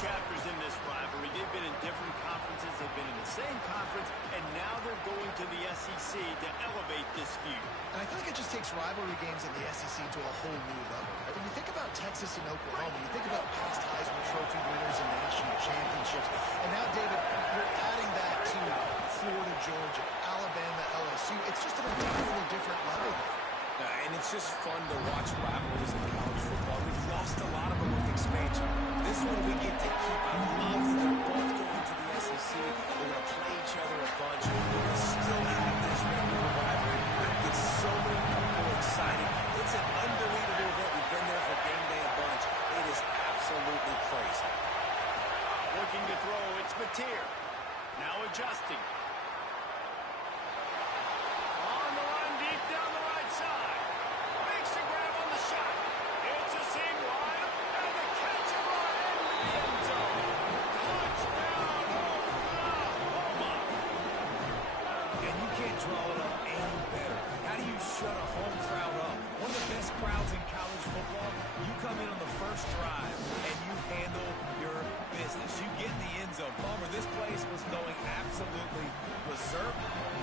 chapters in this rivalry. They've been in different conferences. They've been in the same conference, and now they're going to the SEC to elevate this feud. And I feel like it just takes rivalry games in the SEC to a whole new level. Right? When you think about Texas and Oklahoma, you think about past Heisman Trophy winners and national championships. And now, David, you're adding that to Florida, Georgia, Alabama, LSU. It's just an entirely different level. And it's just fun to watch rivalries in college football. We've lost a lot of them with expansion. This one we get to keep. I love that they're both going to the SEC. We're going to play each other a bunch. We're going to still have this rivalry. It gets so many people excited. It's an unbelievable event. We've been there for game day a bunch. It is absolutely crazy. Looking to throw, it's Mateer. Now adjusting. On the run, deep down the right side. Makes the grab on the shot. It's a seam wide, and the catch and run into the end zone. Touchdown, Oklahoma. And you can't draw it up any better. How do you shut a home crowd up? One of the best crowds in college football. You come in on the first drive, and you handle your business. You get in the end zone. Palmer, this place was going absolutely berserk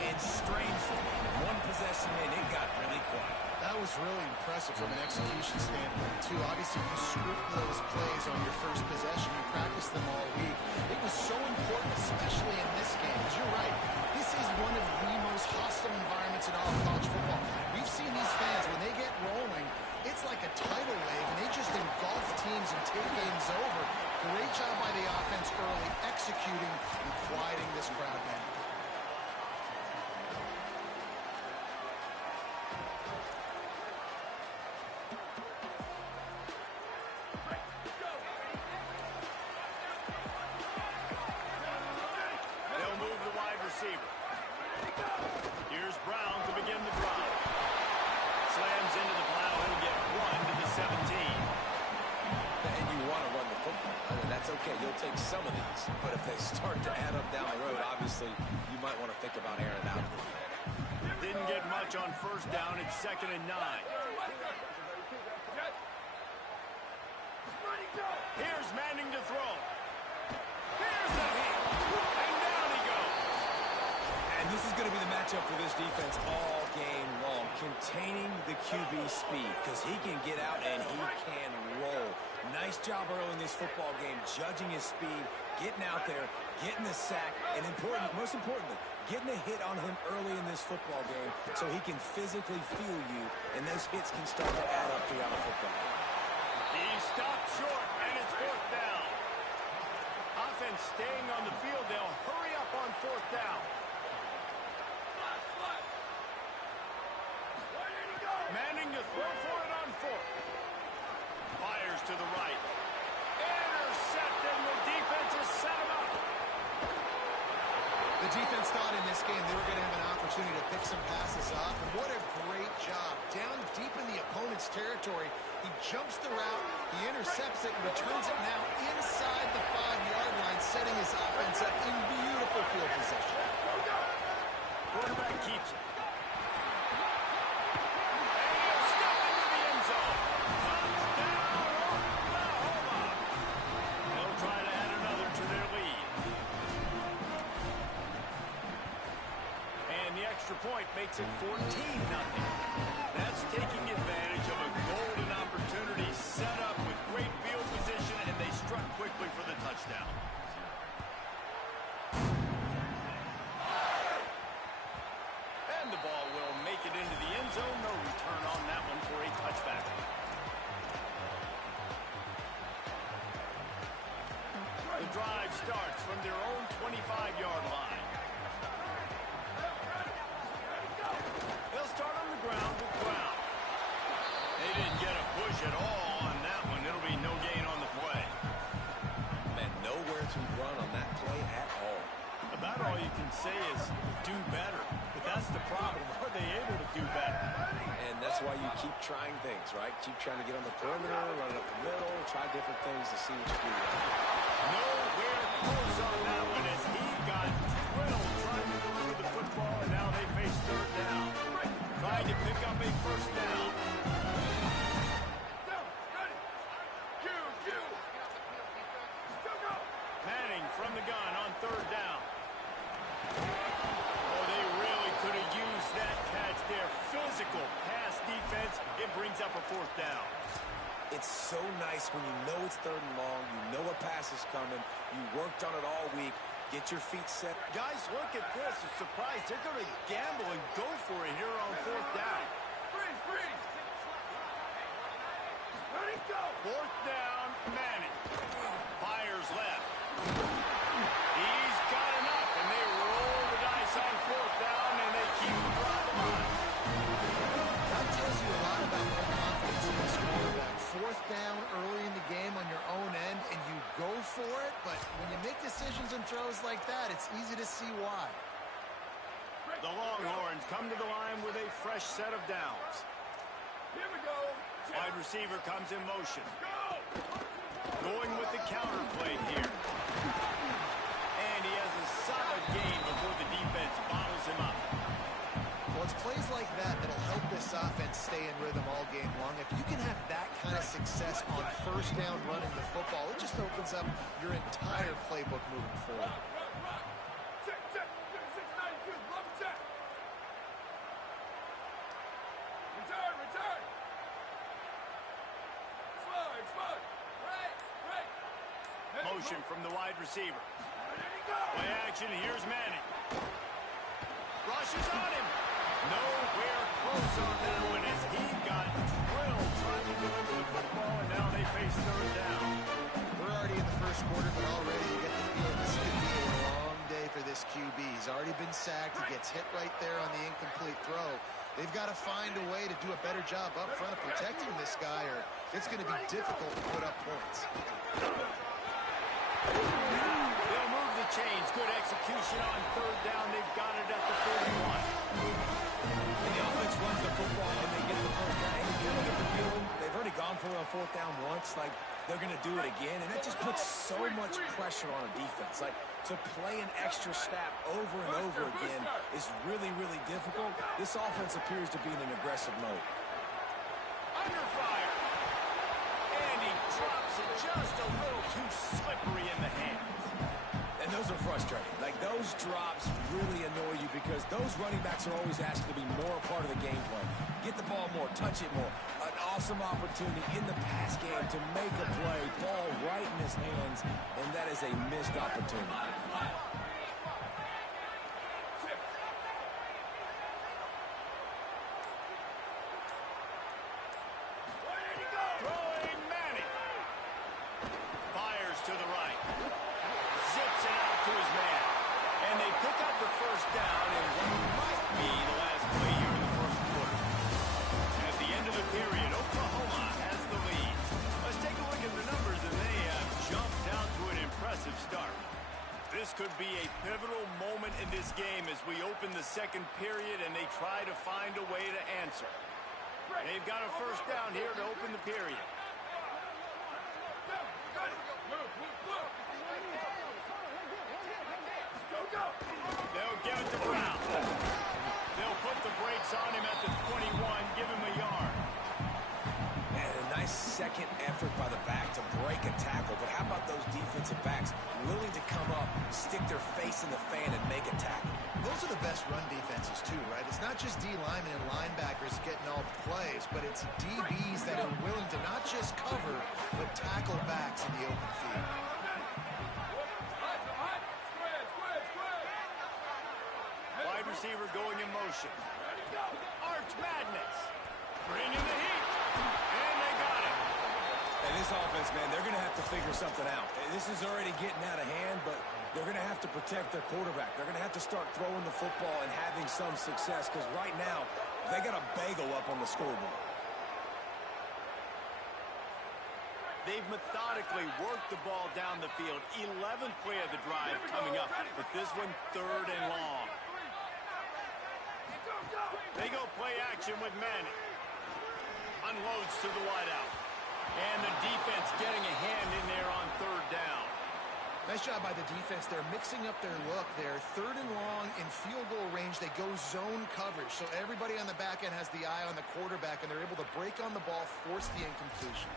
and strangely. One possession in, it got really quiet. That was really impressive from an execution standpoint, too. Obviously, you script those plays on your first possession. You practice them all week. It was so important, especially in this game, because you're right. This is one of the most hostile environments in all of college football. We've seen these fans, when they get rolling, it's like a tidal wave, and they just engulf teams and take games over. Great job by the offense early, executing and quieting this crowd down. They'll move the wide receiver. Here's Brown to begin the drive. Slams into the plow. He'll get 1 to the 17. And you want to run the football. I mean, that's okay. You'll take some of these. But if they start to add up down the road, obviously, you might want to think about airing it out a little bit. Didn't get much on first down. It's 2nd and 9. Here's Manning to throw. Here's the hit. And down he goes. And this is going to be the matchup for this defense all game long. Containing the QB speed, because he can get out and he can roll. Nice job early in this football game, judging his speed, getting out there, getting the sack, and most importantly, getting a hit on him early in this football game so he can physically feel you, and those hits can start to add up throughout a football game. He stopped short, and it's 4th down. Offense staying on the field. They'll hurry up on 4th down. Manning to throw for it on 4th. Fires to the right. Intercepted. The defense has set him up. The defense thought in this game they were going to have an opportunity to pick some passes off, and what a great job. Down deep in the opponent's territory, he jumps the route, he intercepts it, and returns it now inside the 5-yard line, setting his offense up in beautiful field position. Quarterback keeps it. And he'll step into the end zone. Touchdown, Oklahoma. They'll try to add another to their lead. And the extra point makes it 14-0. That's taking advantage of a golden opportunity set up with great field position, and they struck quickly for the touchdown. And the ball will make it into the end zone. No return on that one for a touchback. The drive starts from their own 25-yard line. They'll start on the ground with Brown. They didn't get a push at all on that one. It'll be no gain on the play. Man, nowhere to run on that play at all. About all you can say is do better. But that's the problem. Are they able to do better? And that's why you keep trying things, right? Keep trying to get on the perimeter, run it up the middle, try different things to see what you can do. Nowhere close on that one as he got drilled trying to deliver the football, and now they face 3rd down. Trying to pick up a 1st down. defense, it brings up a fourth down. It's so nice when you know it's 3rd and long, you know a pass is coming, you worked on it all week, get your feet set. Guys, look at this. A surprise. They're going to gamble and go for it here on 4th down. Freeze! Let it go! 4th down, Manning. Fires left. He's got enough, and they roll the dice on 4th down, and they keep the drive alive. That tells you a lot about their confidence in this quarterback. 4th down early in the game on your own end, and you go for it, but when you make decisions and throws like that, it's easy to see why. The Longhorns come to the line with a fresh set of downs. Here we go. Wide receiver comes in motion. Going with the counter play here. And he has a solid gain before the defense bottles him up. Well, it's plays like that that'll help this offense stay in rhythm all game long. If you can have that kind of success on 1st down running the football, it just opens up your entire playbook moving forward. Return. Motion from the wide receiver. Play action, here's Manning. Rushes on him. Nowhere close on that one as he got drilled trying to deliver the football, and now they face 3rd down. We're already in the 1st quarter, but already you get the feeling this could be a long day for this QB. He's already been sacked. He gets hit right there on the incomplete throw. They've got to find a way to do a better job up front of protecting this guy, or it's going to be difficult to put up points. They'll move the chains. Good execution on 3rd down. They've got it at the 41. And the offense runs the football and they get the 1st down. And you look at the field, they've already gone for it on 4th down once. Like, they're going to do it again. And that just puts so much pressure on a defense. Like, to play an extra snap over and over again is really, really difficult. This offense appears to be in an aggressive mode. Under fire. And he drops it just a little too slippery in the hands. And those are frustrating. Like, those drops really annoy you because those running backs are always asked to be more a part of the game plan. Get the ball more, touch it more. An awesome opportunity in the pass game to make a play, ball right in his hands, and that is a missed opportunity. Throwing Manning. Fires to the right. Zips it out to his man. And they pick up the 1st down in what might be the last play here in the 1st quarter. At the end of the period, Oklahoma has the lead. Let's take a look at the numbers, and they have jumped out to an impressive start. This could be a pivotal moment in this game as we open the 2nd period and they try to find a way to answer. They've got a 1st down here to open the period. They'll give it to Brown. They'll put the brakes on him at the 21, give him a yard. And a nice second effort by the back to break a tackle. But how about those defensive backs willing to come up, stick their face in the fan, and make a tackle? Those are the best run defenses, too, right? It's not just D linemen and linebackers getting all the plays, but it's DBs that are willing to not just cover, but tackle backs in the open field. Wide receiver going in motion. Arch Madness. Bring in the heat. And they got it. And this offense, man, they're going to have to figure something out. This is already getting out of hand, but they're going to have to protect their quarterback. They're going to have to start throwing the football and having some success because right now they got a bagel up on the scoreboard. They've methodically worked the ball down the field. 11th play of the drive coming up. But this one, 3rd and long. They go play action with Manning. Unloads to the wideout. And the defense getting a hand in there on 3rd down. Nice job by the defense. They're mixing up their look there. 3rd and long in field goal range. They go zone coverage. So everybody on the back end has the eye on the quarterback, and they're able to break on the ball, force the incompletion.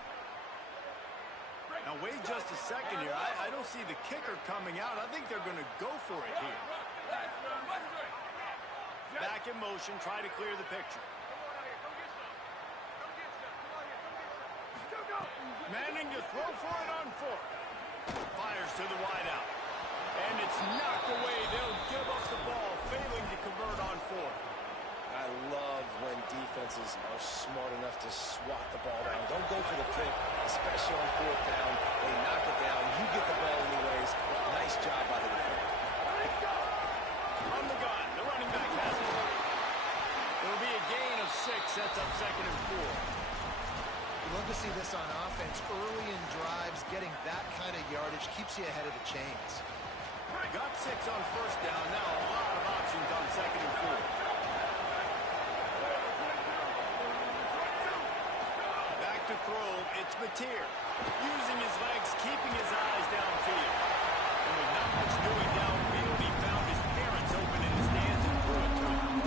Now, wait just a second here. I don't see the kicker coming out. I think they're going to go for it here. Back in motion, try to clear the picture. throw for it on fourth. Fires to the wideout. And it's knocked away. They'll give up the ball, failing to convert on fourth. I love when defenses are smart enough to swat the ball down. Don't go for the pick, especially on fourth down. They knock it down. You get the ball anyways. Nice job by the defender. On the gun, the running back has it. It'll be a gain of 6, sets up 2nd and 4. You love to see this on offense. Early in drives, getting that kind of yardage keeps you ahead of the chains. Got 6 on first down. Now a lot of options on 2nd and 4. Back to throw, it's Mateer. Using his legs, keeping his eyes downfield. And with not much doing downfield, he found his parents open in the stands and threw it to him.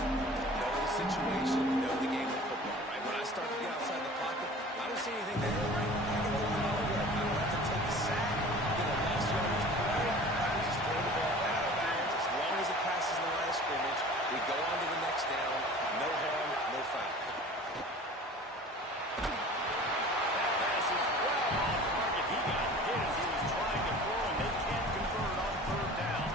Know the situation, know the game of football, right? When I start to get outside the pocket, I don't see anything there, right? I can open all the way. I don't have to take a sack, get a lost yardage play. I can just throw the ball out of bounds. As long as it passes the line of scrimmage, we go on to the next down. No harm, no foul. That pass is well off target. He got hit as he was trying to throw, and they can't convert on 3rd down.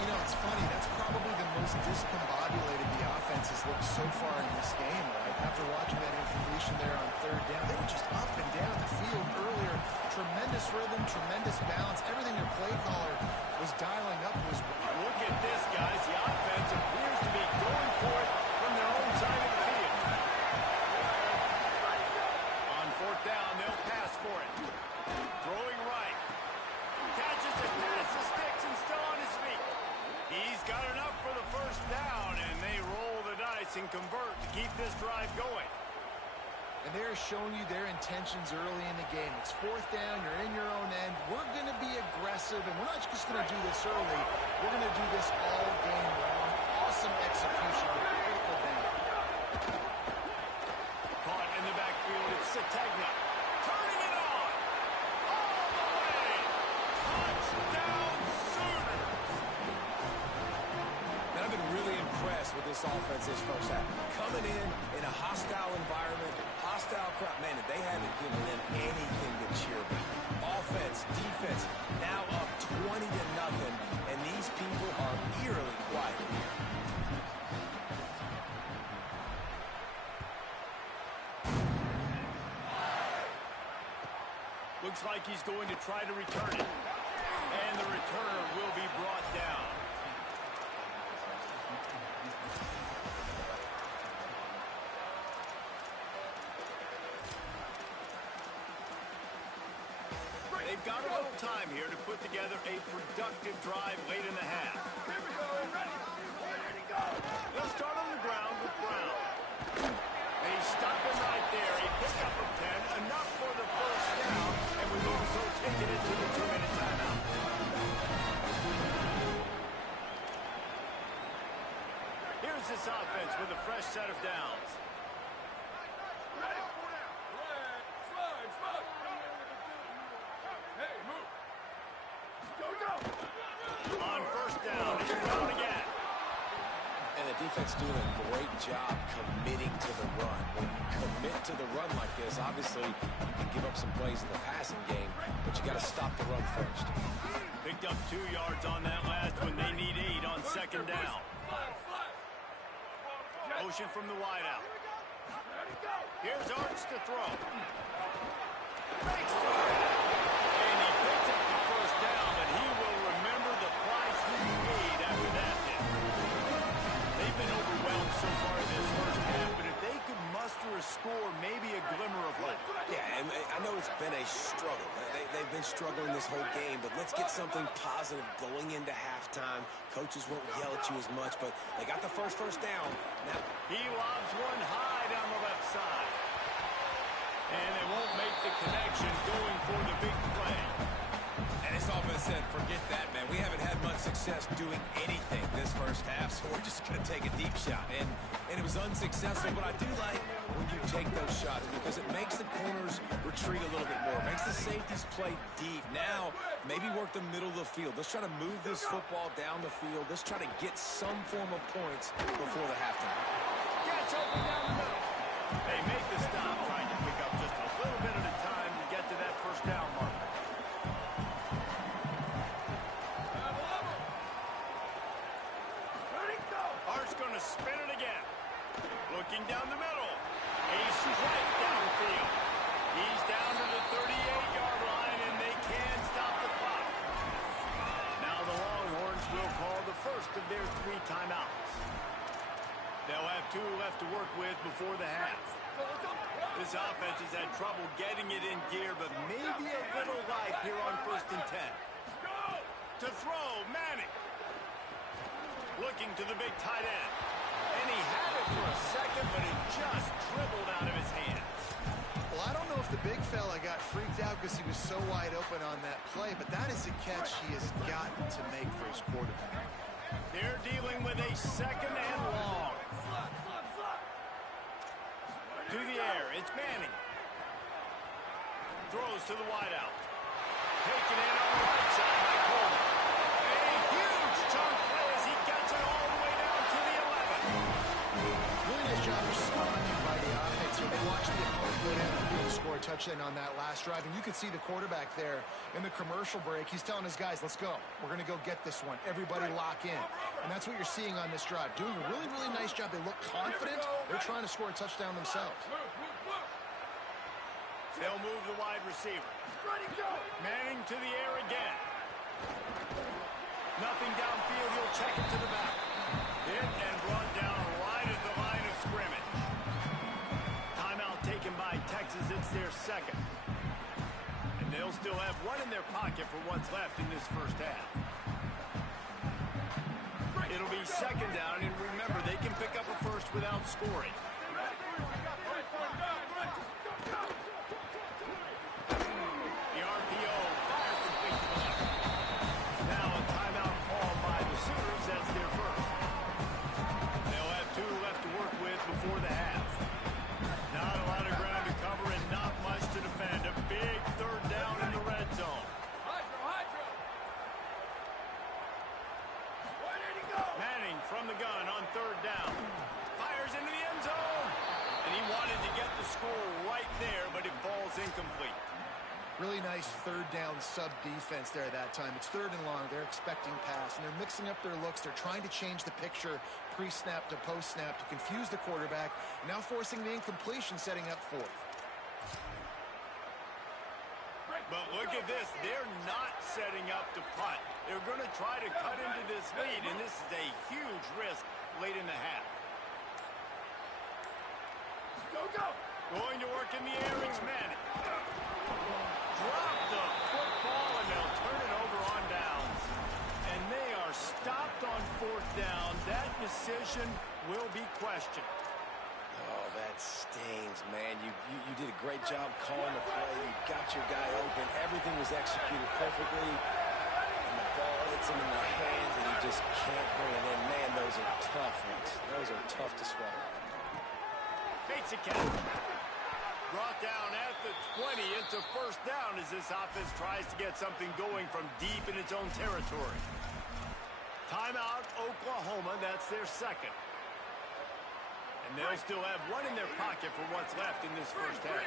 You know, it's funny. That's probably the most discombobulated the offense has looked so far in this game, right? After watching that incompletion there on 3rd down, they were just up and down the field earlier. Tremendous rhythm, tremendous balance. Everything their play caller was dialing up was... Look at this, guys. The offense appears to be going for it from their own side of the field. On 4th down, they'll pass for it. Throwing right. Catches it past the sticks and still on his feet. He's got enough for the 1st down, and they roll the dice and convert to keep this drive going. And they're showing you their intentions early in the game. It's 4th down, you're in your own end. We're going to be aggressive, and we're not just going to do this early. We're going to do this all game long. Awesome execution on a critical down. Caught in the backfield, it's Sategna. Turning it on. All the way. Touchdown Sooners. And I've been really impressed with this offense this first half. Coming in a hostile environment, hostile crowd. Man, they haven't given them anything to cheer about. Offense, defense, now up 20-0, and these people are eerily quiet. Looks like he's going to try to return it. And the returner will be brought down. They've got a little time here to put together a productive drive late in the half. Here we go, ready to go. They'll start on the ground with Brown. They stop him right there. A pickup of 10, enough for the 1st down, and we will so take it into the 2-minute timeout. Here's this offense with a fresh set of downs. On 1st down, it's Brown again. And the defense doing a great job committing to the run. When you commit to the run like this, obviously you can give up some plays in the passing game, but you got to stop the run first. Picked up 2 yards on that last one. They need 8 on 2nd down. Motion from the wideout. Here's Arch to throw. Makes the and he picks up the 1st down, but he will remember the price he paid after that hit. They've been overwhelmed so far in this 1st half, but if they could muster a score, maybe a glimmer of hope. Yeah, and I know it's been a struggle. They've been struggling this whole game, but let's get something positive going into halftime. Coaches won't yell at you as much, but they got the first down. Now he lobs one high down the left side. And they won't make the connection going for the big play. And it's all been said, forget that, man. We haven't had much success doing anything this 1st half, so we're just going to take a deep shot. And it was unsuccessful, but I do like when you take those shots because it makes the corners retreat a little bit more, makes the safeties play deep. Now, maybe work the middle of the field. Let's try to move this football down the field. Let's try to get some form of points before the halftime. Gets open down the middle. They make the stop, trying to pick up just a little bit at a time to get to that 1st down mark. This offense has had trouble getting it in gear, but maybe a little life here on 1st and 10. To throw, Manning. Looking to the big tight end. And he had it for a second, but it just dribbled out of his hands. Well, I don't know if the big fella got freaked out because he was so wide open on that play, but that is a catch he has got to make for his quarterback. They're dealing with a 2nd and long. To the air, it's Manning. Throws to the wideout. Taken in on the right side by Coleman. A huge chunk play as he gets it all the way down to the 11. Really nice job responding by the offense. They watched the opponent go down the field and score a touchdown on that last drive, and you could see the quarterback there in the commercial break. He's telling his guys, let's go. We're going to go get this one. Everybody lock in. And that's what you're seeing on this drive. Doing a really, really nice job. They look confident. They're trying to score a touchdown themselves. They'll move the wide receiver. Manning to the air again. Nothing downfield. He'll check it to the back. Hit and brought down right at the line of scrimmage. Timeout taken by Texas. It's their 2nd. And they'll still have one in their pocket for what's left in this first half. It'll be 2nd down, and remember, they can pick up a first without scoring. The RPO fires complete to the left. Now a timeout called by the Sooners. That's their first. They'll have 2 left to work with before the half. Not a lot of ground to cover and not much to defend. A big 3rd down in the red zone. Manning from the gun on 3rd down. Fires into the end zone. And he wanted to get the score right there, but it falls incomplete. Really nice 3rd down sub-defense there that time. It's 3rd and long. They're expecting pass, and they're mixing up their looks. They're trying to change the picture pre-snap to post-snap to confuse the quarterback, now forcing the incompletion, setting up 4th. But look at this. They're not setting up to punt. They're going to try to cut into this lead, and this is a huge risk late in the half. Going to work in the air, it's Manning. Drop the football, and they'll turn it over on downs. And they are stopped on 4th down. That decision will be questioned. Oh, that stings, man. You did a great job calling the play. You got your guy open. Everything was executed perfectly. And the ball hits him in the hands, and he just can't bring it in. Man, those are tough ones. Those are tough to swallow. Bates a catch. Brought down at the 20. It's a 1st down as this offense tries to get something going from deep in its own territory. Timeout, Oklahoma. That's their 2nd. And they'll still have one in their pocket for what's left in this first half.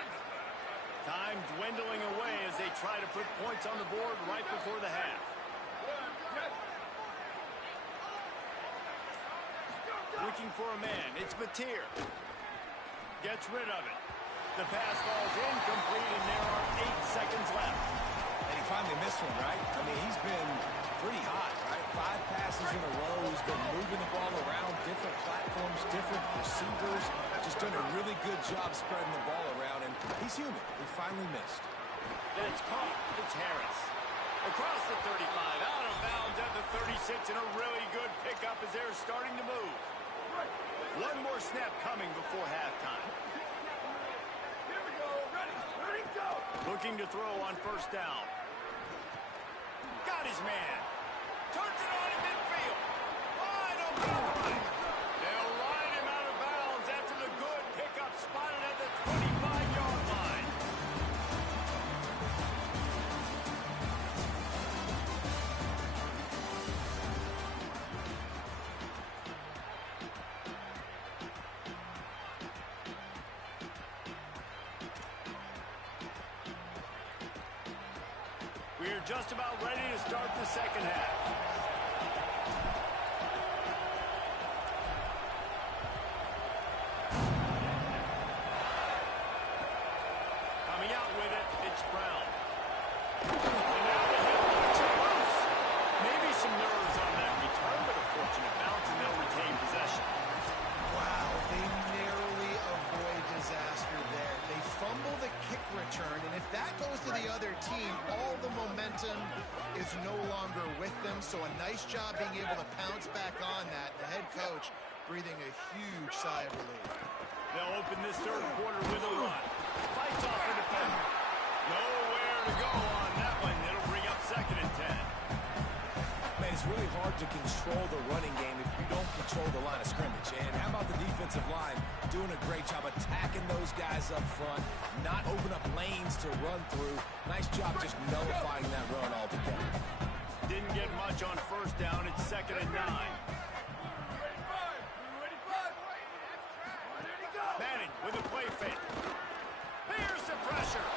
Time dwindling away as they try to put points on the board right before the half. Looking for a man. It's Mateer. Gets rid of it. The pass falls incomplete, and there are 8 seconds left. And he finally missed one, right? I mean, he's been pretty hot, right? 5 passes in a row. He's been moving the ball around, different platforms, different receivers. Just doing a really good job spreading the ball around, and he's human. He finally missed. That's caught. It's Harris. Across the 35, out of bounds at the 36, and a really good pickup as they're starting to move. One more snap coming before halftime. Here we go. Ready, go. Looking to throw on 1st down. Got his man. Turns it on in midfield. Wide open right. They'll ride him out of bounds after the good pickup spotted at the 25-yard line. We're just about ready to start the second half. Coming out with it, it's Brown. And now the hit knocks it loose. Maybe some nerves on that return, but a fortunate bounce, and they'll retain possession. Wow, they narrowly avoid disaster there. They their team, all the momentum is no longer with them. So a nice job being able to pounce back on that. The head coach breathing a huge sigh of relief. They'll open this third quarter with a run. Fights off the defender. Nowhere to go on that one. It'll bring up 2nd and 10. Man, it's really hard to control the running game if you don't control the line of scrimmage. And how about the defensive line doing a great job attacking those guys up front, not open up lanes to run through. Nice job just nullifying that run altogether. Didn't get much on 1st down. It's 2nd and 9. Manning with a play fake. Here's the pressure.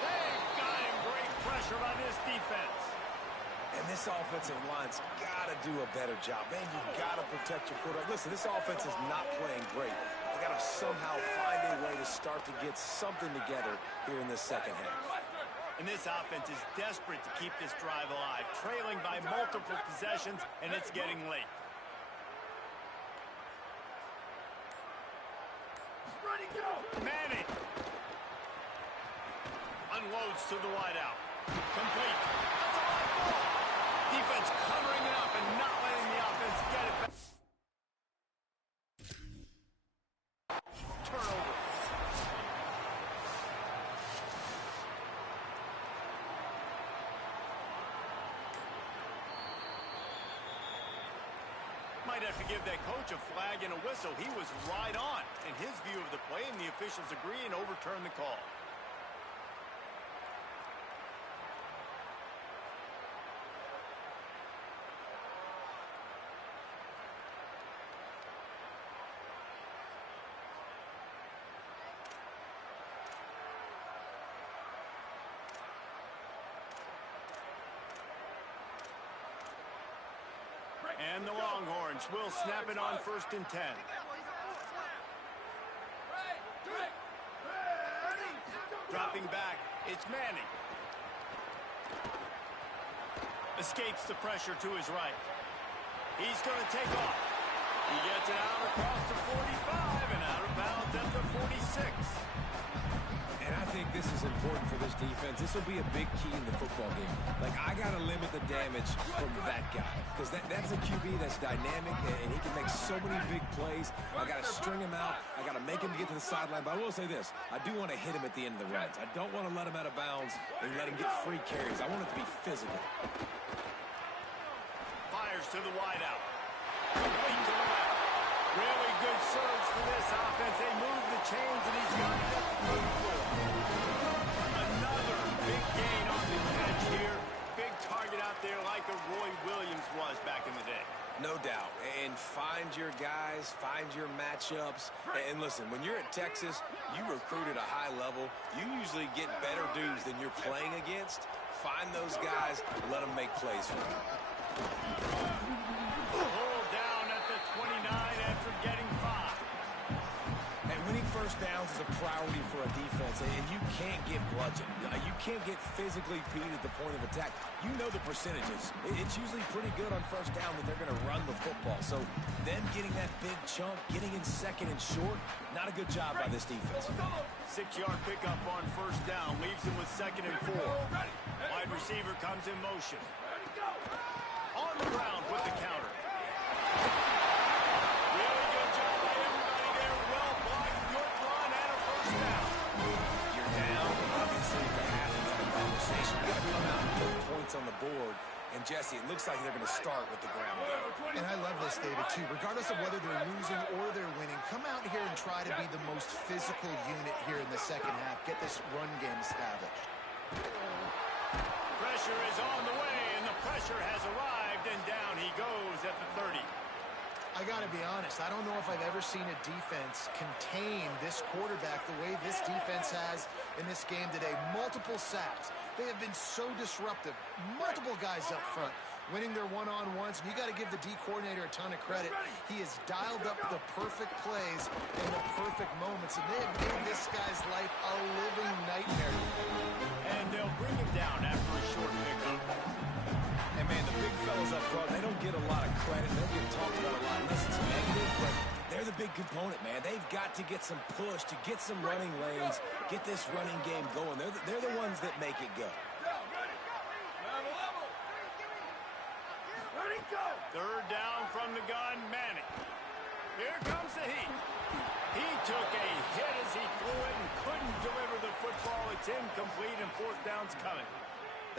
They've got him. Great pressure on this defense. And this offensive line's got to do a better job. Man, you've got to protect your quarterback. Listen, this offense is not playing great. They got to somehow find a way to start to get something together here in this second half. And this offense is desperate to keep this drive alive, trailing by multiple possessions, and it's getting late. Manning unloads to the wideout. Complete. That's a live ball. Defense covering it up and not letting the offense get it back. Turnover. Might have to give that coach a flag and a whistle. He was right on in his view of the play, and the officials agree and overturn the call. And the Longhorns will snap it on 1st and 10. Dropping back, it's Manning. Escapes the pressure to his right. He's going to take off. He gets it out across the 45 and out of bounds at the 46. And I think this is important for this defense. This will be a big key in the football game. Like, I got to limit the damage from that guy. Because that's a QB that's dynamic, and he can make so many big plays. I got to string him out. I got to make him get to the sideline. But I will say this. I do want to hit him at the end of the runs. I don't want to let him out of bounds and let him get free carries. I want it to be physical. Fires to the wideout. Complete to the left. Really good surge for this offense. They move the chains, and he's got it at the 34. Another big gain on the catch here. Big target out there like a Roy Williams was back in the day. No doubt. And find your guys, find your matchups. And listen, when you're at Texas, you recruit at a high level. You usually get better dudes than you're playing against. Find those guys, let them make plays for you. Pulled down at the 29 after getting 5. And winning 1st downs is a priority for a defense, and you can't get bludgeoned. You can't get physically beat at the point of attack. You know the percentages. It's usually pretty good on 1st down that they're going to run the football. So them getting that big chunk, getting in 2nd and short, not a good job by this defense. 6-yard pickup on 1st down, leaves him with 2nd and 4. Wide receiver comes in motion. On the ground with the counter. Really good job by everybody there. Well blocked, good run, and a 1st down. You're down, obviously, to have the conversation. You got to come out and put points on the board. And, Jesse, it looks like they're going to start with the ground game. And I love this, David, too. Regardless of whether they're losing or they're winning, come out here and try to be the most physical unit here in the second half. Get this run game established. Pressure is on the way, and the pressure has arrived, and down he goes at the 30. I got to be honest, I don't know if I've ever seen a defense contain this quarterback the way this defense has in this game today. Multiple sacks. They have been so disruptive. Multiple guys up front winning their one-on-ones. And you got to give the D coordinator a ton of credit. He has dialed up the perfect plays in the perfect moments, and they have made this guy's life a living nightmare. And they'll bring him down after a short pickup. And, man, the big fellas up front, they don't get a lot of credit. They don't get talked about a lot unless it's negative, but they're the big component, man. They've got to get some push, to get some running lanes, get this running game going. They're the ones that make it go. Third down from the gun, Manning. Here comes the heat. He took a hit as he threw it and couldn't deliver the football. It's incomplete and fourth down's coming.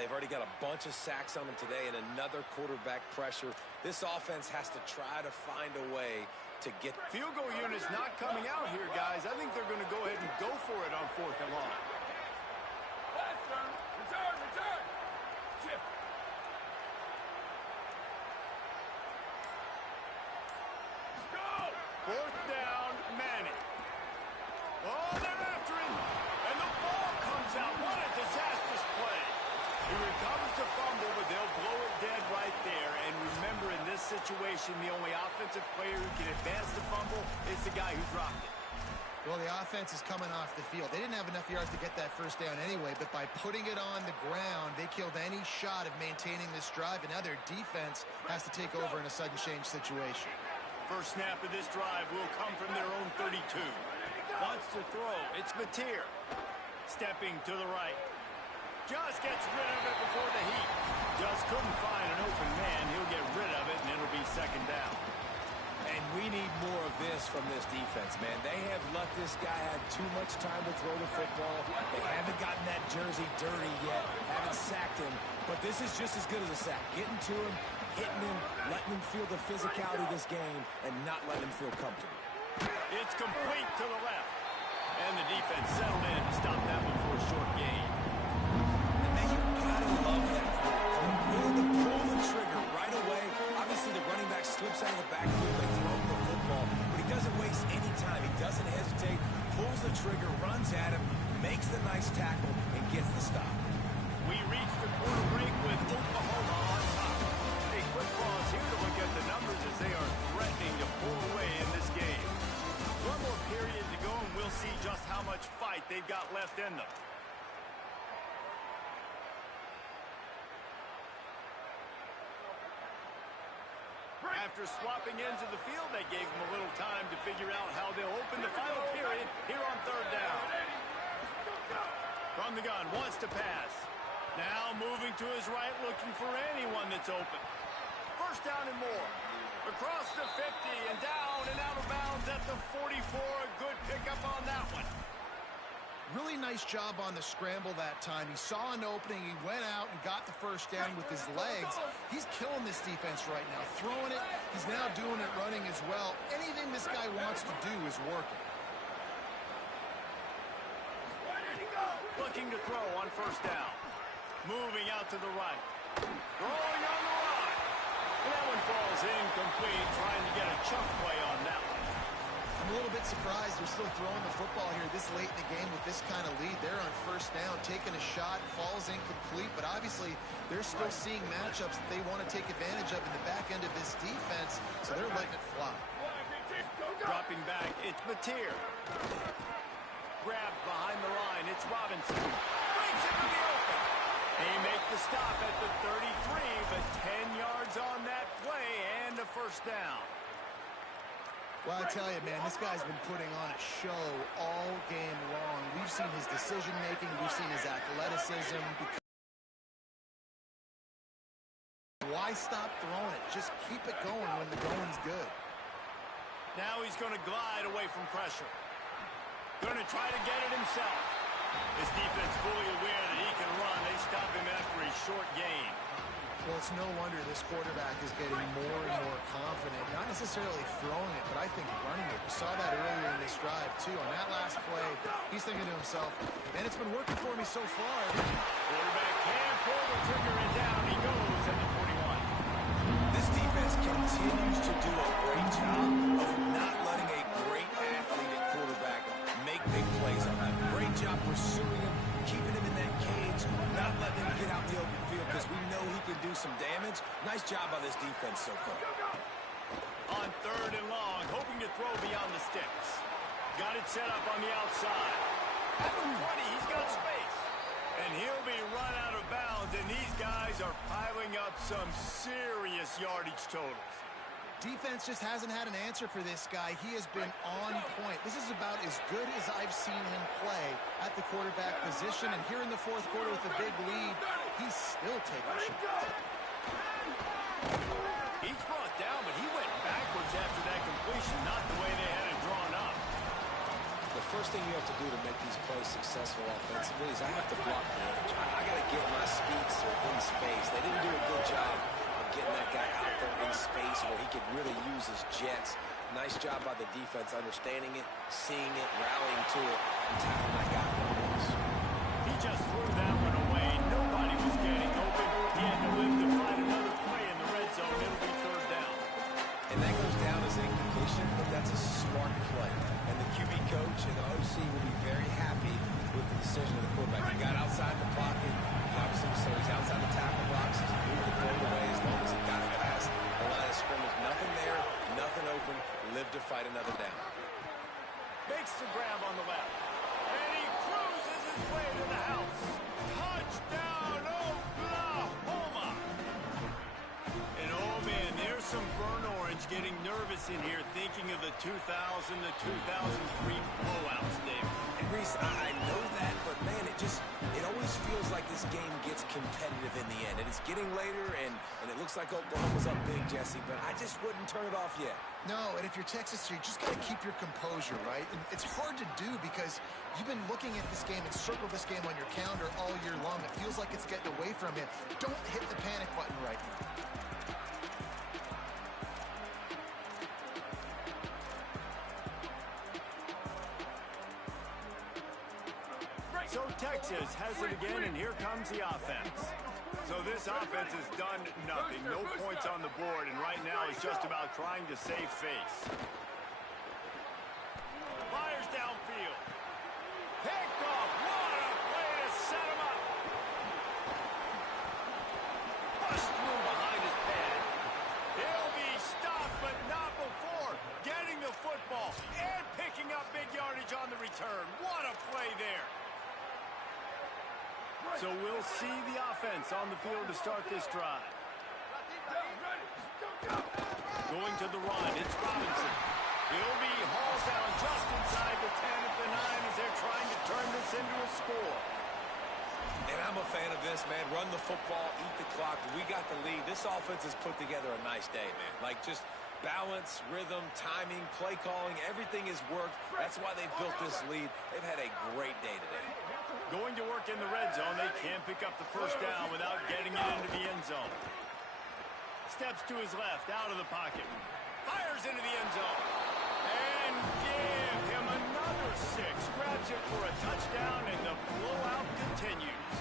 They've already got a bunch of sacks on them today and another quarterback pressure. This offense has to try to find a way to get... Field goal unit's not coming out here, guys. I think they're going to go ahead and go for it on fourth and long. Last turn. Return. Shift. Go! Fourth down, Manning. Oh, they're after him. And the ball comes out. What a disastrous play. He recovers the fumble, but they'll blow it dead right there. And remember, in this situation, the only offensive player who can advance the fumble is the guy who dropped it. Well, the offense is coming off the field. They didn't have enough yards to get that first down anyway, but by putting it on the ground, they killed any shot of maintaining this drive, and now their defense has to take over in a sudden change situation. First snap of this drive will come from their own 32. Wants to throw. It's Mateer. Stepping to the right. Just gets rid of it before the heat. Just couldn't find an open man. He'll get rid of it, and it'll be second down. And we need more of this from this defense, man. They have let this guy have too much time to throw the football. They haven't gotten that jersey dirty yet, haven't sacked him. But this is just as good as a sack. Getting to him, hitting him, letting him feel the physicality of this game, and not letting him feel comfortable. It's complete to the left. And the defense settled in to stop that one for a short gain. And man, you gotta love that. Willing to pull the trigger right away. Obviously, the running back slips out of the backfield. They throw him the football, but he doesn't waste any time. He doesn't hesitate, pulls the trigger, runs at him, makes the nice tackle, and gets the stop. We reach the quarter break with Oklahoma on top. A quick pause here to look at the numbers as they are threatening to pull away in this game. One more period to go, and we'll see just how much fight they've got left in them. After swapping ends of the field, they gave them a little time to figure out how they'll open the final period here on third down. From the gun, wants to pass. Now moving to his right, looking for anyone that's open. First down and more. Across the 50 and down and out of bounds at the 44. A good pickup on that one. Really nice job on the scramble that time. He saw an opening, he went out and got the first down with his legs. He's killing this defense right now, throwing it. He's now doing it running as well. Anything this guy wants to do is working. Looking to throw on first down. Moving out to the right. Throwing on the right. That one falls incomplete, trying to get a chunk play on that one. I'm a little bit surprised they're still throwing the football here this late in the game with this kind of lead. They're on first down, taking a shot, falls incomplete, but obviously they're still seeing matchups that they want to take advantage of in the back end of this defense, so they're letting it fly. Dropping back, it's Mateer. Grabbed behind the line, it's Robinson. Brings it to the open. He makes the stop at the 33, but 10 yards on that play and a first down. Well, I tell you, man, this guy's been putting on a show all game long. We've seen his decision-making. We've seen his athleticism. Why stop throwing it? Just keep it going when the going's good. Now he's going to glide away from pressure. Going to try to get it himself. His defense fully aware that he can run. They stop him after a short gain. Well, it's no wonder this quarterback is getting more and more confident. Not necessarily throwing it, but I think running it. We saw that earlier in this drive, too. On that last play, he's thinking to himself, man, it's been working for me so far. Quarterback can pull the trigger, and down he goes at the 41. This defense continues to do a great job of not letting a great athlete at quarterback make big plays on that. Great job pursuing him, keeping him in that cage, not letting him get out in the open field because we know he can do some damage. Nice job by this defense so far. On third and long, hoping to throw beyond the sticks. Got it set up on the outside. At the 20, he's got space. And he'll be run out of bounds, and these guys are piling up some serious yardage totals. Defense just hasn't had an answer for this guy. He has been on point. This is about as good as I've seen him play at the quarterback position. And here in the fourth quarter with a big lead, he's still taking shots. He's brought first thing you have to do to make these plays successful offensively is I have to block the edge. I got to get my speedster in space. They didn't do a good job of getting that guy out there in space where he could really use his jets. Nice job by the defense understanding it, seeing it, rallying to it, and tackling that guy for a loss. He just threw that one away. Nobody was getting open. He had to live to find another play in the red zone. It'll be third down. And that goes down as incompletion, but that's a smart play. And the QB coach and the OC will be very happy with the decision of the quarterback. He got outside the pocket. He obviously, so he's outside the tackle box. He's moved the ball away as long as he got it past the line of scrimmage. Nothing there, nothing open. Live to fight another down. Makes the grab on the left. And he cruises his way to the house. Touchdown, Oklahoma! And oh man, there's some burn orange getting nervous in here thinking of the 2000 to 2003 blowouts, Dave. And Reese, I know that, but man, it always feels like this game gets competitive in the end. And it's getting later, and it looks like Oklahoma's up big, Jesse, but I just wouldn't turn it off yet. No, and if you're Texas, you just got to keep your composure, right? And it's hard to do because you've been looking at this game and circled this game on your calendar all year long. It feels like it's getting away from you. Don't hit the panic button right now. So Texas has it again, and here comes the offense. So this offense has done nothing. No points on the board, and right now it's just about trying to save face. Fires downfield. Picked off. What a play to set him up. Bust through behind his pad. He'll be stopped, but not before getting the football and picking up big yardage on the return. What a play there. So we'll see the offense on the field to start this drive. Going to the run, it's Robinson. He'll be hauled down just inside the 10 at the 9 as they're trying to turn this into a score. And I'm a fan of this, man. Run the football, eat the clock. We got the lead. This offense has put together a nice day, man. Like just balance, rhythm, timing, play calling, everything has worked. That's why they've built this lead. They've had a great day today. Going to work in the red zone, they can't pick up the first down without getting it into the end zone. Steps to his left, out of the pocket. Fires into the end zone. And give him another 6. Grabs it for a touchdown, and the blowout continues.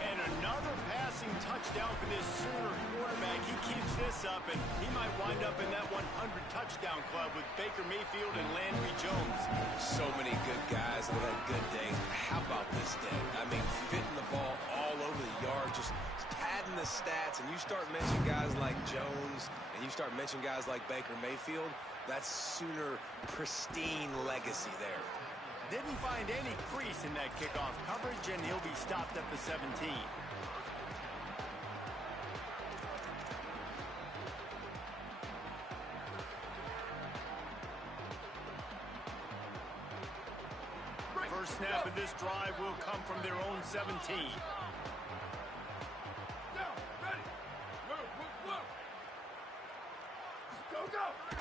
And another passing touchdown for this Sooner quarterback. He keeps this up, and he might wind up in that 100 touchdown club with Baker Mayfield and Landry Jones. So many good guys that had good days. How about this day? I mean, fitting the ball all over the yard, just padding the stats, and you start mentioning guys like Jones, and you start mentioning guys like Baker Mayfield, that's Sooner pristine legacy there. Didn't find any crease in that kickoff coverage, and he'll be stopped at the 17. First snap of this drive will come from their own 17.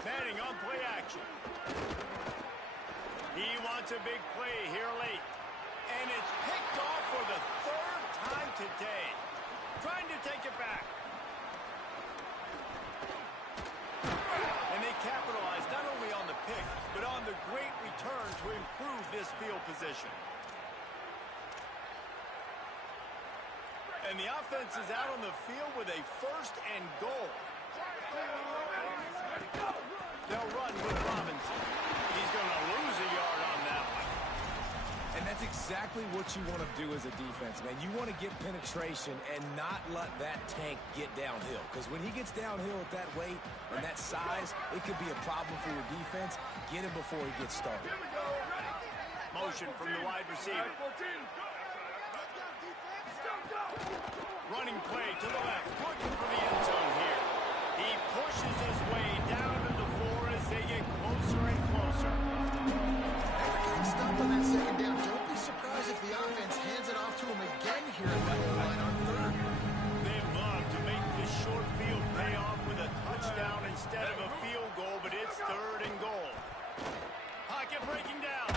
Manning on play action. He wants a big play here late. And it's picked off for the 3rd time today. Trying to take it back. And they capitalize not only on the pick, but on the great return to improve this field position. And the offense is out on the field with a 1st and goal. They'll run with Robinson. He's going to lose a yard on that one. And that's exactly what you want to do as a defense, man. You want to get penetration and not let that tank get downhill. Because when he gets downhill at that weight and that size, it could be a problem for your defense. Get him before he gets started. Motion from the wide receiver. Running play to the left, looking for the end zone here. He pushes his way down to the floor as they get closer and closer. After getting stopped on that second down, don't be surprised if the offense hands it off to him again here at the goal line on 3rd. They love to make this short field pay off with a touchdown instead of a field goal, but it's 3rd and goal. Pocket breaking down.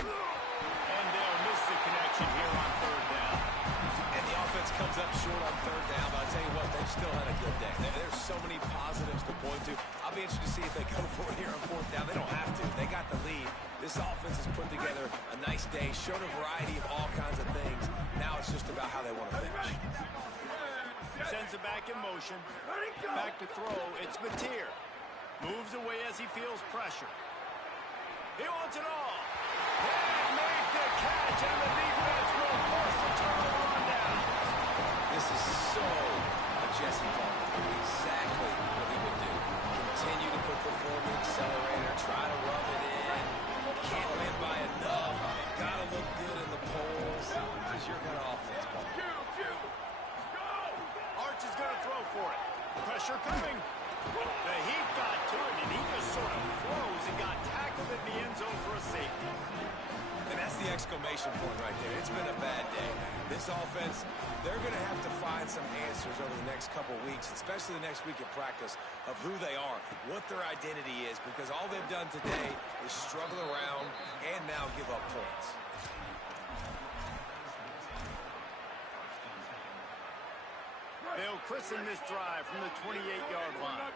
short on third down, but I'll tell you what, they've still had a good day. There's so many positives to point to. I'll be interested to see if they go for it here on fourth down. They don't have to. They got the lead. This offense has put together a nice day, showed a variety of all kinds of things. Now it's just about how they want to finish. Sends it back in motion. Back to throw. It's Mateer. Moves away as he feels pressure. He wants it all. They make the catch, and the defense will force the turnover on down. This is so a Jesse Palmer. Exactly what he would do. Continue to put the foot on the accelerator, try to rub it in. Can't win by enough. Gotta look good in the polls. This is your kind of offense, Paul. Arch is going to throw for it. Pressure coming. The heat got to him, and he just sort of froze and got tackled in the end zone for a safety. And that's the exclamation point right there. It's been a bad day. This offense, they're going to have to find some answers over the next couple weeks, especially the next week at practice, of who they are, what their identity is, because all they've done today is struggle around and now give up points. They'll christen this drive from the 28-yard line.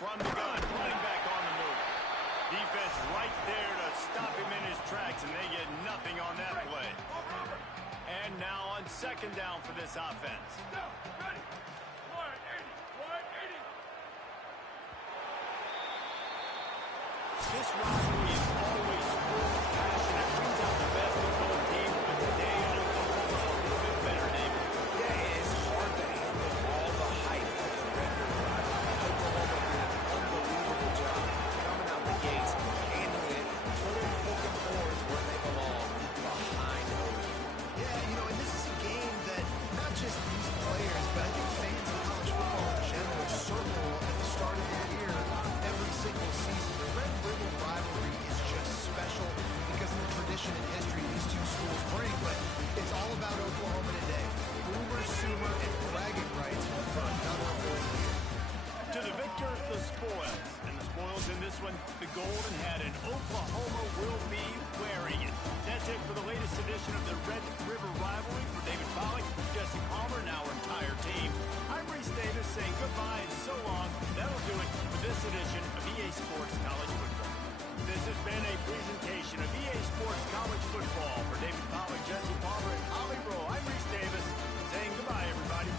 From the gun, running back on the move. Defense right there to stop him in his tracks, and they get nothing on that play. And now on second down for this offense. This rivalry is always full of passion. It brings out the best in both teams, but today Oklahoma a little bit better, David. Yeah, it's hard to handle all the hype of the Red River rivalry. Oklahoma did an unbelievable job coming out the gates, handling it, putting Hook Horns where they belong, behind OU. Yeah, you know, and this is a game that not just these players, but I think fans of college football in general circle at the start of the year every single season. The Red River rivalry is just special because of the tradition and history these two schools bring, but it's all about Oklahoma today. Boomer, Sooner, and bragging rights for another whole year. To the victor, the spoils. And the spoils in this one, the golden hat, and Oklahoma will be wearing it. That's it for the latest edition of the Red River rivalry. For David Pollack, Jesse Palmer, and our entire team, I'm Reese Davis saying goodbye and so long. That'll do it for this edition of EA Sports College Football. This has been a presentation of EA Sports College Football. For David Pollack, Jesse Palmer, and Holly Rowe, I'm Reese Davis saying goodbye, everybody.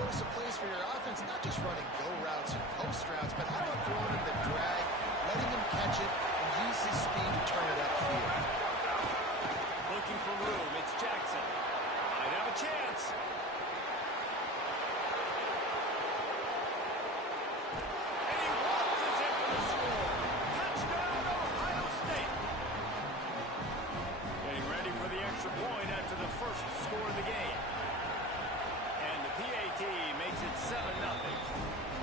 explosive plays for your offense, not just running go routes and post routes, but how about throwing him the drag, letting him catch it, and use his speed to turn it upfield. Looking for room. It's Jackson. Might have a chance. And he launches it for the score. Touchdown, Ohio State. Getting ready for the extra point after the first score of the game. And the PAT makes it 7-0.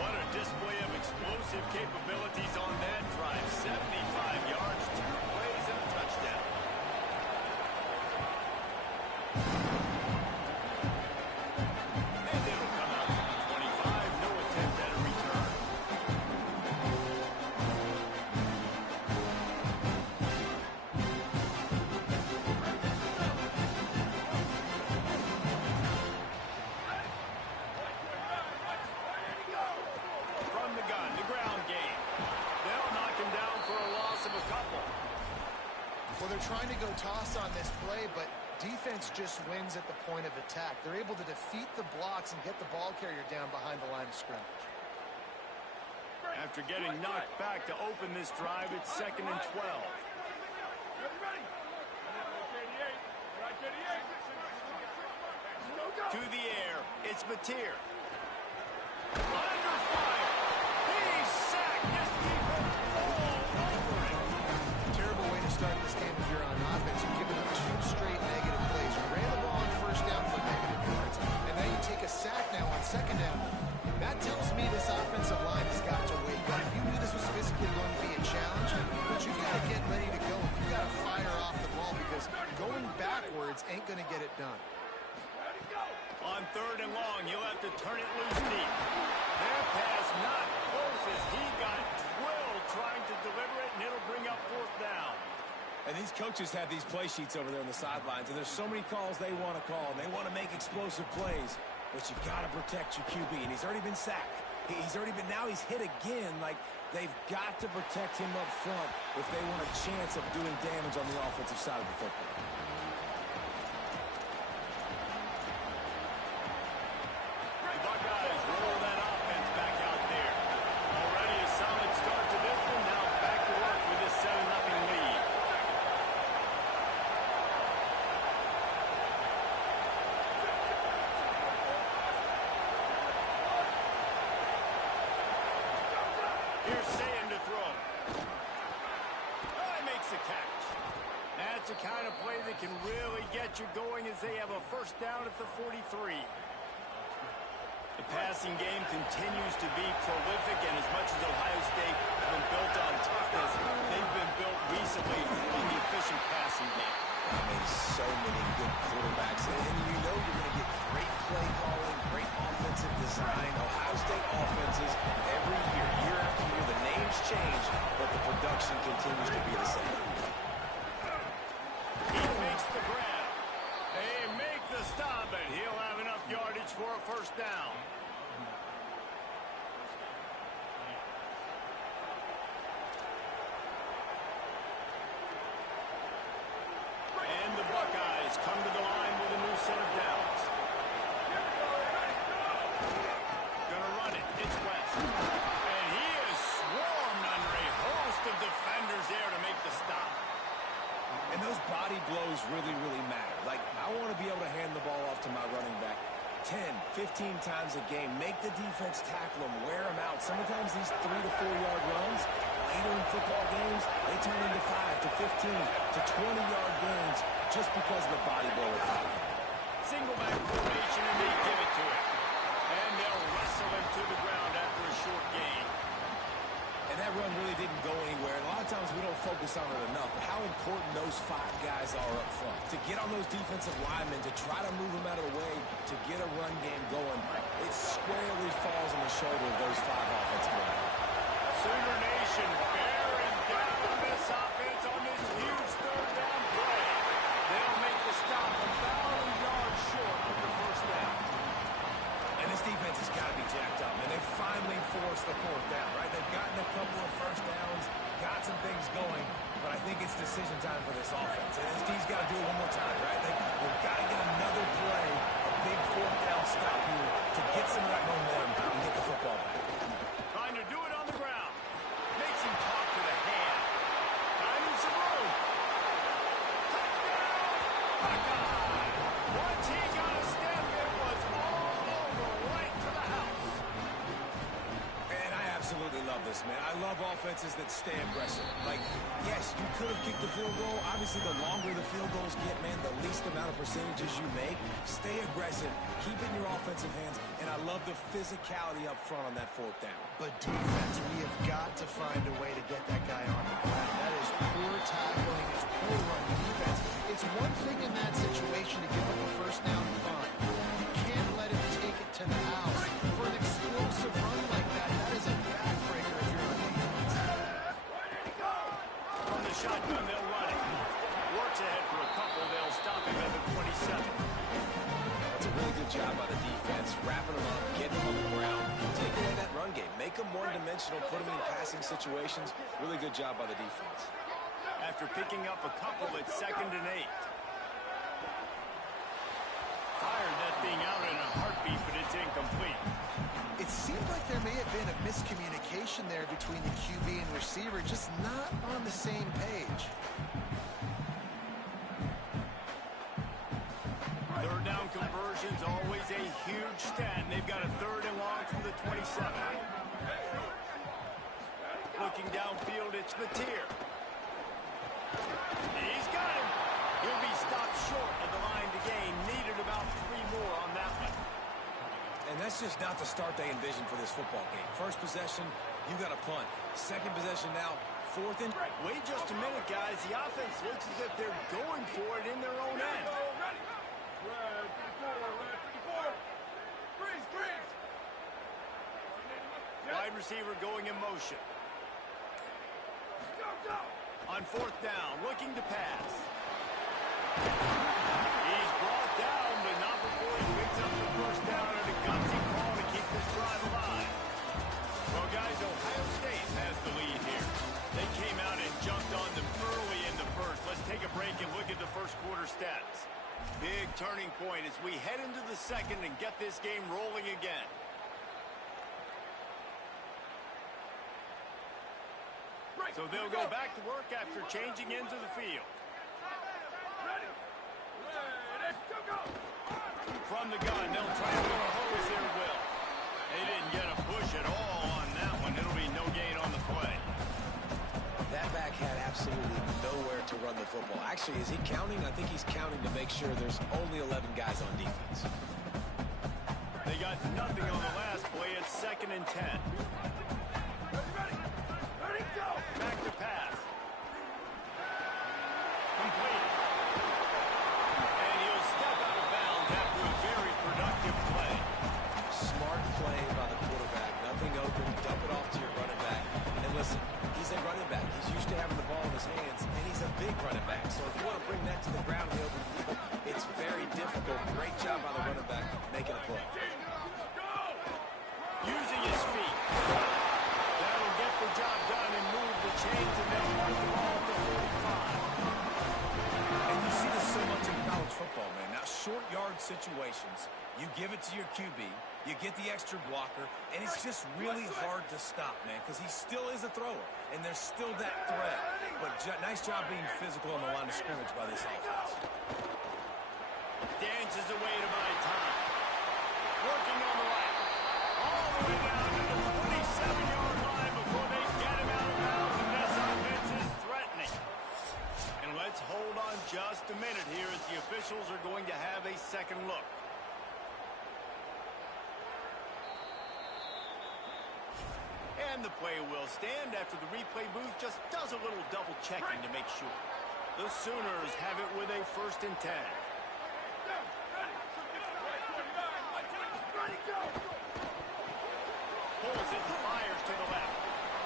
What a display of explosive capabilities on that drive. 75 yards, 2 plays, and a touchdown. And it'll come out to the 25. No attempt at a return. From the gun, the ground game. They'll knock him down for a loss of a couple. Well, they're trying to go toss on this play, but defense just wins at the point of attack. They're able to defeat the blocks and get the ball carrier down behind the line of scrimmage. After getting knocked back to open this drive, it's 2nd and 12. Ready? Right 38. To the air, it's Mateer. Under fire. He's sacked. His defense all over him. Terrible way to start this game if you're on offense. You've given up 2 straight negative plays. You ran the ball on first down for negative yards, and now you take a sack now on second down. That tells me this offensive line has got to wake up. You knew this was physically going to be a challenge, but you've got to get ready to go. You've got to fire off the ball because going backwards ain't going to get it done. On 3rd and long, you'll have to turn it loose deep. Their pass not close as he got drilled trying to deliver it, and it'll bring up 4th down. And these coaches have these play sheets over there on the sidelines, and there's so many calls they want to call, and they want to make explosive plays. But you got to protect your QB, and he's already been sacked. Now he's hit again. Like, they've got to protect him up front if they want a chance of doing damage on the offensive side of the football. The Buckeyes roll that offense back out there. Already a solid start to this one. Now back to work with this 7-0 lead. Here's Sayin to throw. Oh, he makes the catch. That's the kind of play that can really get you going as they have a first down at the 43. The passing game continues to be prolific, and as much as Ohio State has been built on toughness, they've been built recently on the efficient passing game. I mean, so many good quarterbacks, and you know you're going to get great play calling, great offensive design. Ohio State offenses every year after year, the names change, but the production continues to be the same. He makes the grab. They make the stop, and he'll have enough yardage for a first down. And the Buckeyes come to the line with a new set of downs. Gonna run it. It's West. And he is swarmed under a host of defenders there to make the stop. And those body blows really, really matter. Like, I want to be able to hand the ball off to my running back 10, 15 times a game. Make the defense tackle them, wear them out. Sometimes these 3 to 4 yard runs, later in football games, they turn into 5 to 15 to 20-yard gains just because of the body blow effect. Single back formation, and they give it to him. And they'll wrestle him to the ground after a short gain. And that run really didn't go anywhere. And a lot of times we don't focus on it enough, but how important those 5 guys are up front. To get on those defensive linemen, to try to move them out of the way, to get a run game going, it squarely falls on the shoulder of those 5 offensive linemen. Sooner Nation bearing down on this offense on this huge 3rd down play. They'll make the stop about a yard short of the first down. And this defense has got to be jacked up. And they finally forced the 4th down, right? They've gotten a couple of first downs, got some things going, but I think it's decision time for this offense. And this D's got to do it one more time, right? They've got to get another play, a big fourth down stop here to get some of that momentum and get the football back. Trying to do it on the ground. Makes him talk to the hand. Finding some room. Touchdown! Buckeye! Once he got a step, it was all over right to the house. And I absolutely love this, man. I love offenses that stay aggressive. Like, yes, you could have kicked the field goal. Obviously, the longer the field goals get, man, the least amount of percentages you make. Stay aggressive. Keep it in your offensive hands. And I love the physicality up front on that fourth down. But defense, we have got to find a way to get that guy on the ground. That is poor tackling. It's poor run defense. It's one thing in that situation to give up a first down fine. You can't let him take it to the house. For an explosive run like that, that is a backbreaker if you're on defense. From the shotgun, they'll run it. Works ahead for a couple. They'll stop him at the 27. That's a really good job by the defense, wrapping them up, getting them on the ground, taking away that run game, make them one-dimensional, put them in passing situations. Really good job by the defense. After picking up a couple, it's 2nd and 8. Fired that thing out in a heartbeat, but it's incomplete. It seemed like there may have been a miscommunication there between the QB and receiver, just not on the same page. Third down conversion's always a huge stat, and they've got a 3rd and long from the 27. Looking downfield, it's Mateer. He's got him. He'll be stopped short of the line to gain. Needed about 3 more on that one. And that's just not the start they envisioned for this football game. First possession, you got a punt. Second possession now, 4th and... Wait just a minute, guys. The offense looks as if they're going for it in their own end. Red 54. Freeze. Wide receiver going in motion. Go. On 4th down, looking to pass. He's brought down, but not before he picks up the first down and a gutsy call to keep this drive alive. Well, guys, Ohio State has the lead here. They came out and jumped on them early in the first. Let's take a break and look at the first quarter stats. Big turning point as we head into the second and get this game rolling again. So they'll go back to work after changing into the field. Ready, go. From the gun, they'll try to impose their will. They didn't get a push at all on that one. It'll be no gain on the play. That back had absolutely nowhere to run the football. Actually, is he counting? I think he's counting to make sure there's only 11 guys on defense. They got nothing on the last play. It's 2nd and 10. Ready, go. Back to pass. Complete. And he'll step out of bounds after a very productive play. Smart play by the quarterback. Nothing open. Dump it off to your running back. And listen, he's a running back. He's used to having the ball in his hands, and he's a big running back. So if you want to bring that to the ground in the open field, it's very difficult. Great job by the running back making a play. Using his feet. That'll get the job done and move the chains, and they'll mark the ball at the 45. And you see this so much in college football, man. Now, short yard situations, you give it to your QB, you get the extra blocker, and it's just really hard to stop, man, because he still is a thrower, and there's still that threat. But nice job being physical on the line of scrimmage by this offense. Dances away to buy time. Working on the right. All the way down to the 27-yard line before they get him out of bounds, and this offense is threatening. And let's hold on just a minute here as the officials are going to have a second look. And the play will stand after the replay booth just does a little double checking to make sure. The Sooners have it with a 1st and 10. Ready, go. Pulls it and fires to the left.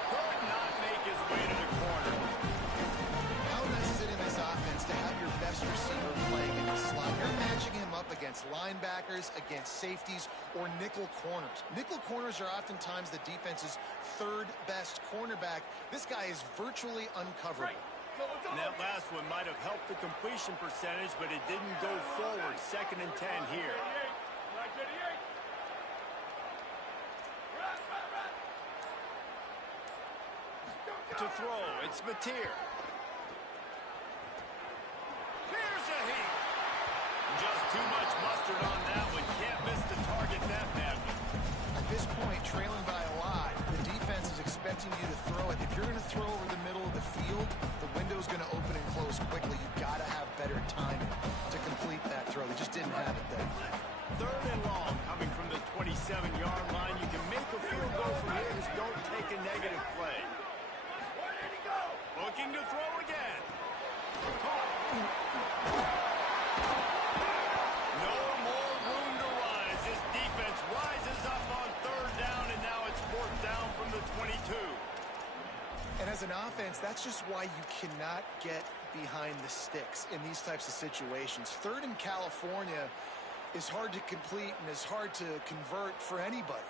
Could not make his way to the corner. How nice is it in this offense to have your best receiver playing in the slot? You're matching him up against linebackers, against safeties, or nickel corners. Nickel corners are oftentimes the defense's 3rd best cornerback. This guy is virtually uncoverable. And that last one might have helped the completion percentage, but it didn't go forward. 2nd and 10 here. To throw, it's Mateer. Here's a heat. Just too much mustard on that one. Can't miss the target that badly. At this point, trailing by a lot, the defense is expecting you to throw it. If you're going to throw over the middle of the field, the window's going to open and close quickly. You've got to have better timing to complete that throw. They just didn't have it there. 3rd and long, coming from the 27-yard line. You can make a field goal from here. Just don't take a negative play. Where did he go? Looking to throw again. Caught. No more room to rise. This defense rises up on 3rd down, and now it's 4th down from the 22. And as an offense, that's just why you cannot get behind the sticks in these types of situations. 3rd in California is hard to complete and is hard to convert for anybody.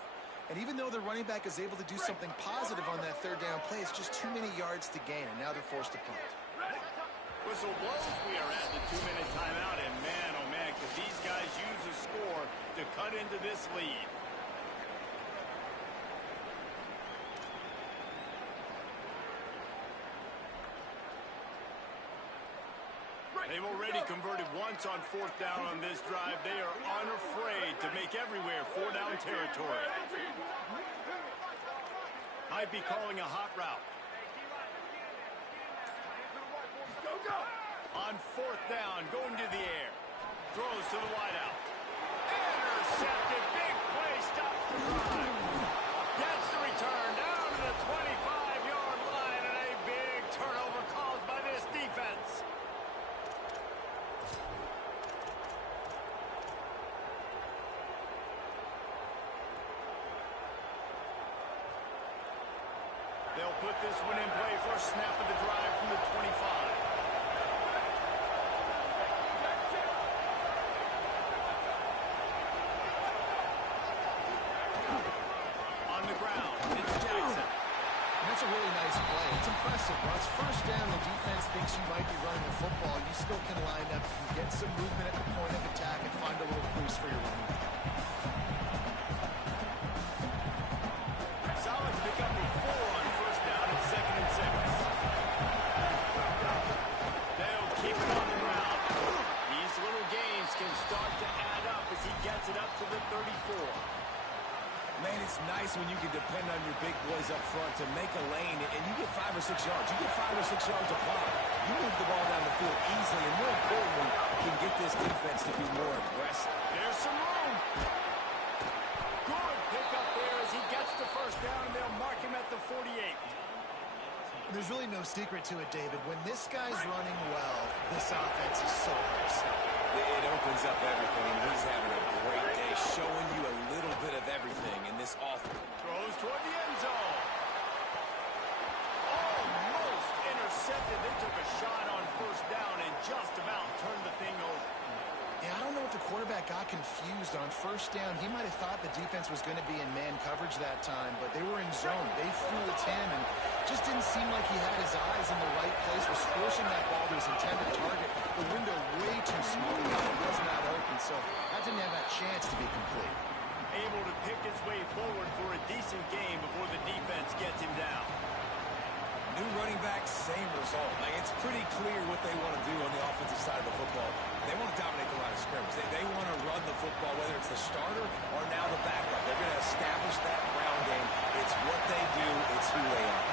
And even though the running back is able to do something positive on that 3rd down play, it's just too many yards to gain, and now they're forced to punt. Whistle blows. We are at the 2-minute timeout, and man, oh man, could these guys use a score to cut into this lead. They've already converted once on 4th down on this drive. They are unafraid to make everywhere 4-down territory. Might be calling a hot route. Go, go! On 4th down, going to the air. Throws to the wideout. Intercepted. Big play. Stops the drive. Gets the return down to the 25-yard line, and a big turnover caused by this defense. They'll put this one in play. First snap of the drive from the 25. On the ground, it's Jackson. That's a really nice play. It's impressive. While it's 1st down, the defense thinks you might be running the football. You still can line up, you can get some movement at the point of attack and find a little crease for your running back. Solid pickup of 4 on 1st down and 2nd and 6. They'll keep it on the ground. These little gains can start to add up as he gets it up to the 34. Man, it's nice when you can depend on your big boys up front to make a lane, and you get 5 or 6 yards. You get 5 or 6 yards a pop. You move the ball down the field easily, and more importantly, you can get this defense to be more aggressive. There's some room. Good pickup there as he gets the 1st down, and they'll mark him at the 48. There's really no secret to it, David. When this guy's running well, this offense is so aggressive. It opens up everything, and he's having a great day, showing you a little bit of everything in this offense. Throws toward the end zone. Almost intercepted. They took a shot on 1st down and just about turned the thing over. Yeah, I don't know if the quarterback got confused on 1st down. He might have thought the defense was going to be in man coverage that time, but they were in zone. They fooled him and just didn't seem like he had his eyes in the right place, was forcing that ball to his intended target. The window way too small. It was not open, so that didn't have that chance to be complete. Able to pick his way forward for a decent game before the defense gets him down. New running back, same result. Like, it's pretty clear what they want to do on the offensive side of the football. They want to dominate the line of scrimmage. They want to run the football, whether it's the starter or now the backup. They're going to establish that ground game. It's what they do. It's who they are.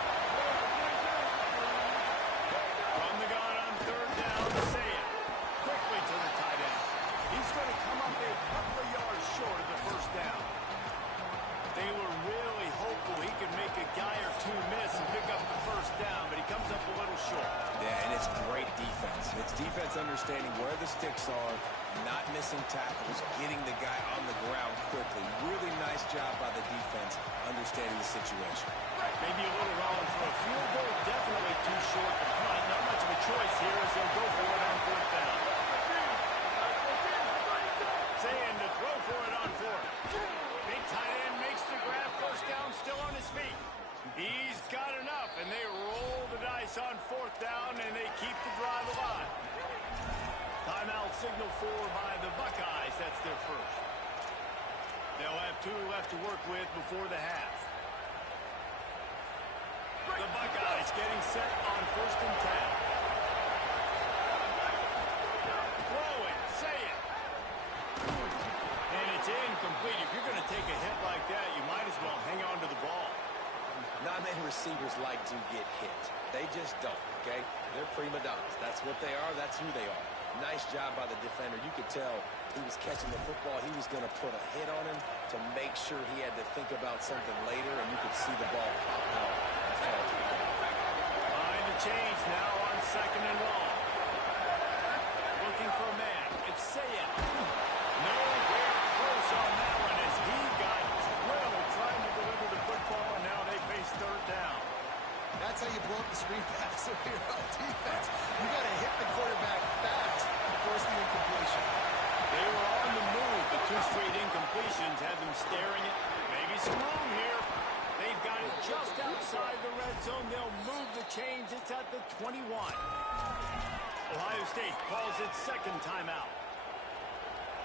From the gun on 3rd down, say it. Quickly to the tight end. He's going to come up a couple of yards short of the 1st down. They were really hopeful he could make a guy or two miss and pick up the 1st down, but he comes up a little short. Yeah, and it's great defense. It's defense understanding where the sticks are, not missing tackles, getting the guy on the ground quickly. Really nice job by the defense understanding the situation. Maybe a little wrong for a field goal. Definitely too short to punt. Not much of a choice here as they'll go for it on 4th down. Saying to throw for it on 4th. Big tight end makes the grab. 1st down, still on his feet. He's got enough, and they roll the dice on 4th down, and they keep the drive alive. Timeout signal for by the Buckeyes. That's their first. They'll have 2 left to work with before the half. The Buckeyes offense getting set on 1st and 10. Throw it. Say it. And it's incomplete. If you're going to take a hit like that, you might as well hang on to the ball. Not many receivers like to get hit. They just don't, okay? They're prima donnas. That's what they are. That's who they are. Nice job by the defender. You could tell he was catching the football. He was going to put a hit on him to make sure he had to think about something later, and you could see the ball pop out and fall to the ground. Behind the chains now on 2nd and long. Looking for a man. It's Sayed. Nowhere close on that one as he got drilled trying to deliver the football, and now they face 3rd down. That's how you blow up the screen pass if you're on defense. You got to hit the quarterback fast to force the incompletion. They were on the move. The 2 straight incompletions had them staring at maybe some room here. They've got it just outside the red zone. They'll move the chains. It's at the 21. Ohio State calls its 2nd timeout.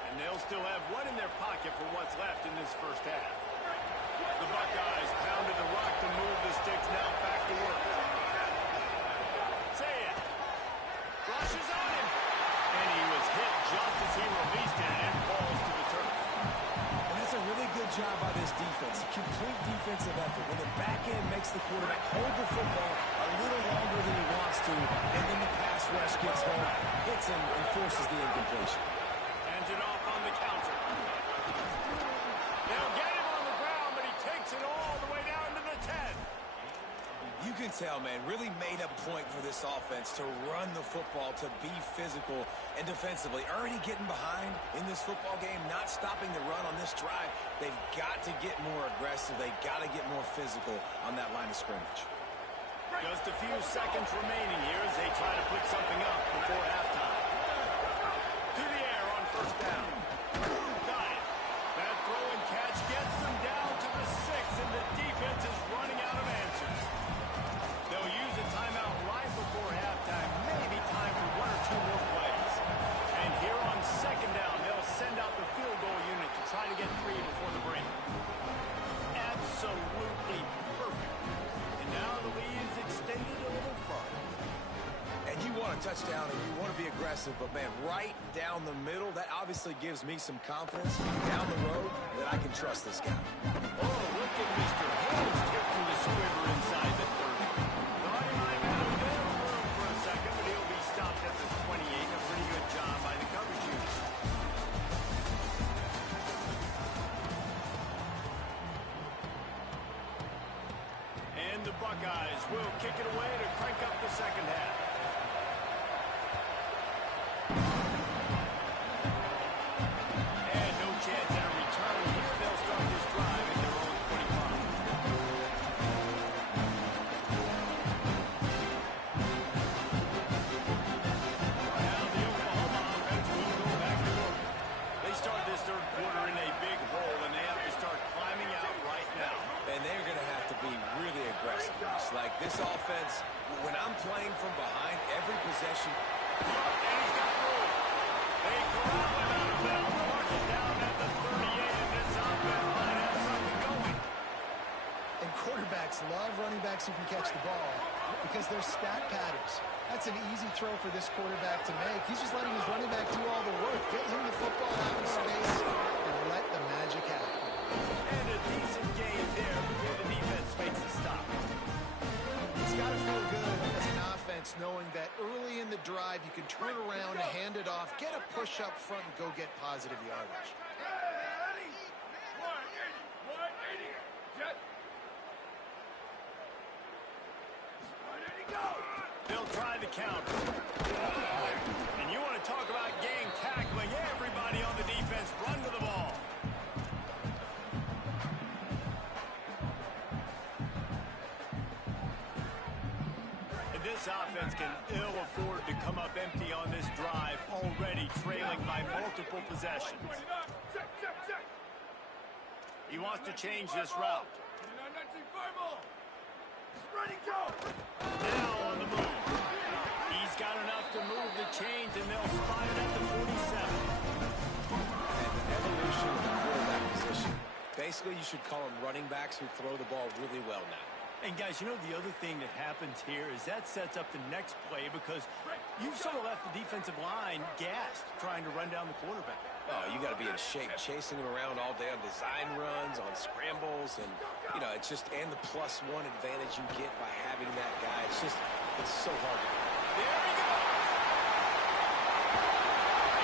And they'll still have one in their pocket for what's left in this 1st half. The Buckeyes pounded the rock to move the sticks. Now back to work. Say it. Rushes on him. And he was hit just as he released it and falls to the turf. And that's a really good job by this defense. A complete defensive effort. When the back end makes the quarterback hold the football a little longer than he wants to, and then the pass rush gets home, hits him, and forces the incompletion. Hands it off on the counter. They'll get him on the ground, but he takes it all the way down to the 10. You can tell, man, really made a point for this offense to run the football, to be physical and defensively. Already getting behind in this football game, not stopping the run on this drive. They've got to get more aggressive. They've got to get more physical on that line of scrimmage. Just a few seconds remaining here as they try to put something up before halftime. To the air on 1st down. Got it. That throw and catch gets them down to the 6, and the defense is running out of answers. They'll use a timeout right before halftime. Maybe time for 1 or 2 more plays. And here on 2nd down, they'll send out the field goal unit to try to get 3 before the break. Absolutely perfect. And now the lead is extended a little further. And you want a touchdown and you want to be aggressive, but, man, right down the middle, that obviously gives me some confidence down the road that I can trust this guy. Oh, look at Mr. Holmes taking the swiver inside the 30. Thought he might have a bit of room for a second, but he'll be stopped at the 28. A pretty good job by the coverage unit. And the Buckeyes will kick it away to crank up the 2nd half. And no chance at a return here. They'll start this drive at their own 25. Now the Oklahoma offense will go back to work. They start this 3rd quarter in a big hole, and they have to start climbing out right now. And they're going to have to be really aggressive. It's like this offense, when I'm playing from behind, every possession. And he's got room. They corral him out of bounds. Mark it down at the 38, and this offense might have something going. And quarterbacks love running backs who can catch the ball because they're stat patterns. That's an easy throw for this quarterback to make. He's just letting his running back do all the work. Get him the football out of space and let the magic happen. And a decent game there before the defense makes a stop. It's got to feel good as an offense knowing that early in the drive you can turn around, hand it off, get a push up front, and go get positive yardage. Ready? 180. Jet. 180, go. They'll try the counter. And you want to talk about game tackling. Everybody on the defense run to the ball. And this offense can ill afford to come up empty on this drive, already trailing by multiple possessions. 29. Check, check, check. He wants to change this route. 29, 19, fireball. Ready, go. Now on the move. He's got enough to move the chains, and they'll spot it at the 47. And the evolution of the quarterback position. Basically, you should call them running backs who throw the ball really well now. And guys, you know the other thing that happens here is that sets up the next play because you've sort of left the defensive line gassed trying to run down the quarterback. Oh, you got to be in shape, chasing him around all day on design runs, on scrambles, and, you know, it's just, and the +1 advantage you get by having that guy. It's just, it's so hard to do. There he goes.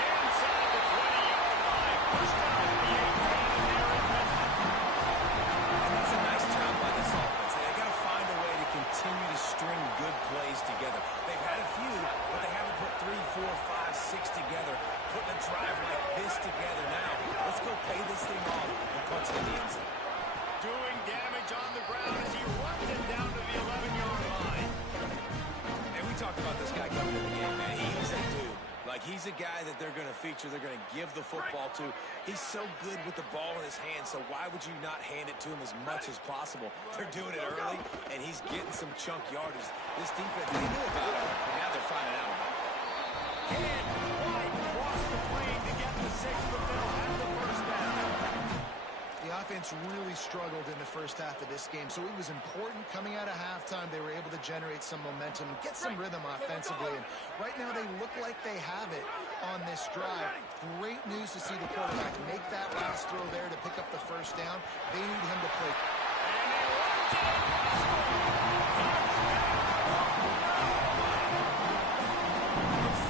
Inside the 20-yard line. First down at the 18, and they're in business. And that's a nice job by this offense. They got to find a way to continue to string good plays together. They've had a few, but they haven't put 3, 4, 5, 6 together. Putting a drive like this together now. Let's go pay this thing off and punch it in the end zone. Doing damage on the ground as he runs it down to the 11-yard line. And we talked about this guy coming in the game, man. He's a dude. Like, he's a guy that they're going to feature, they're going to give the football to. He's so good with the ball in his hands, so why would you not hand it to him as much as possible? They're doing it early, and he's getting some chunk yardage. This defense, they knew about it, but now they're finding out about it. Hit wide across the plane to get the 6, but they'll have the first down. The offense really struggled in the first half of this game, so it was important coming out of halftime. They were able to generate some momentum, get some rhythm offensively, and right now they look like they have it on this drive. Great news to see the quarterback make that last throw there to pick up the first down. They need him to play. And they locked it.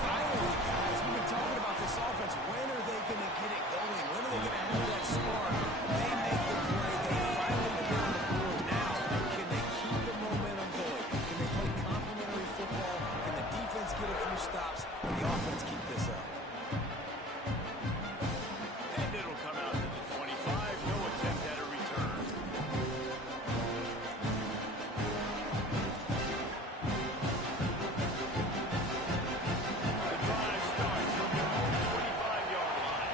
Finally, guys, we've been talking about this offense. When are they going to get it going? When are they going to have that spark? They make the play. They finally get on the board. Now, can they keep the momentum going? Can they play complementary football? Can the defense get a few stops? And the offense keep this up? And it'll come out to the 25. No attempt at a return. The drive starts from their own 25-yard line.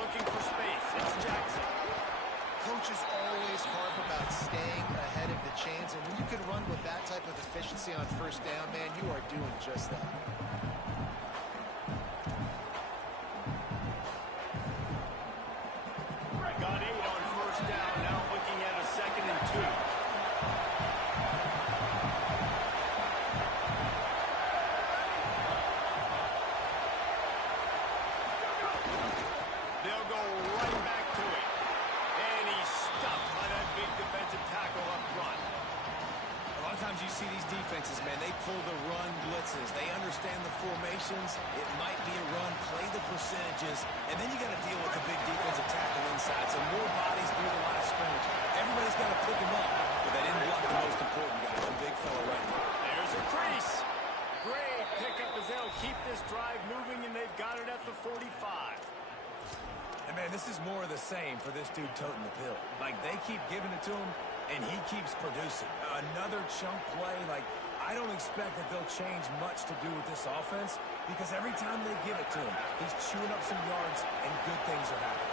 Looking for space. It's Jackson. Coaches always harp about staying ahead of the chains, and when you can run with that type of efficiency on first down, man, you are doing just that. Got 8 on first down. Now looking at a 2nd and 2. They'll go right back to it. And he's stuffed by that big defensive tackle up front. A lot of times you see these defenses, man, they pull the run blitzes. They understand the formations. It might be a run, play the percentages, and then you got to deal with the big defensive tackle inside. So more bodies through the line of scrimmage. Everybody's got to pick him up, but they didn't block the most important guy, the big fella right there. There's a crease. Great pickup as they'll keep this drive moving, and they've got it at the 45. And, man, this is more of the same for this dude toting the pill. Like, they keep giving it to him, and he keeps producing. Another chunk play. Like, I don't expect that they'll change much to do with this offense because every time they give it to him, he's chewing up some yards, and good things are happening.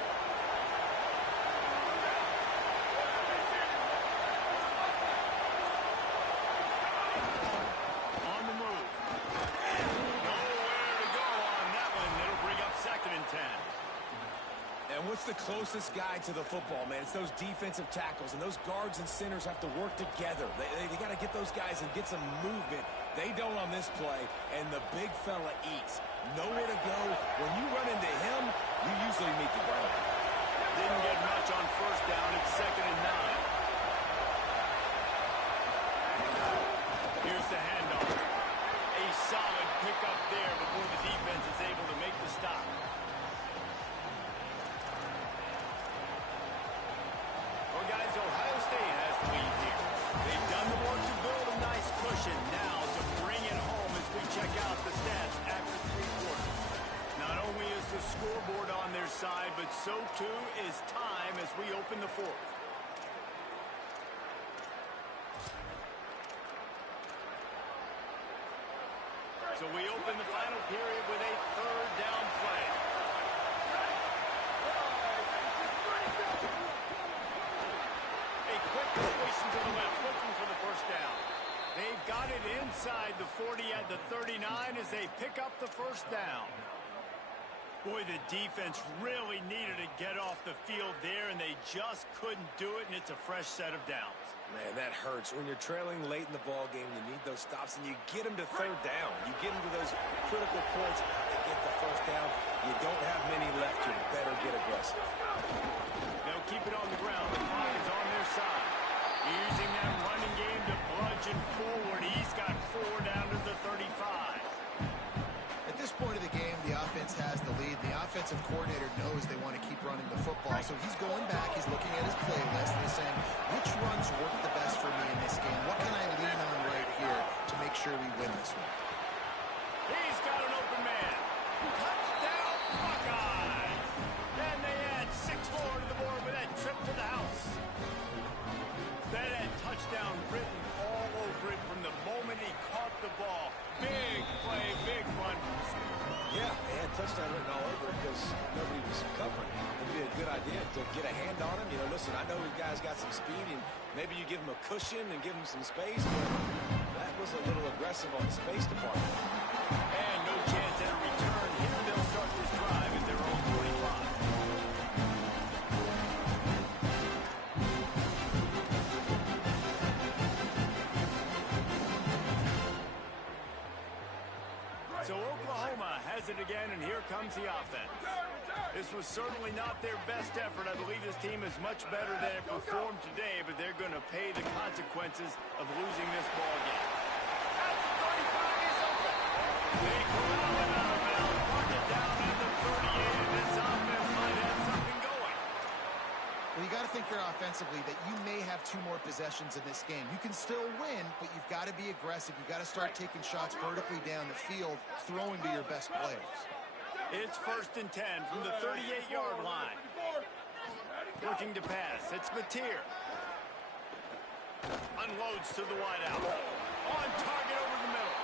On the move. Nowhere to go on that one. It'll bring up 2nd and 10. And what's the closest guy to the football, man? It's those defensive tackles, and those guards and centers have to work together. They got to get those guys and get some movement. They don't on this play, and the big fella eats. Nowhere to go. When you run into him, you usually meet the ground. Didn't get much on first down. It's 2nd and 9. Here's the handoff. A solid pickup there before the defense is able to make the stop. Well, guys, Ohio State has the lead here. They've done the work to build a nice cushion. Now to bring it home as we check out the stats after 3 quarters. Not only is the scoreboard on their side, but so too is time as we open the 4th. So we open the final period with a 3rd down play. A quick completion to the left, looking for the first down. They've got it inside the 40 at the 39 as they pick up the first down. Boy, the defense really needed to get off the field there, and they just couldn't do it, and it's a fresh set of downs. Man, that hurts. When you're trailing late in the ball game, you need those stops, and you get them to third down. You get them to those critical points to get the first down. You don't have many left. You better get aggressive. They'll keep it on the ground. The clock is on their side. Using that running game to bludgeon forward. He's got 4 down to the 35. At this point of the game, the offense has the lead. The offensive coordinator knows they want to keep running the football, so he's going back, he's looking at his playlist, and he's saying, which runs work the best for me in this game? What can I lean on right here to make sure we win this one? He's got an open man. Touchdown, Buckeyes! And they add 6 more to the board with that trip to the house. That had touchdown written all over it from the moment he caught the ball. Big play, big run. Yeah, they had touchdown written all over it because nobody was covering. It'd be a good idea to get a hand on him. You know, listen, I know you guys got some speed, and maybe you give him a cushion and give him some space, but that was a little aggressive on the space department. And no chance at a return. Here they'll start this drive at their own 45. So Oklahoma has it again, and here comes the offense. This was certainly not their best effort. I believe this team is much better than it performed today, but they're going to pay the consequences of losing this ball game. At the 35, he's open. They corral him out of bounds, mark it down at the 38, and this offense might have something going. Well, you got to think here offensively that you may have 2 more possessions in this game. You can still win, but you've got to be aggressive. You've got to start taking shots vertically down the field, throwing to your best players. It's 1st and 10 from the 38-yard line. Looking to pass. It's Mateer. Unloads to the wideout. On target over the middle.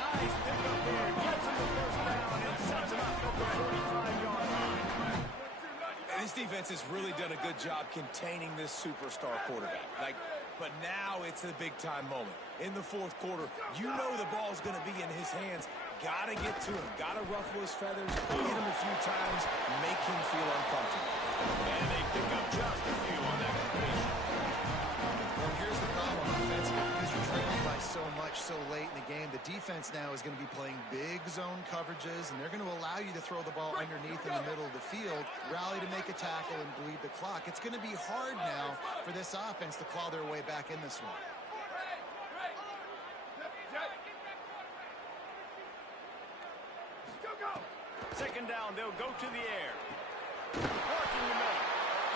Nice pick up there. Gets him the first down and sets him up at the 45-yard line. And this defense has really done a good job containing this superstar quarterback. But now it's a big-time moment. In the 4th quarter, you know the ball's going to be in his hands. Got to get to him. Got to ruffle his feathers, hit him a few times, make him feel uncomfortable. And they pick up just a few on that completion. Well, here's the problem offensively. Because you're trailing by so much so late in the game, the defense now is going to be playing big zone coverages, and they're going to allow you to throw the ball underneath in the middle of the field, rally to make a tackle, and bleed the clock. It's going to be hard now for this offense to claw their way back in this one. Second down, they'll go to the air. Working the middle.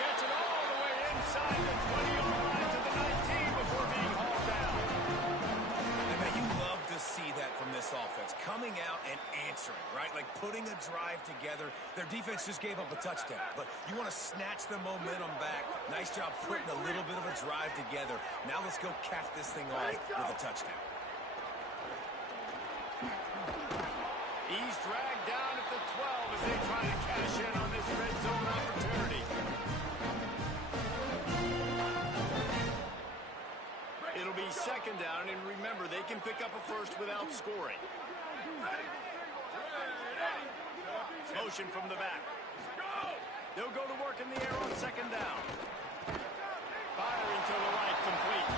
Gets it all the way inside the 20-yard line to the 19 before being hauled down. And man, you love to see that from this offense. Coming out and answering, right? Like putting a drive together. Their defense just gave up a touchdown, but you want to snatch the momentum back. Nice job putting a little bit of a drive together. Now let's go cap this thing off with a touchdown. He's dragged down at the 12 as they try to cash in on this red zone opportunity. It'll be second down, and remember, they can pick up a first without scoring. Motion from the back. They'll go to work in the air on second down. Firing to the right, complete.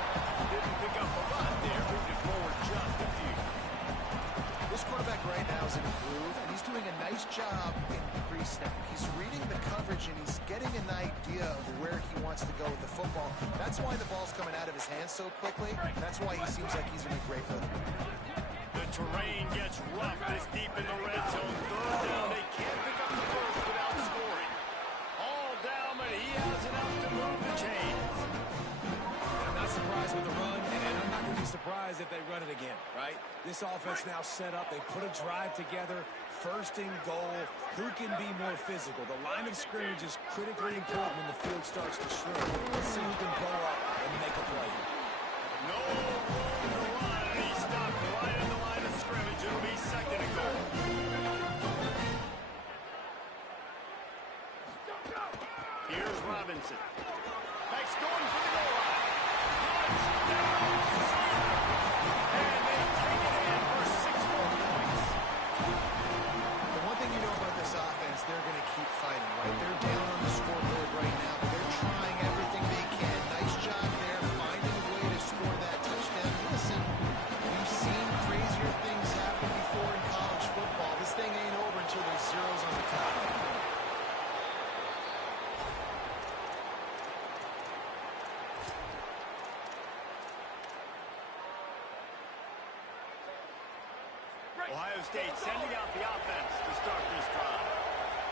Didn't pick up a lot there, moved it forward just a few. This quarterback right now is in a groove, and he's doing a nice job in pre-snap. He's reading the coverage, and he's getting an idea of where he wants to go with the football. That's why the ball's coming out of his hands so quickly. That's why he seems like he's in a great rhythm. The terrain gets rough this deep in the red zone. Third down, they can't pick up the first without scoring. All down, but he has enough to move the chains. I'm not surprised with the run, and I'm not going to be surprised if they run it again, right? This offense now set up. They put a drive together, 1st and goal. Who can be more physical? The line of scrimmage is critically important when the field starts to shrink. Let's see who can blow up and make a play. No room to run, and he stopped right on the line of scrimmage. It'll be second and goal. Here's Robinson. Back's going for the goal line. Touchdown, Sooner! And they take it in for 6 more points. The one thing you know about this offense, they're going to keep fighting, right? They're down on the scoreboard right now, but they're trying everything they can. Nice job there, finding a way to score that touchdown. Listen, we've seen crazier things happen before in college football. This thing ain't over until there's zeros on the clock. Ohio State sending out the offense to start this drive.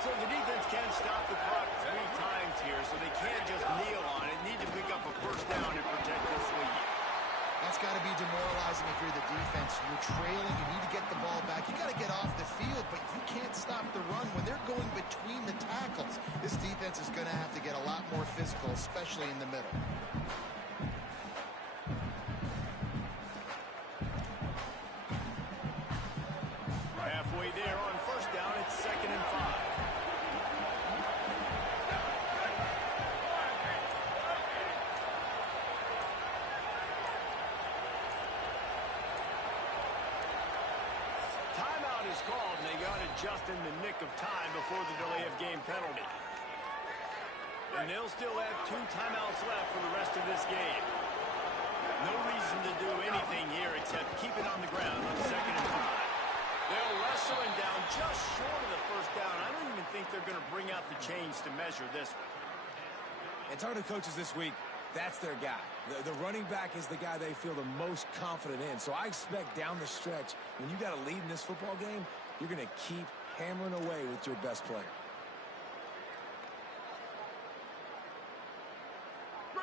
So the defense can stop the clock 3 times here, so they can't just kneel on it. Need to pick up a first down and protect this lead. That's got to be demoralizing if you're the defense. You're trailing, you need to get the ball back. You got to get off the field, but you can't stop the run when they're going between the tackles. This defense is going to have to get a lot more physical, especially in the middle. Halfway there on first down, it's 2nd and 5. Timeout is called, and they got it just in the nick of time before the delay of game penalty. And they'll still have 2 timeouts left for the rest of this game. No reason to do anything here except keep it on the ground on 2nd and 5. They'll wrestle him down just short of the first down. I don't even think they're going to bring out the chains to measure this one. And talking to coaches this week, that's their guy. The running back is the guy they feel the most confident in. So I expect down the stretch, when you got a lead in this football game, you're going to keep hammering away with your best player.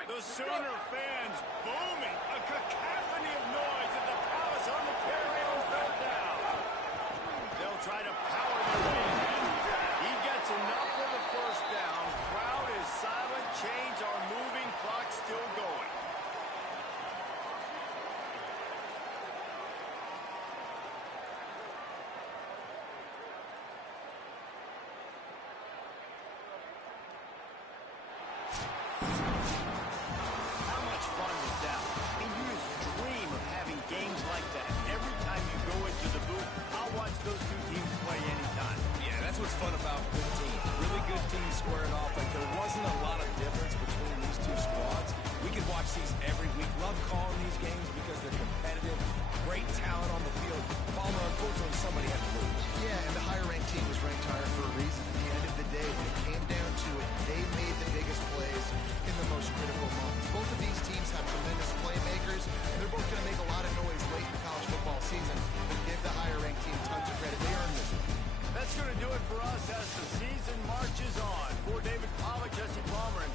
The Sooner fans booming. A cacophony of noise at the Palace on the Prairie on third down. They'll try to power their way in. He gets enough for the first down. Crowd is silent. Chains are moving. Clock still going. How much fun was that? I mean, you just dream of having games like that. Every time you go into the booth, I'll watch those 2 teams play anytime. Yeah, that's what's fun about good teams. Really good teams squaring off. Like, there wasn't a lot of difference between these 2 squads. We could watch these every week. Love calling these games because they're competitive. Great talent on the field. Palmer, unfortunately, somebody had to lose. Yeah, and the higher-ranked team was ranked higher for a reason. At the end of the day, when it came down to it, they made the biggest plays in the most critical moments. Both of these teams have tremendous playmakers, and they're both going to make a lot of noise late in the college football season. But give the higher-ranked team tons of credit. They earned this one. That's going to do it for us as the season marches on. For David Pollack, Jesse Palmer, and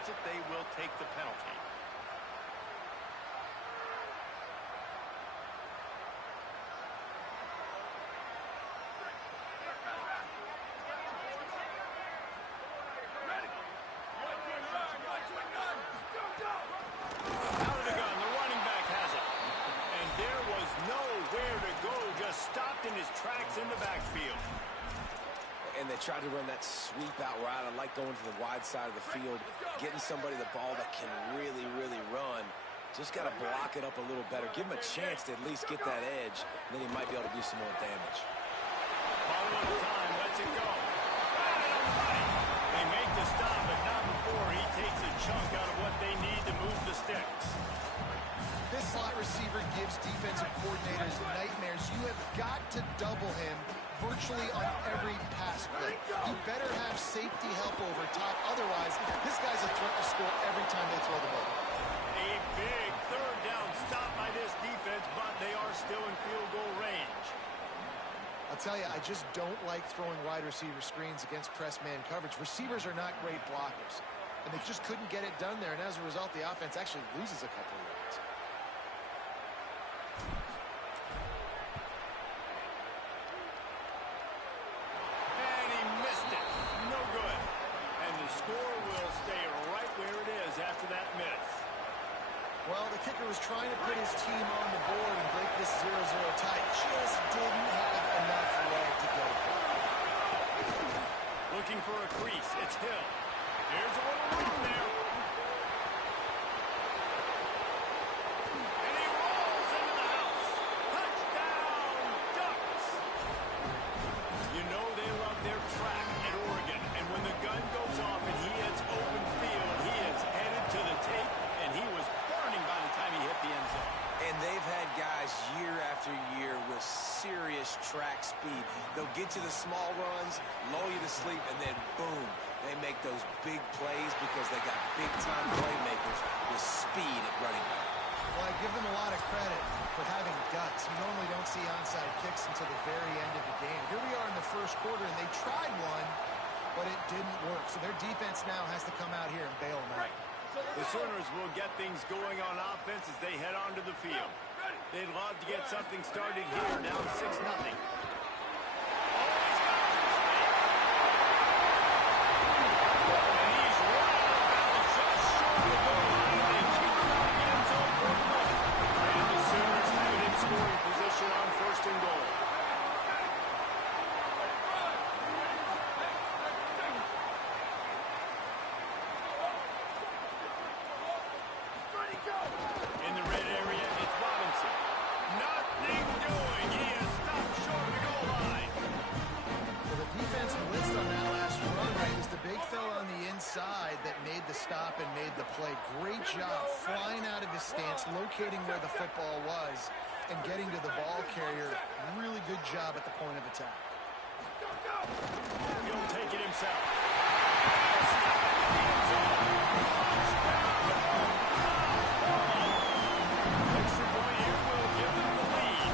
accepts it, they will take the penalty. Out of the gun, the running back has it. And there was nowhere to go, just stopped in his tracks in the backfield. And they tried to run that sweep out route. I like going to the wide side of the field, getting somebody the ball that can really, really run. Just got to block it up a little better. Give him a chance to at least get that edge, and then he might be able to do some more damage. Ball at a time, lets it go. Got it on the money. They make the stop, but not before he takes a chunk out of what they need to move the sticks. This slot receiver gives defensive coordinators nightmares. You have got to double him virtually on every pass play. You better have safety help over top. Otherwise, this guy's a threat to score every time they throw the ball. A big third down stop by this defense, but they are still in field goal range. I'll tell you, I just don't like throwing wide receiver screens against press man coverage. Receivers are not great blockers, and they just couldn't get it done there, and as a result, the offense actually loses a couple of yards. And he missed it. No good. And the score will stay right where it is after that miss. Well, the kicker was trying to put his team on the board and break this 0-0 tie. Just didn't have enough leg to get it done. Looking for a crease. It's Hill. Here's a little room there. And he rolls into the house. Touchdown, Ducks. You know they love their track at Oregon. And when the gun goes off and he hits open field, he is headed to the tape, and he was burning by the time he hit the end zone. And they've had guys year after year with serious track speed. They'll get you the small runs, lull you to sleep, and then boom, they make those big plays because they got big-time playmakers with speed at running back. Well, I give them a lot of credit for having guts. You normally don't see onside kicks until the very end of the game. Here we are in the first quarter, and they tried one, but it didn't work. So their defense now has to come out here and bail them out. The Sooners will get things going on offense as they head onto the field. They'd love to get something started here, down 6-0. In the red area, it's Robinson. Nothing doing. He is stopped short of the goal line. Well, the defense blitzed on that last run, right? It was the big fella on the inside that made the stop and made the play. Great job flying out of his stance, locating where the football was, and getting to the ball carrier. Really good job at the point of attack. He'll take it himself. Extra point here will give them the lead.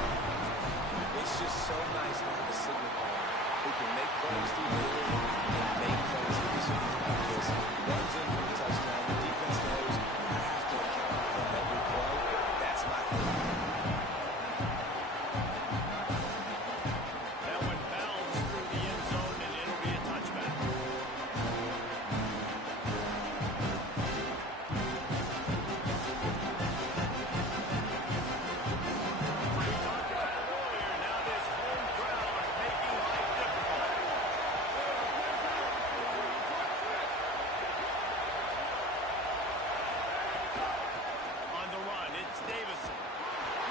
It's just so nice to have a signal player who can make plays through the air and make plays for the Sooners like this. Runs in for the touchdown. The defense knows I have to account for them every play. That's my thing. That one bounds through the end zone, and it'll be a touchback. We talked about it earlier. Now this home crowd making life difficult. On the run, it's Davison.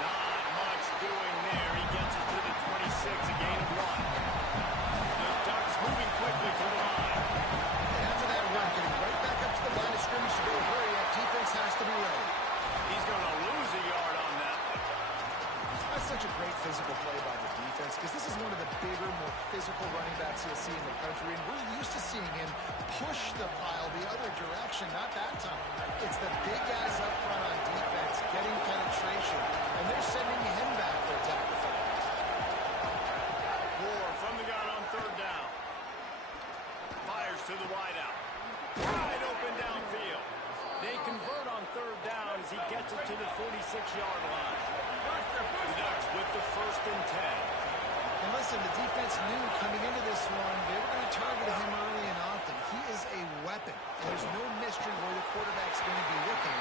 Not much doing there. He gets it to the 26, a gain of 1. The Ducks moving quickly to the line. And after that run, getting right back up to the line of scrimmage to go hurry up. Defense has to be ready. He's going to lose a yard on that one. That's such a great physical play by the defense because this is one of the bigger, more physical running backs you'll see in the country, and we're used to seeing him push the pile the other direction. Not that time. It's the big guys up front on defense getting penetration, and they're sending him back for a tackle for loss. Moore from the gun on third down. Fires to the wideout. Wide open downfield. as he gets it to the 46-yard line. Ducks with the 1st and 10. And listen, the defense knew coming into this one, they were going to target him early and often. He is a weapon, and there's no mystery where the quarterback's going to be looking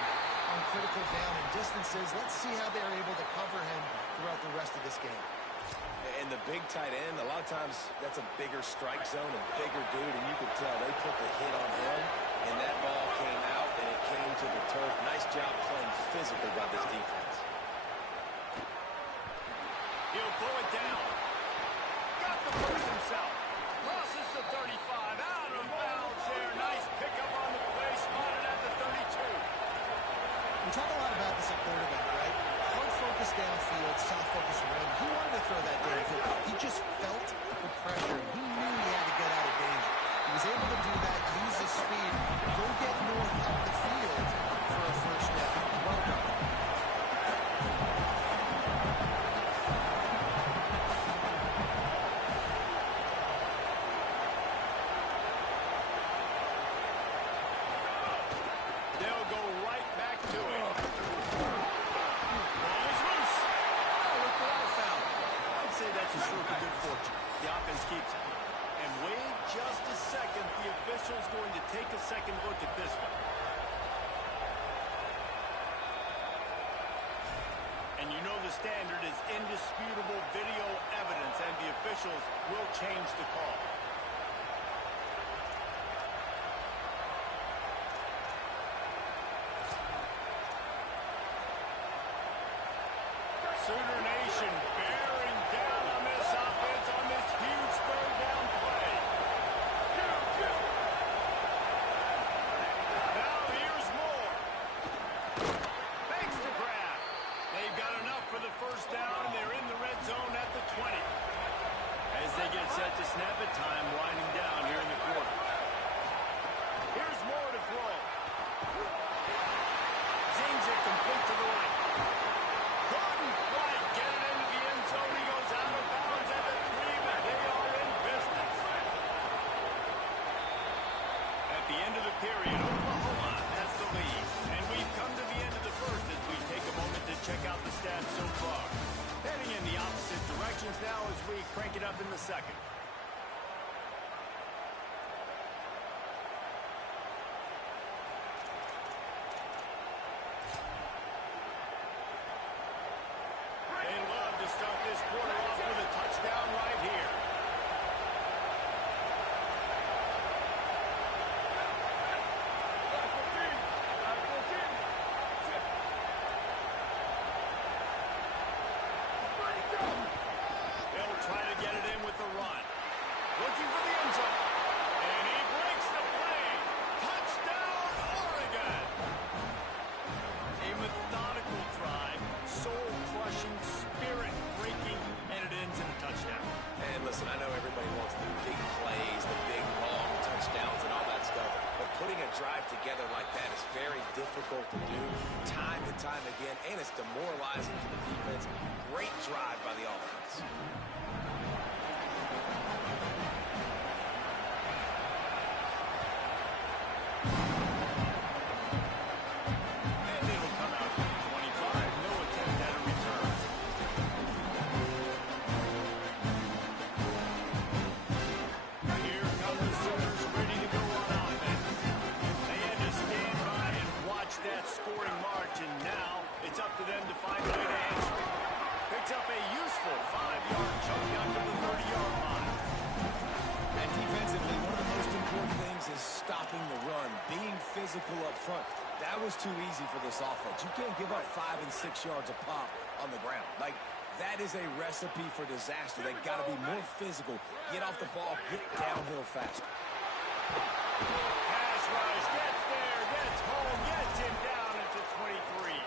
on critical down and distances. Let's see how they're able to cover him throughout the rest of this game. And the big tight end, a lot of times that's a bigger strike zone, a bigger dude, and you could tell they put the hit on him, and that ball came out, and it came to the turf. Nice job playing physical by this defense. He'll pull it down. Got the first himself. Crosses the 35. Out of bounds there. Nice pickup on the play. Spotted at the 32. We talk a lot about this at quarterback, right? Hard focus downfield, soft focus around. He wanted to throw that downfield. He just felt the pressure. He knew he had to get out of danger. He was able to do that, use his speed, go get north up the field for a first down. Well done. They'll go right back to it. Ball is loose. Oh, look for that foul. I'd say that's a stroke of good fortune. The offense keeps it. And wait just a second. The official's going to take a second look at this one. And you know the standard is indisputable video evidence, and the officials will change the call. Sooner Nation bearing down on this offense on this huge 3rd down play. Now here's more. Makes the grab. They've got enough for the 1st down, and they're in the red zone at the 20. As they get set to snap it, time winding down here in the quarter. Here's more to throw. Zings it complete to the right. Couldn't quite get it into the end zone. He goes out of bounds at the 3, but they are in business. At the end of the period, Oklahoma has the lead. And we've come to the end of the 1st as we take a moment to check out the stats so far. Heading in the opposite directions now as we crank it up in the 2nd. They love to start this quarter off with a touchdown right here. They'll try to get it in with the run. Looking for the end zone. And he breaks the play. Touchdown, Oregon. A methodical drive, soul-crushing, spirit-breaking, and it ends in a touchdown. And listen, I know everybody wants the big plays, the big, long touchdowns and all that stuff, but putting a drive together like that is very difficult to do time and time again, and it's demoralizing for the defense. Great drive by the offense. And it'll come out to the 25. No attempt at a return. Here come the Sooners ready to go on offense. They had to stand by and watch that scoring march, and now it's up to them to find a way to answer it. Picks up a useful 5-yard chunk out to the 30-yard line. And defensively, one of the most important things is stopping the run, being physical up front. That was too easy for this offense. You can't give up 5 and 6 yards a pop on the ground. Like, that is a recipe for disaster. They got to be more physical, get off the ball, get downhill faster. Pass rush, gets there, gets home, gets him down into 23.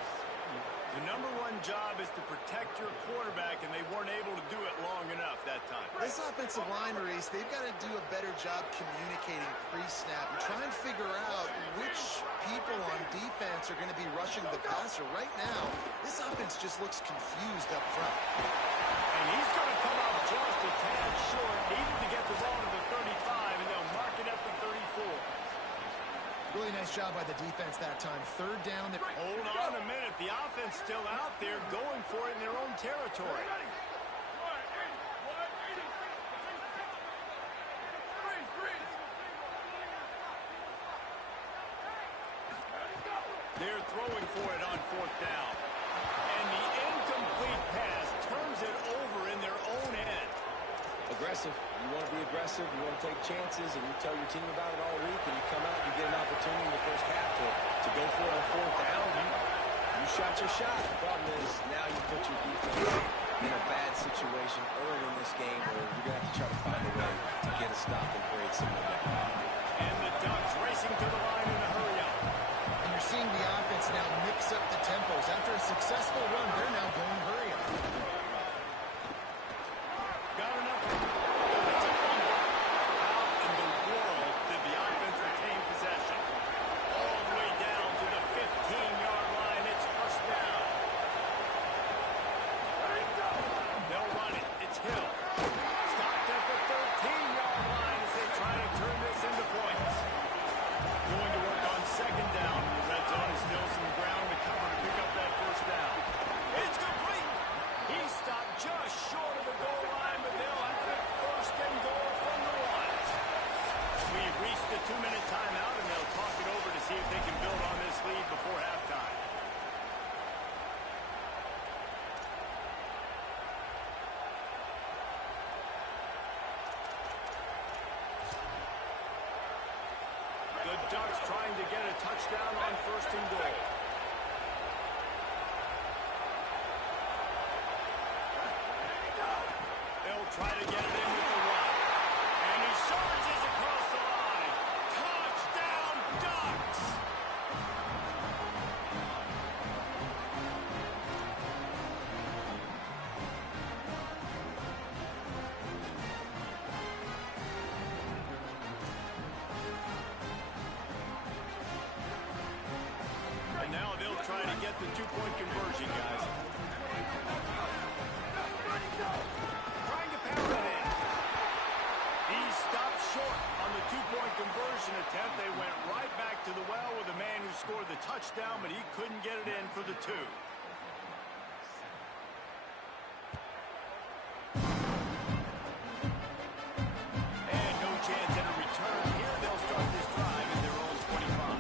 The number one job is to protect your quarterback, and they weren't able to do it long enough that time. This offensive line, Reese, they've got to do a better job communicating pre-snap and try and figure out which people on defense are going to be rushing the passer. Right now, this offense just looks confused up front. And he's going to come up just a tad short. Needed to get the ball to the 35, and they'll mark it at the 34. Really nice job by the defense that time. Third down. Hold on a minute. The offense still out there going for it in their own territory. They're throwing for it on fourth down. And the incomplete pass turns it over in their own end. Aggressive. You want to be aggressive. You want to take chances, and you tell your team about it all week, and you come out, you get an opportunity in the first half to go for it on fourth down. You shot your shot. The problem is now you put your defense in a bad situation early in this game where you're going to have to try to find a way to get a stop and create some momentum. And the Ducks racing to the line in a hurry-up. And you're seeing the offense now mix up the tempos. After a successful run, they're now going hurry-up. Got enough. It's a fumble. How in the world did the offense retain possession? All the way down to the 15-yard line. It's first down. They'll run it. It's Hill. Stopped at the 13-yard line as they try to turn this into points. Going to work on second down in the red zone. Is still some ground to cover to pick up that first down. It's complete. He stopped just short of the goal line, but they'll have it first and goal from the one. We've reached the 2-minute timeout, and they'll talk it over to see if they can build on this lead before halftime. The Ducks trying to get a touchdown on first and goal. They'll try to get it in with the run. And he charges across the line. Touchdown, Ducks! And now they'll try to get the two-point conversion, guys. Trying to pound it in. He stopped short on the two-point conversion attempt. They went right back to the well with the man who scored the touchdown, but he couldn't get it in for the two. And no chance at a return here. They'll start this drive at their own 25.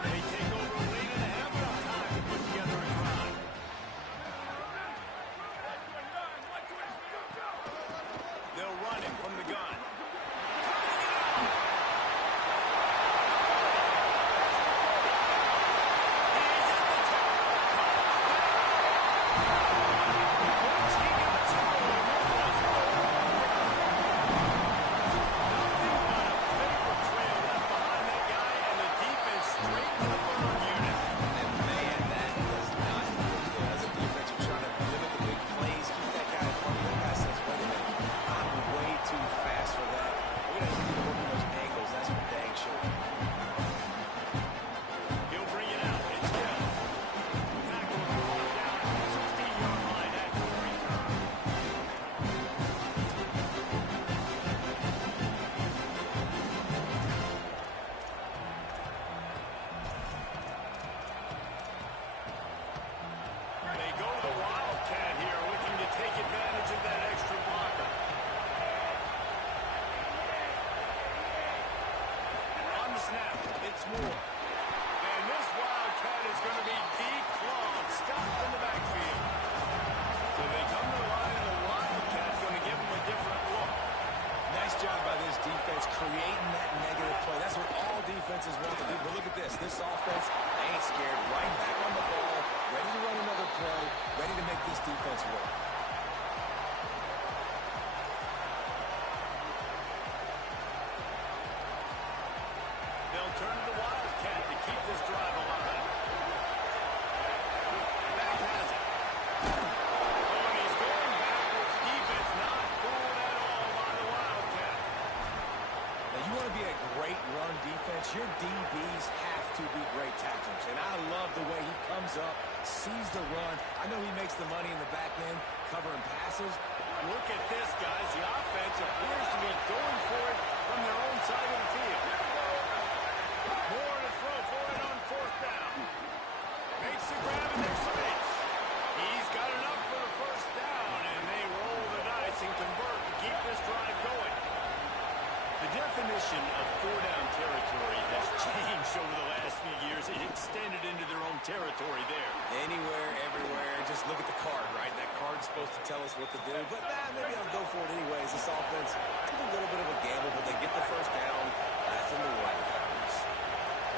They take over a lead and have enough time to put together a drive. They'll run it from the gun. He'll bring it out. It's Hill. Tackle brought down at the 16-yard line after the return. They go to the Wildcat here, looking to take advantage of that extra blocker. On the snap, it's Moore. And this Wildcat is going to be declawed, stopped in the backfield. So they come to the line, and the Wildcat's going to give them a different look. Nice job by this defense creating that negative play. That's what all defenses want to do. But look at this. This offense ain't scared. Right back on the ball, ready to run another play, ready to make this defense work. They'll turn to the Wildcat to keep this drive alive. Back has it. Oh, and he's going backwards. Defense not fooled at all by the Wildcat. Now, you want to be a great run defense, your DBs have to be great tacklers. And I love the way he comes up, sees the run. I know he makes the money in the back end, covering passes. Look at this, guys. The offense appears to be going for it from their own side of the field. More to throw for it on fourth down. Makes the grab in their space. He's got enough for the first down, and they roll the dice and convert to keep this drive going. The definition of four-down territory has changed over the last few years. It extended into their own territory there. Anywhere, everywhere, just look at the card, right? That card's supposed to tell us what to do, but maybe I'll go for it anyways. This offense took a little bit of a gamble, but they get the first down. That's in the way.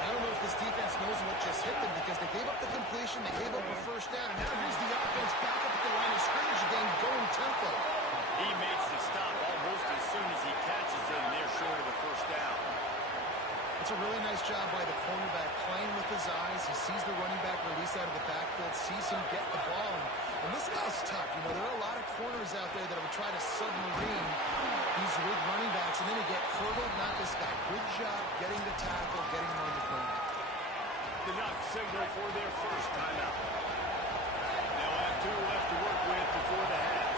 I don't know if this defense knows what just hit them because they gave up the completion, they gave up a first down, and now here's the offense back up at the line of scrimmage again, going tempo. He makes the stop almost as soon as he catches it, and they're short of the first down. It's a really nice job by the cornerback playing with his eyes. He sees the running back release out of the backfield, sees him get the ball. And this guy's tough. You know, there are a lot of corners out there that would try to submarine these big running backs, and then they get hurdled. Not this guy. Good job getting the tackle, getting him on the ground. The Ducks signal for their first timeout. They'll have two left to work with before the half.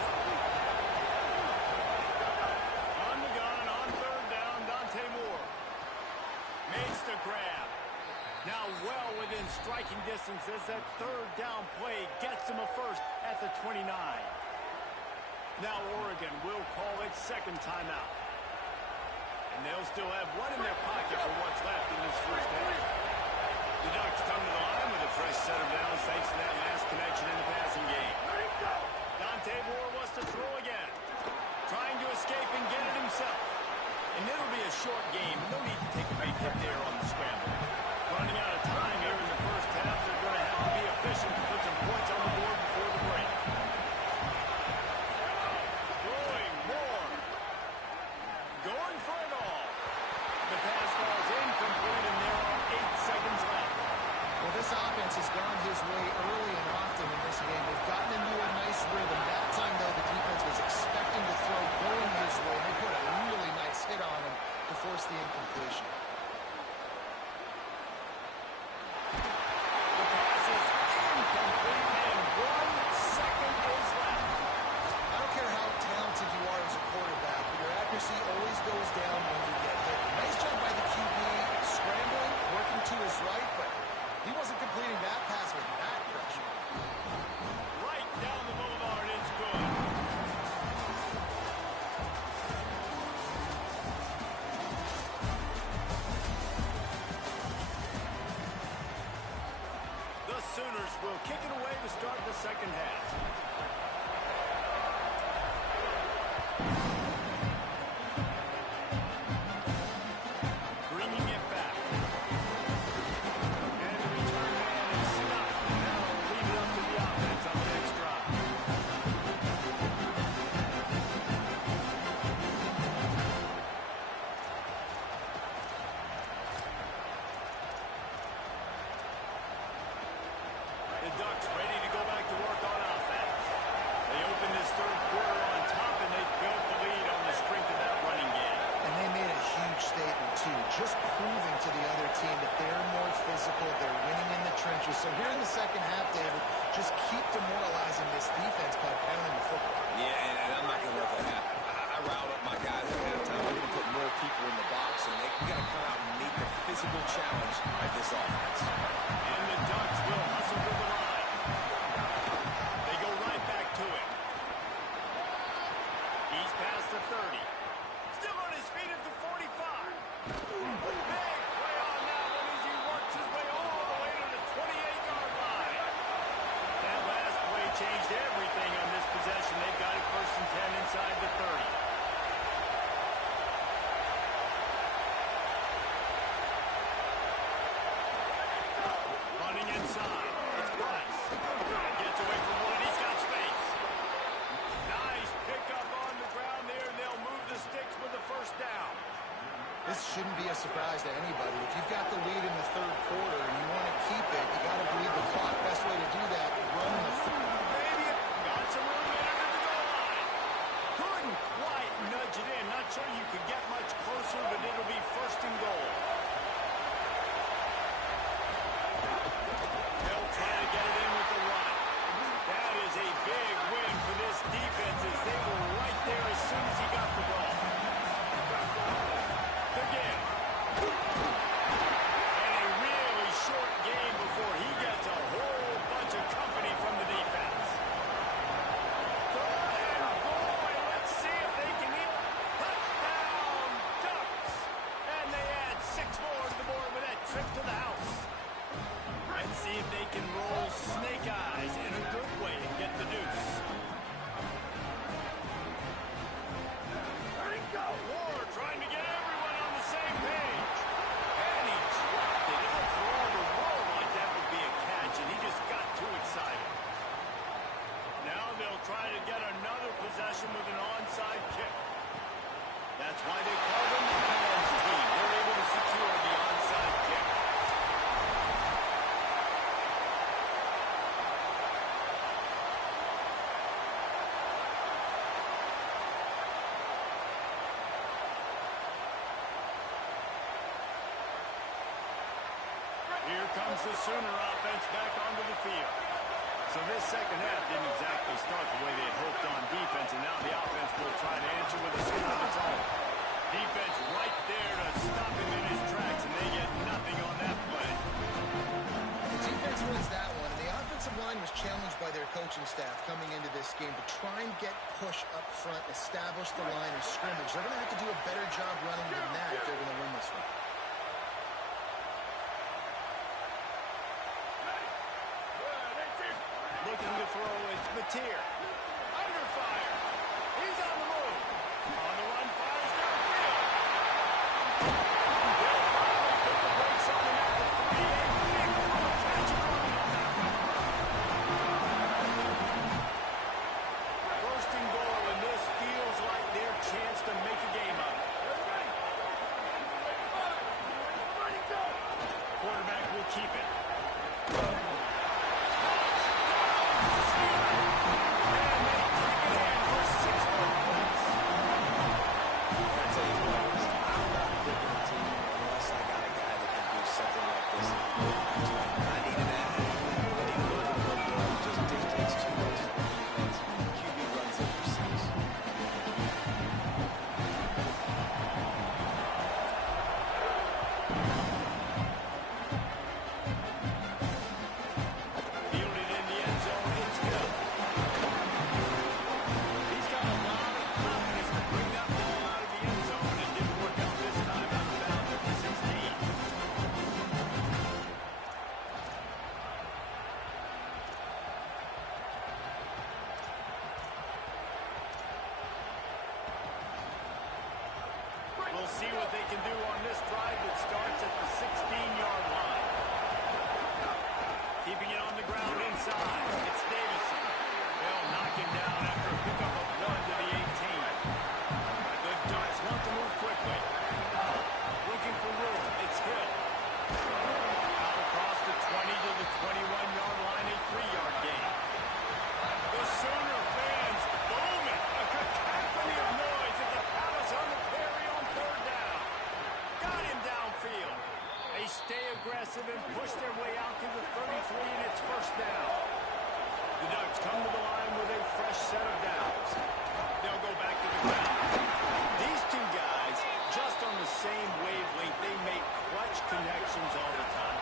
On the gun, on third down, Dante Moore. Makes the grab. Now well within striking distance as that third down play gets him a first at the 29. Now Oregon will call its second timeout. And they'll still have one in their pocket for what's left in this first half. The Ducks come to the line with a fresh set of downs thanks to that last connection in the passing game. Dante Moore wants to throw again. Trying to escape and get it himself. And it'll be a short game. No need to take a big hit there on the scramble. Running out of time here in the first half. They're going to have to be efficient to put some points on the board before the break. Throwing Moore. Going for it all. The pass falls incomplete, and there are 8 seconds left. Well, this offense has gone his way early and often in this game. They've gotten into a nice rhythm. That time, though, the defense was expecting to throw going his way. They put a really nice hit on him to force the incompletion. The pass is incomplete, and 1 second is left. I don't care how talented you are as a quarterback, but your accuracy always goes down when you get hit. Nice job by the QB, scrambling, working to his right, but he wasn't completing that pass with that pressure. Right down the boulevard, it's good. The Sooners will kick it away to start the second half. Bringing it back. And the return man is stopped. Now leave it up to the offense on the next drive. The Ducks ready to go back to work on offense. They opened this third quarter on top, and they built the lead on the strength of that running game. And they made a huge statement, too, just proving to the other team that they're more physical, they're winning in the trenches. So here in the second half, David, just keep demoralizing this defense by pounding the football. Yeah, and I'm not going to let that happen. I riled up my guys at halftime. We're going to put more people in the box, and they got to come out and meet the physical challenge of this offense. And the Ducks will hustle to the line. They go right back to it. He's past the 30. Still on his feet at the 45. Big play on that one as he works his way all the way to the 28-yard line. That last play changed everything on this possession. They've got it first and 10 inside the 30. Running inside. It's Bryce. Gets away from one. He's got space. Nice pickup on the ground there, and they'll move the sticks with the first down. This shouldn't be a surprise to anybody. If you've got the lead in the third quarter and you want to keep it, you got to bleed the clock. Best way to do that, run the Maybe it got some room in under the goal line. Couldn't quite nudge it in. Not sure you could get much closer, but it'll be first and goal. They'll try to get it in with the run. That is a big win for this defense as they will guys in a good way and get the deuce. Ward trying to get everyone on the same page. And he dropped it. For all the world like that would be a catch, and he just got too excited. Now they'll try to get another possession with an onside kick. That's why they call them the hands team. They're able to secure the onside kick. Here comes the Sooner offense back onto the field. So this second half didn't exactly start the way they had hoped on defense, and now the offense will try to answer with a score of its own. Defense right there to stop him in his tracks, and they get nothing on that play. The defense wins that one, and the offensive line was challenged by their coaching staff coming into this game to try and get push up front, establish the line of scrimmage. They're going to have to do a better job running than that if they're going to win this one. Looking to throw, it's Mateer. Under fire. He's on the move. On the run, fires downfield. They'll finally put the brakes on him at the 3. A big catch and run on that one. First and goal, and this feels like their chance to make a game of it. Quarterback will keep it. We'll see what they can do on this drive that starts at the 16-yard line. Keeping it on the ground inside. It's Davison. They'll knock him down after a pickup of 1 to the 18. The Ducks want to move quickly. Looking for room. It's Hill. Out across the 20 to the 21-yard line, a 3-yard gain. The Sooner fans booming. A cacophony of noise at the Palace on the Prairie on third down. Got him downfield. They stay aggressive and push their way out to the 33, and it's first down. The Ducks come to the line with a fresh set of downs. They'll go back to the ground. These two guys, just on the same wavelength, they make clutch connections all the time.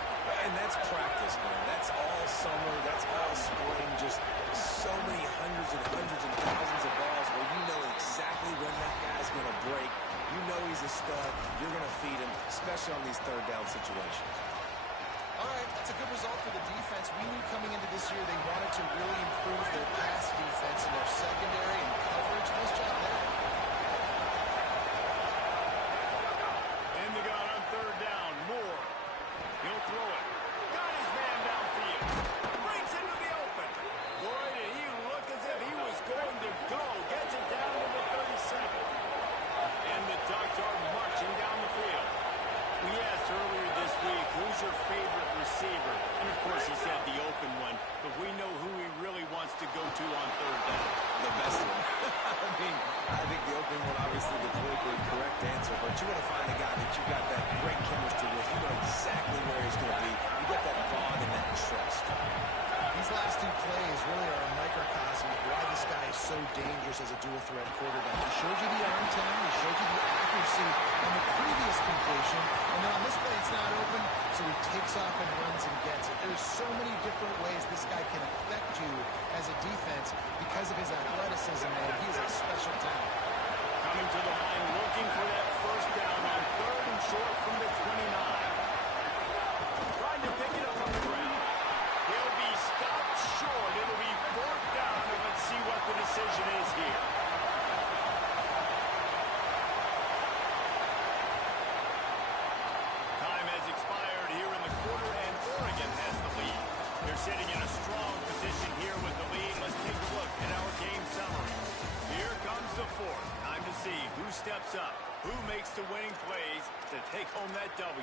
And that's practice, man. That's all summer. That's all spring. Just so many hundreds and thousands of balls where you know exactly when that guy's going to break. You know he's a stud. You're going to feed him, especially on these third down situations. All right, that's a good result for the defense. We knew coming into this year they wanted to really improve their pass defense and their secondary and coverage. Nice job there. In the gun on third down, Moore. He'll throw it. Got his man downfield. Breaks into the open. Boy, did he look as if he was going to go. Gets it down to the 37. And the Ducks are marching down the field. We asked earlier this week, who's your favorite receiver? And of course he said the open one, but we know who he really wants to go to on third down. The best one. I think the open one, obviously the politically correct answer, but you want to find a guy that you got that great chemistry with. You know exactly where he's going to be. You got that bond and that trust. These last two plays really are a microcosm of why this guy is so dangerous as a dual-threat quarterback. He showed you the arm talent, he showed you the accuracy on the previous completion, and then on this play it's not open, so he takes off and runs and gets it. There's so many different ways this guy can affect you as a defense because of his athleticism, man. He is a special talent. Coming to the line, looking for that first down on third and short from the 29. sitting in a strong position here with the lead. Let's take a look at our game summary. Here comes the fourth. Time to see who steps up, who makes the winning plays to take home that W.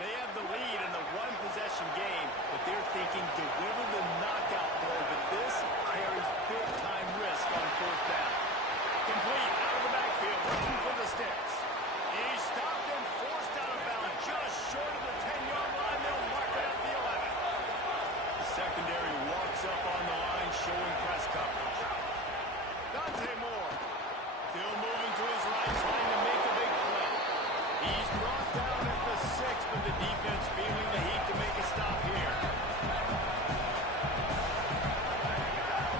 They have the lead in the one-possession game, but they're thinking deliver the knockout blow, but this carries big-time risk on fourth down. Complete out of the backfield, looking for the sticks. He's stopped and forced out of bounds just short of the 10-yard line. They'll mark it at the 11. The secondary walks up on the line, showing press coverage. Dante Moore still moving to his right, trying to make a big play. He's brought down at the 6, but the defense feeling the heat to make a stop here.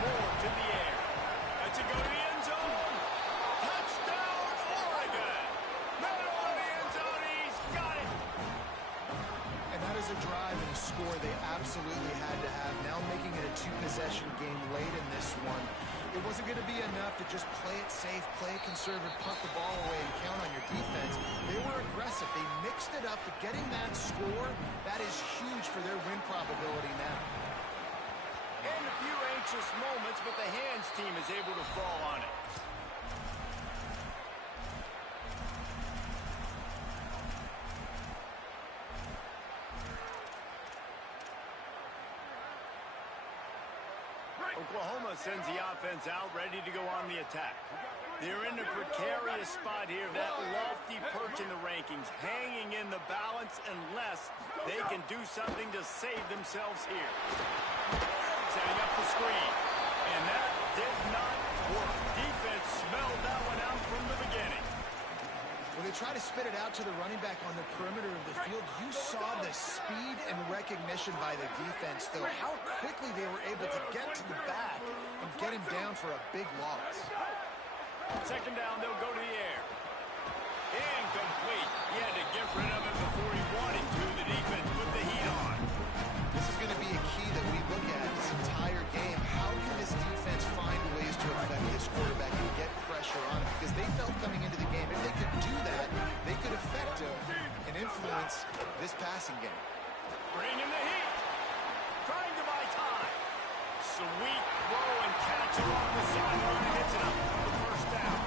Moore to the air. Lets it go to the end zone. Touchdown, Oregon. Middle of the end zone. He's got it. And that is a drive and a score they absolutely had to have. Now making it a two-possession game late in this one. It wasn't going to be enough to just play it safe, play it conservative, punt the ball away, and count on your defense. They were aggressive. They mixed it up, but getting that score, that is huge for their win probability now. And a few anxious moments, but the hands team is able to fall on it. Oklahoma sends the offense out, ready to go on the attack. They're in a precarious spot here, that lofty perch in the rankings, hanging in the balance unless they can do something to save themselves here. Setting up the screen, and that did not work. Defense smelled that one out from the beginning. When they try to spit it out to the running back on the perimeter of the field, you saw the speed and recognition by the defense, though, how quickly they were able to get to the back and get him down for a big loss. Second down, they'll go to the air. Incomplete. He had to get rid of it before he wanted to. The defense put the heat on. This is going to be a key that we look at this entire game. How can this defense find ways to affect this quarterback and get pressure on him? Because they felt coming into the game, if they could do that, they could affect him and influence this passing game. Bringing the heat. Trying to buy time. Sweet throw and catch along the sideline. Hits it up for the first down.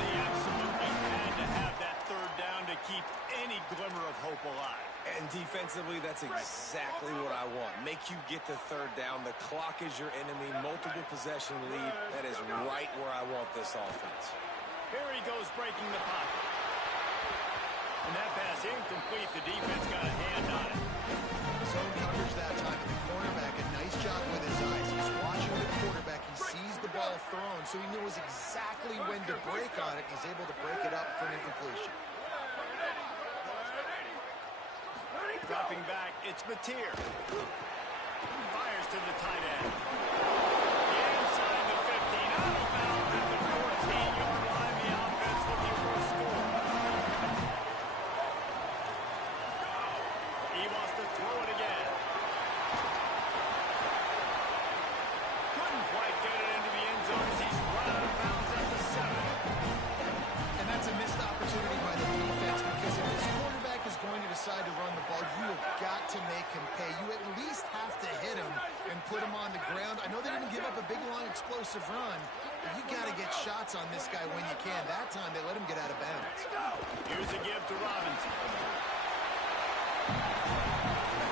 They absolutely had to have that third down to keep any glimmer of hope alive. And defensively, that's exactly what I want. Make you get the third down. The clock is your enemy. Multiple possession lead. That is right where I want this offense. Here he goes, breaking the pocket. And that pass incomplete. The defense got a hand on it. Zone coverage that time, and the cornerback, a nice job with his eyes. He's watching the quarterback. He sees the ball thrown, so he knows exactly when to break on it. He's able to break it up for an incompletion. Dropping back, it's Mateer. Fires to the tight end. Inside the 15, out of bounds at the 14-yard line. The offense looking for a score. He wants to throw it again. Couldn't quite get it into the end zone as he's run out of bounds at the 7. And that's a missed opportunity by the defense, because if this quarterback is going to decide to run the ball, you have got to make him pay. You at least have to hit him and put him on the ground. I know they didn't give up a big, long, explosive run, but you got to get shots on this guy when you can. That time, they let him get out of bounds. Here's a give to Robinson.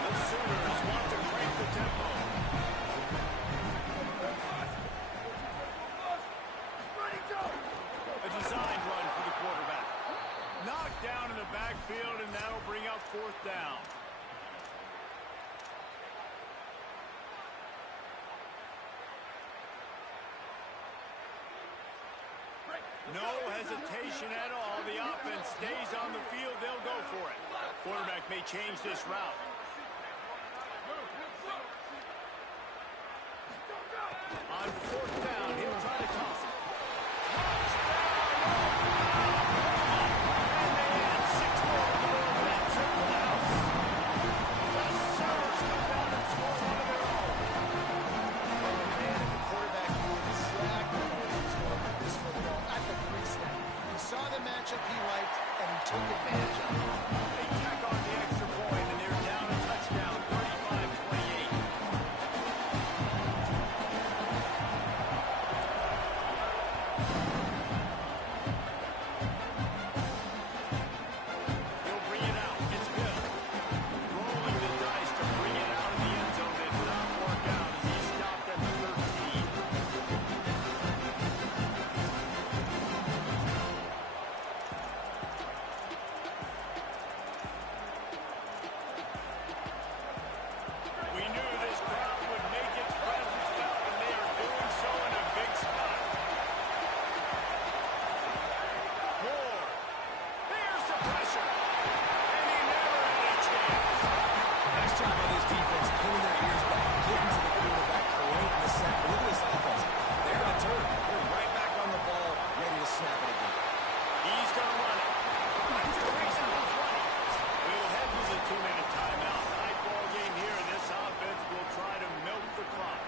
The Sooners want to crank the tempo. A designed run for the quarterback. Knocked down in the backfield, and that'll bring up fourth down. No hesitation at all. The offense stays on the field. They'll go for it. Quarterback may change this route. On fourth down, he'll try to toss it. Matchup he liked, and he took advantage of it. They tack on the extra point, and they're down a touchdown. job by this defense, pulling their ears back, getting to the quarterback, creating the sack. Look at this offense. They're in a turn. They're right back on the ball, ready to snap it again. He's going to run it. We'll head to the 2-minute timeout. Tight ball game here, and this offense will try to milk the clock.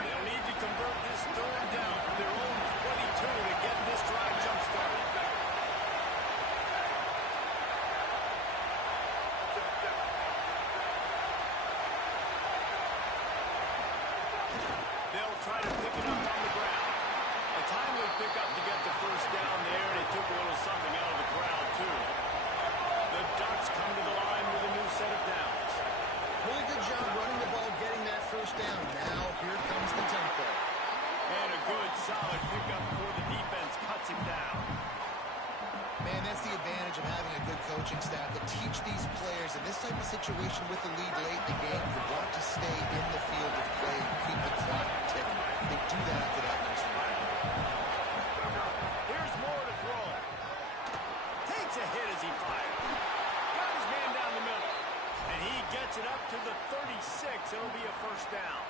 They'll need to convert this third down from their own 22 to get this drive jump-started. They'll try to pick it up on the ground. A timely pickup to get the first down there, and it took a little something out of the crowd, too. The Ducks come to the line with a new set of downs. Really good job running the ball, getting that first down. Now, here comes the tempo. And a good, solid pickup before the defense cuts him down. Man, that's the advantage of having a good coaching staff to teach these players in this type of situation with the lead late in the game. You want to stay in the field of play and keep the clock ticking. They do that after that first one. Here's Moore to throw. Takes a hit as he fires. Got his man down the middle. And he gets it up to the 36. It'll be a first down.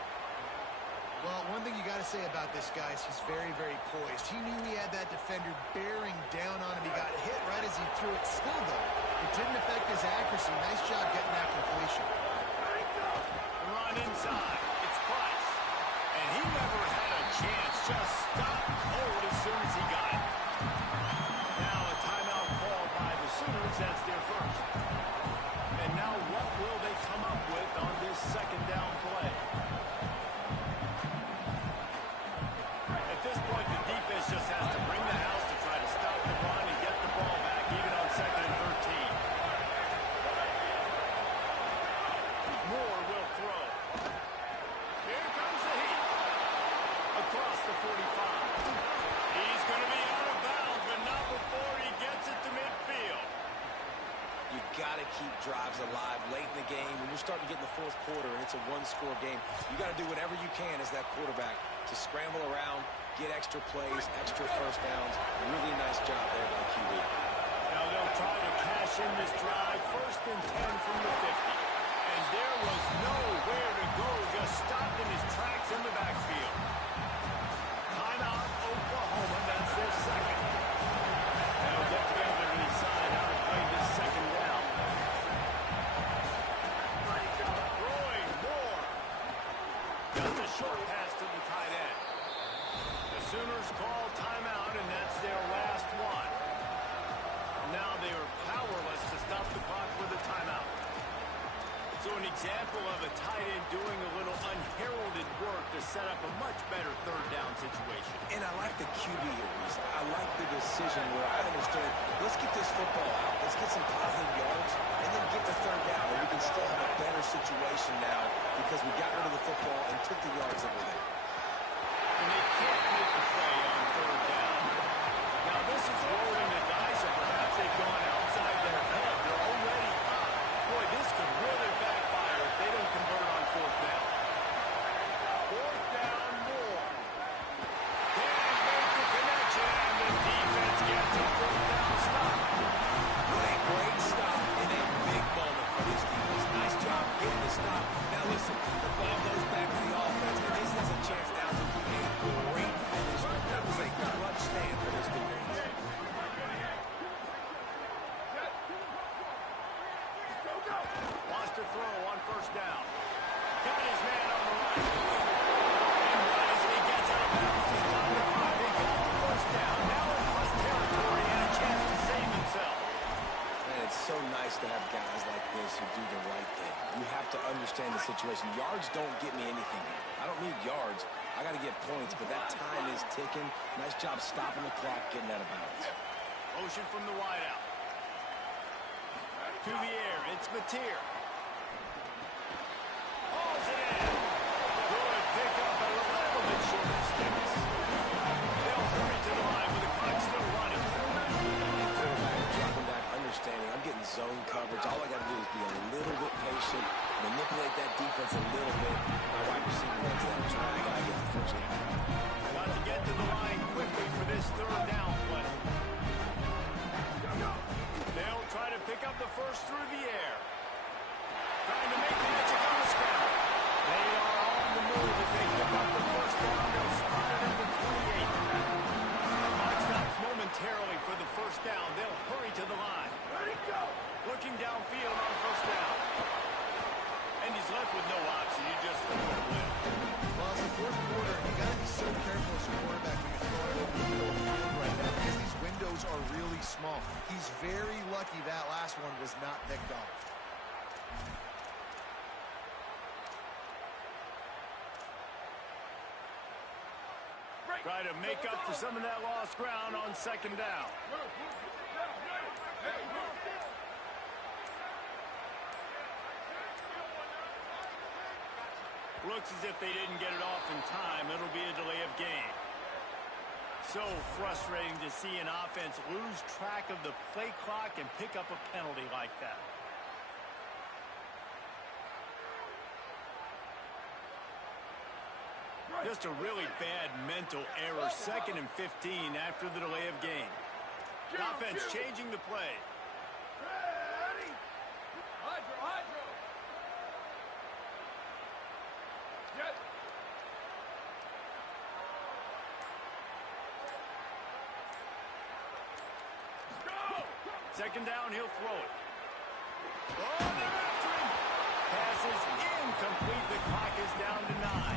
Well, one thing you got to say about this guy is he's very, very poised. He knew he had that defender bearing down on him. He got hit right as he threw it. Still, though, it didn't affect his accuracy. Nice job getting that completion. The run inside. It's Price. And he never had a chance. Just stopped cold as soon as he got it. Now a timeout called by the Sooners. That's their first. And now what will they come up with on this second down play? At this point, the defense just has to bring the house to try to stop the run and get the ball back, even on 2nd and 13. Moore will throw. Here comes the heat. Across the 45. He's going to be out of bounds, but not before he gets it to midfield. You got to keep drives alive late in the game. When you're starting to get in the fourth quarter and it's a one-score game, you got to do whatever you can as that quarterback to scramble around, get extra plays, extra first downs. Really nice job there by QB. Now they'll try to cash in this drive. 1st and 10 from the 50. And there was nowhere to go. Just stopped in his tracks in the backfield. Timeout, Oklahoma. That's their second. They'll get together and decide how to play this second down. Throwing Moore. Just a short pass to the tight end. The Sooners call timeout, and that's their last one. Now they are powerless to stop the clock with a timeout. So an example of a tight end doing a little unheralded work to set up a much better third down situation. And I like the QB here, Reese. I like the decision where I understand, let's get this football out. Let's get some positive yards and then get the third down. And we can still have a better situation now because we got rid of the football and took the yards that were there. And they can't make the play on third down. Now this is rolling the dice, or perhaps they've gone outside their head. They're already up. Boy, this could really backfire if they don't convert on 4th down. 4th down, Moore. Can't make the connection, and the defense gets a 4th down stop. Great stop in a big moment for this defense. Nice job getting the stop. Now listen, the ball goes back to the offense, and this has a chance now to be a great finish. That was a clutch stand for this defense. Wants to throw on 1st down. Got his man on the right. And wisely gets out of bounds to stop the clock. They got the 1st down. Now in plus territory and a chance to save himself. Man, it's so nice to have guys like this who do the right thing. You have to understand the situation. Yards don't get me anything. I don't need yards. I got to get points, but that time is ticking. Nice job stopping the clock, getting out of bounds. Motion from the wideout. To the air, it's Mateer. Hauls it in. Good pickup, a little bit short of sticks. They'll hurry to the line with the clock still running. Quarterback dropping back, understanding. I'm getting zone coverage. All I got to do is be a little bit patient, manipulate that defense a little bit. My wide receiver runs that drag, and I get the first down. About to get to the line lucky that last one was not picked off. Try to make up for some of that lost ground on second down. Looks as if they didn't get it off in time. It'll be a delay of game. So frustrating to see an offense lose track of the play clock and pick up a penalty like that. Just a really bad mental error. 2nd and 15 after the delay of game. The offense changing the play. Ready? Hydro. Jet. Go! 2nd down, he'll throw it. Oh, they're after him. Pass is incomplete. The clock is down to 9.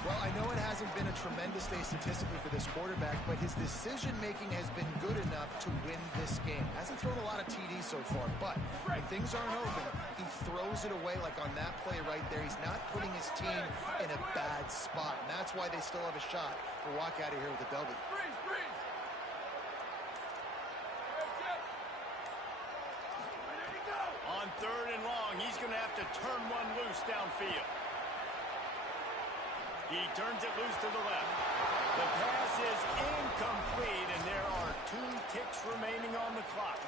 Well, I know it hasn't been a tremendous day statistically for this quarterback, but his decision-making has been good enough to win this game. Hasn't thrown a lot of TDs so far, but when things aren't open, he throws it away like on that play right there. He's not putting his team in a bad spot, and that's why they still have a shot to walk out of here with a W. Freeze! Jet. Ready to go! On 3rd and long, he's going to have to turn one loose downfield. He turns it loose to the left. The pass is incomplete, and there are 2 ticks remaining on the clock.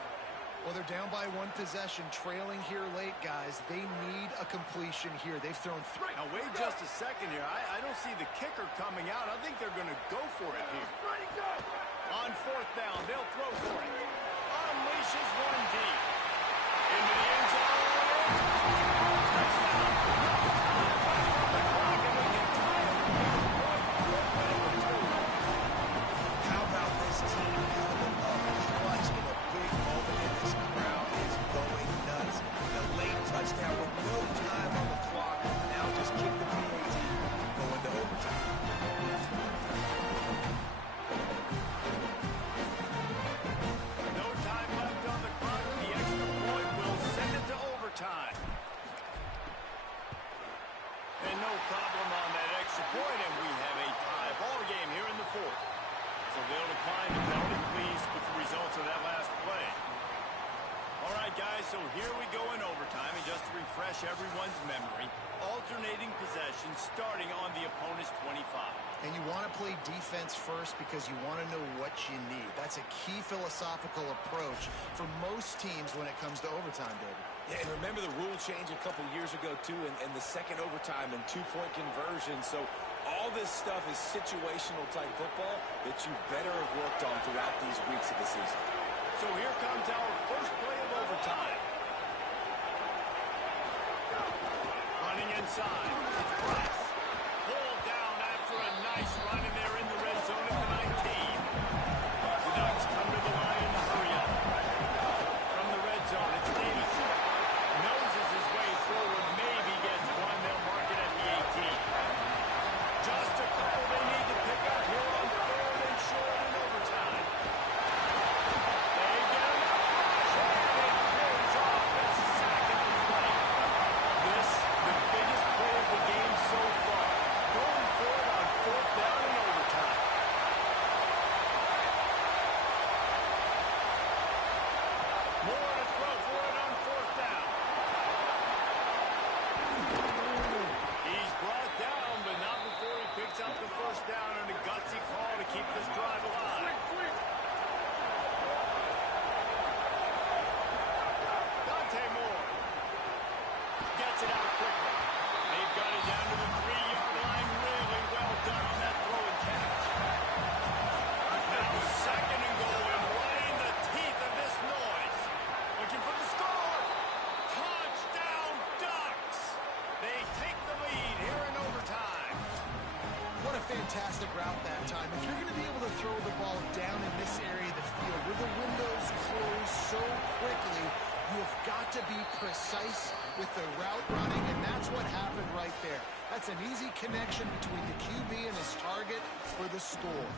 Well, they're down by 1 possession, trailing here late, guys. They need a completion here. They've thrown 3. Now, wait just a second here. I don't see the kicker coming out. I think they're going to go for it here. Ready, go! On 4th down, they'll throw for it. Unleashes one deep. Into the end zone. Touchdown. How about this team coming up clutch in a big moment, and this crowd is going nuts. The late touchdown with no time on the clock. Now just kick the PAT, go into overtime. No time left on the clock. The extra point will send it to overtime. And no problem on that extra point, and we have a tie ball game here in the 4th. So they'll decline the penalty, pleased with the results of that last play. All right, guys, so here we go in overtime, and just to refresh everyone's memory, alternating possession starting on the opponent's 25. And you want to play defense first because you want to know what you need. That's a key philosophical approach for most teams when it comes to overtime, David. Yeah, and remember the rule change a couple years ago, too, and the second overtime and 2-point conversion. So all this stuff is situational type football that you better have worked on throughout these weeks of the season. So here comes our first play of overtime. Running inside. It's Price. Pulled down after a nice run, and they're in the red zone at the 19. The Ducks come to the line in the hurry up. From the red zone, it's Davison. Noses his way forward, maybe gets one. They'll mark it at the 18. Just a couple they need to pick up here on 3rd and short in overtime. They get him up. And it carries off. It's 2nd and 20. This, the biggest play of the game so far. Going for it on 4th down in overtime. More to throw for it on 4th down. He's brought down, but not before he picks up the 1st down and a gutsy call to keep this drive alive. Dante Moore gets it out quickly. They've got it down to the 3-yard line. Really well done on that throw and catch. Now 2nd and goal, and right in the teeth of this noise. Looking for the score. Touchdown Ducks. They take the lead here in overtime. What a fantastic route that time. If you're going to be able to throw the ball down in this area of the field where the windows close so quickly, you've got to be precise with the route running, and that's what happened right there. That's an easy connection between the QB and his target for the score.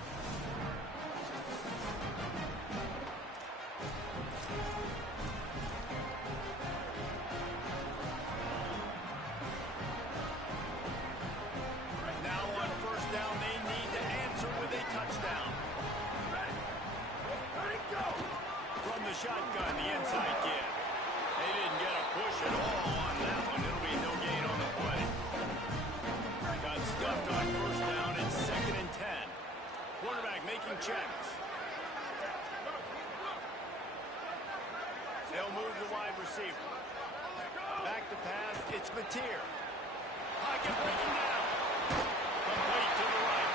making checks. They'll move the wide receiver. Back to pass. It's Mateer. Pocket breaking down. Complete to the right.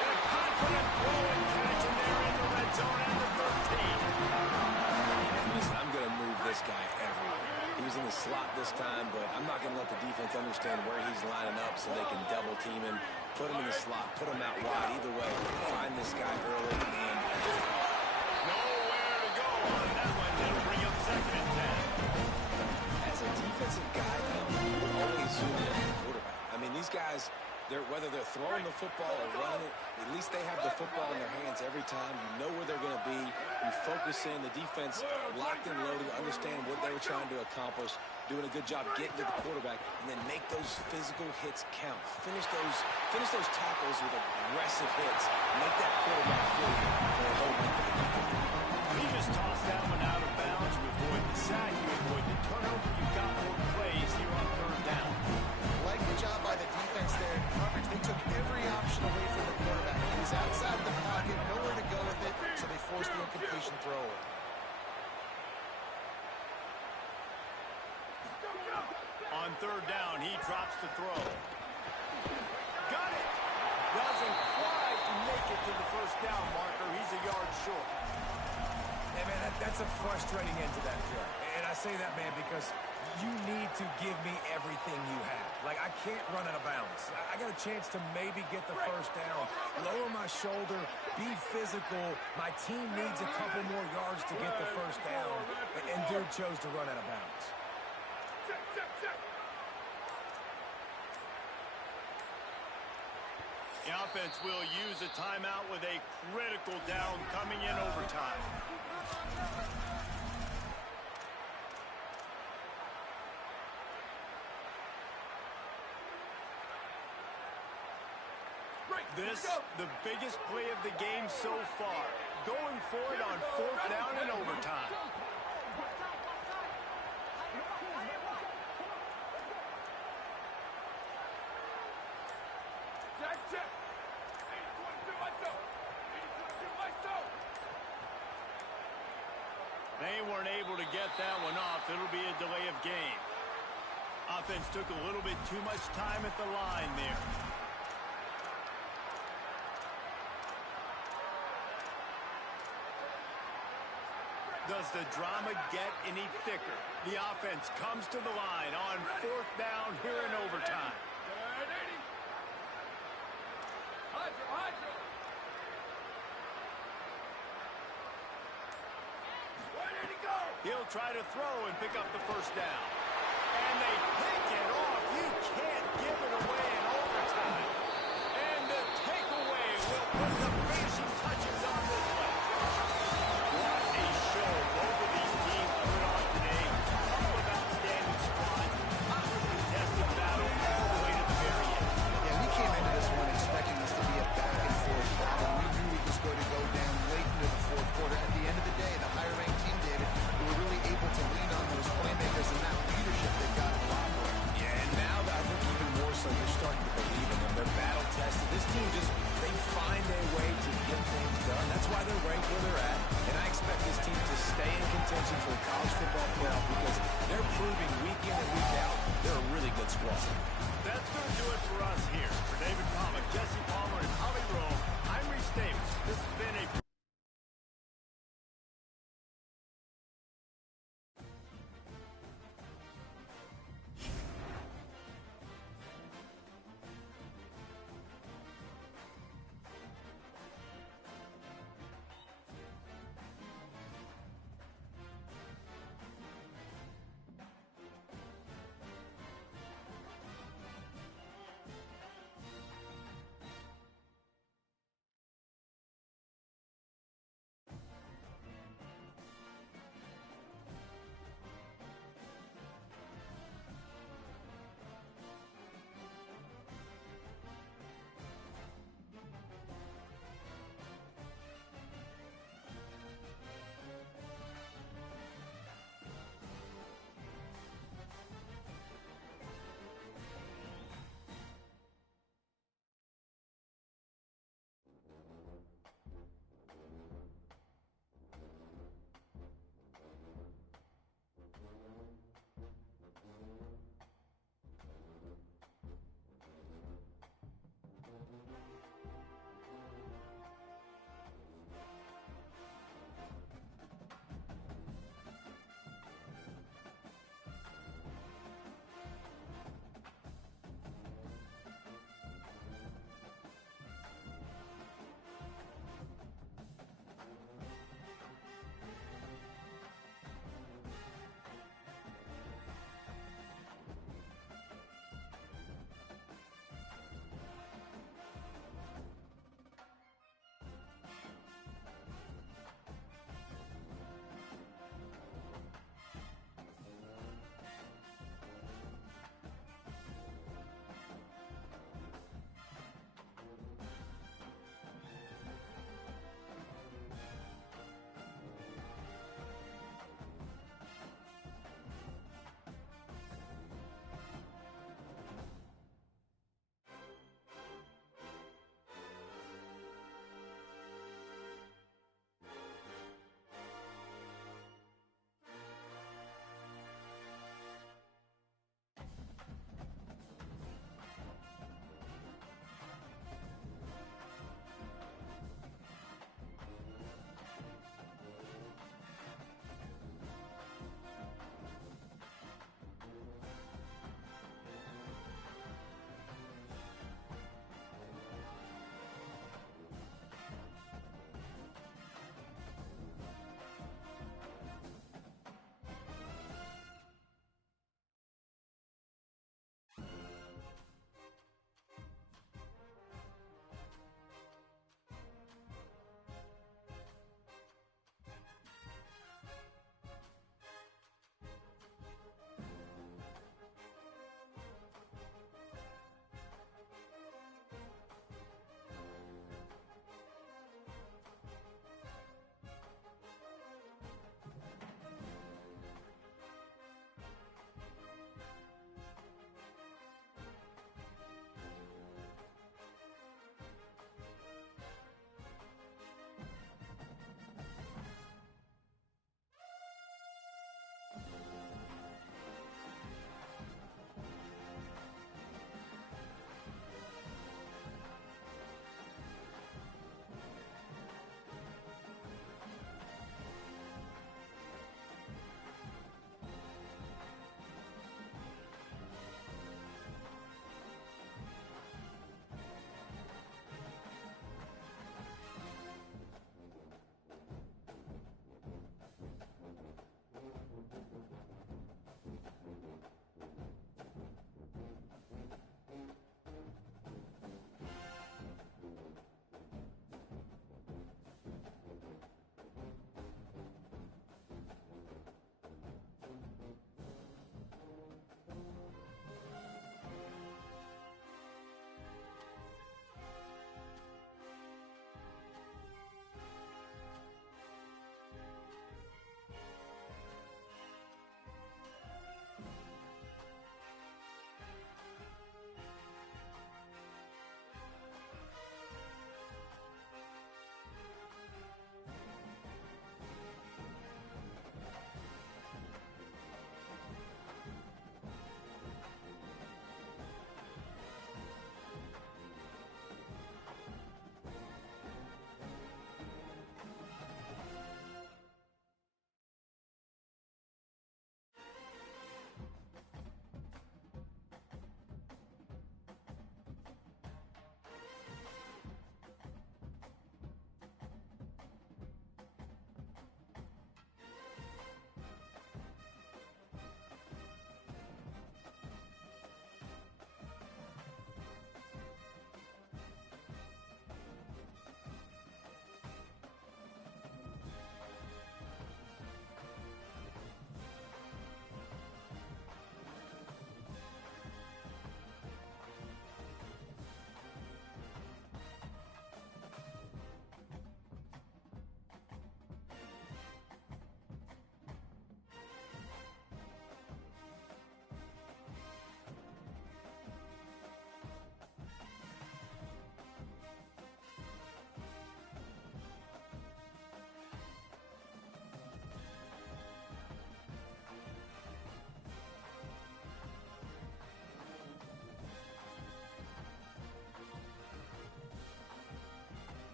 And a confident throw and catch, and they're in the red zone at the 13. Listen, I'm going to move this guy everywhere. He was in the slot this time, but I'm not going to let the defense understand where he's lining up so they can double team him, put him in the slot, put him out wide. Either way, find this guy early and nowhere to go on that one. They'll bring up 2nd and 10. as a defensive guy, we're always zooming in on the quarterback. I mean, these guys, whether they're throwing the football or running it, at least they have the football in their hands every time. You know where they're going to be. You focus in. The defense locked and loaded, understand what they were trying to accomplish, doing a good job getting to the quarterback, and then make those physical hits count. Finish those tackles with aggressive hits. Make that quarterback feel you for a whole length of the game. He just tossed that one out of bounds. You avoid the sack. You avoid the turnover. You got more plays here on 3rd down. Like the job by the defense there in coverage. They took every option away from the quarterback. He was outside of the pocket, nowhere to go with it, so they forced the incompletion throw. On 3rd down, he drops the throw. Got it. Doesn't quite make it to the 1st down marker. He's a yard short. Hey, man, that's a frustrating end to that play. And I say that, man, because you need to give me everything you have. Like, I can't run out of bounds. I got a chance to maybe get the 1st down, lower my shoulder, be physical. My team needs a couple more yards to get the 1st down, and dude chose to run out of bounds. The offense will use a timeout with a critical down coming in overtime. This, the biggest play of the game so far. Going for it on 4th down and overtime. Check. 80-22 myself. 80-22 myself. They weren't able to get that one off. It'll be a delay of game. Offense took a little bit too much time at the line there. Does the drama get any thicker? The offense comes to the line on 4th down here in overtime. Hydro. Where did he go? He'll try to throw and pick up the 1st down. And they pick it off. You can't give it away in overtime. And the takeaway will put the finishing touches on this one. What a show both of these teams put on today. Couple of outstanding squads. Hotly contested battle all the way to the very end. Yeah, we came into this one expecting this to be a back-and-forth battle. We knew it was going to go down late into the 4th quarter. At the end of the day, the higher-ranked team, David, who were really able to lean on those playmakers and that leadership they got in the locker room. Yeah, and now I think even more so, you're starting to believe in them. They're battle-tested. This team they find a way to get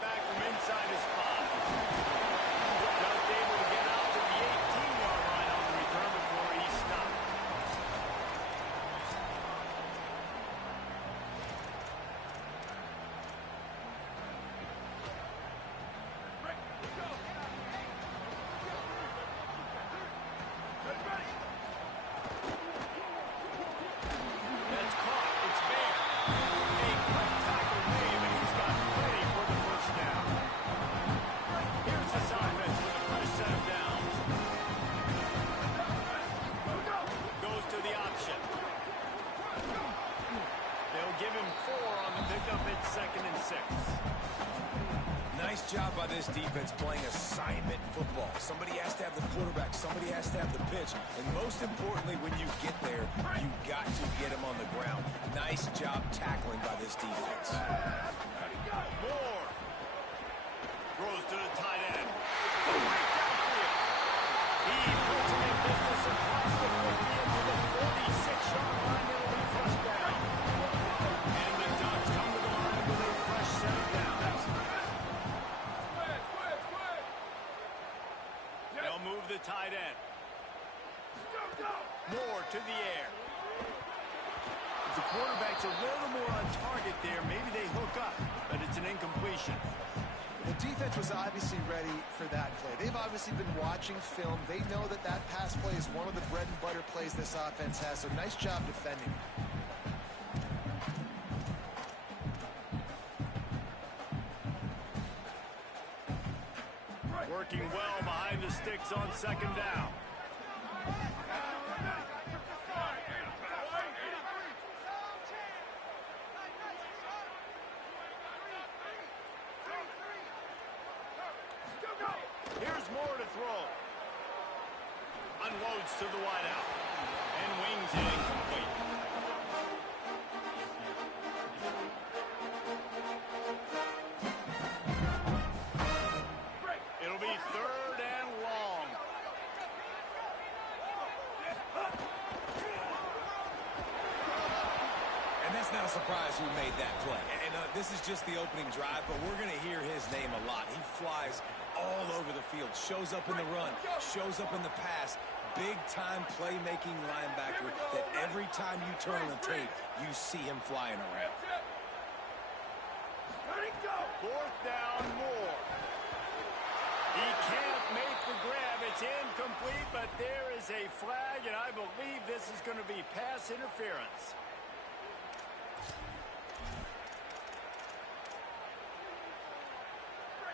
back from inside his spot. Just able to get out to the 18-yard line on the return before he stopped. That's caught. It's there. A quick tackle made, and he's got plenty for the first down. Here's this offense with a fresh set of downs. Goes to the option. They'll give him 4 on the pickup at 2nd and 6. Nice job by this defense playing assignment football. Somebody has to have the quarterback. Somebody has to have the pitch. And most importantly, when you get there, you got to get him on the ground. Nice job tackling by this defense. Moore throws to the tight end. Right downfield. He puts him in business across the 50 into the 46-yard line. It'll be first down. And the Ducks come to the line with a fresh set of downs. They'll move the tight end. Moore to the air. If the quarterback's a little more on target there, maybe they hook up, but it's an incompletion. The defense was obviously ready for that play. They've obviously been watching film. They know that that pass play is one of the bread and butter plays this offense has, so nice job defending. Working well behind the sticks on 2nd down. Here's Moore to throw. Unloads to the wideout. And wings it incomplete. It'll be 3rd and long. And that's not a surprise who made that play. And this is just the opening drive, but we're going to hear his name a lot. He flies all over the field, shows up in the run, shows up in the pass. Big-time playmaking linebacker that every time you turn on the tape, you see him flying around. 4th down, Moore. He can't make the grab. It's incomplete, but there is a flag, and I believe this is going to be pass interference.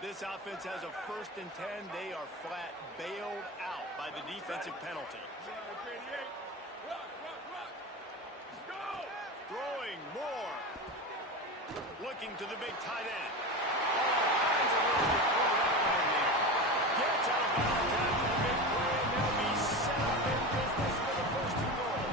This offense has a 1st and 10. They are flat bailed out by the defensive penalty. Throwing Moore. Looking to the big tight end. All kinds of room to throw that one there. Gets out of bounds after the big play, and they'll be set up in business for the first 2 goals.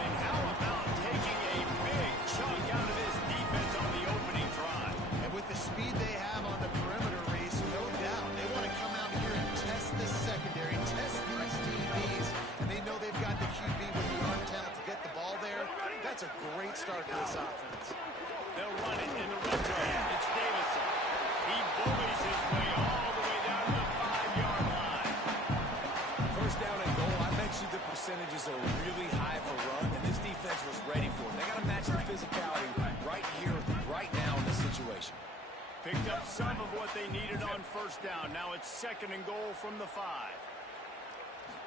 And how about taking a big chunk out of this defense on the opening drive? And with the speed they have on the perimeter, Reese, no doubt, they want to come out here and test this secondary, test these DBs, and they know they've got the QB with the arm talent to get the ball there. That's a great start for this offense. They'll run it in the red zone. It's Davison. He bullies his way all the way down to the 5-yard line. First down and goal. I mentioned the percentages are really high for run, and this defense was ready for it. They got to match the physicality right here, right now in this situation. Picked up some of what they needed on 1st down. Now it's 2nd and goal from the 5.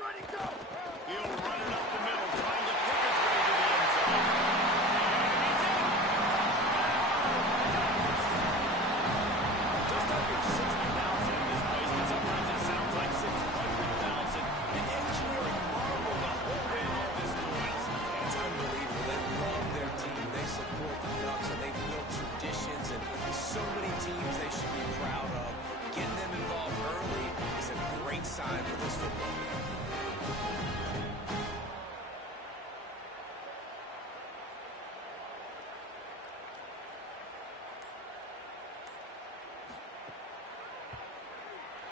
He'll run it up the middle, trying to pick his way to the end zone. And he's in. Just under 60,000 in this place, but sometimes it sounds like 600,000. The engineering marvel to hold in all this noise. It's unbelievable. They love their team. They support the Ducks, and they've built traditions, and so many teams they should be proud of. Getting them involved early is a great sign for this football game.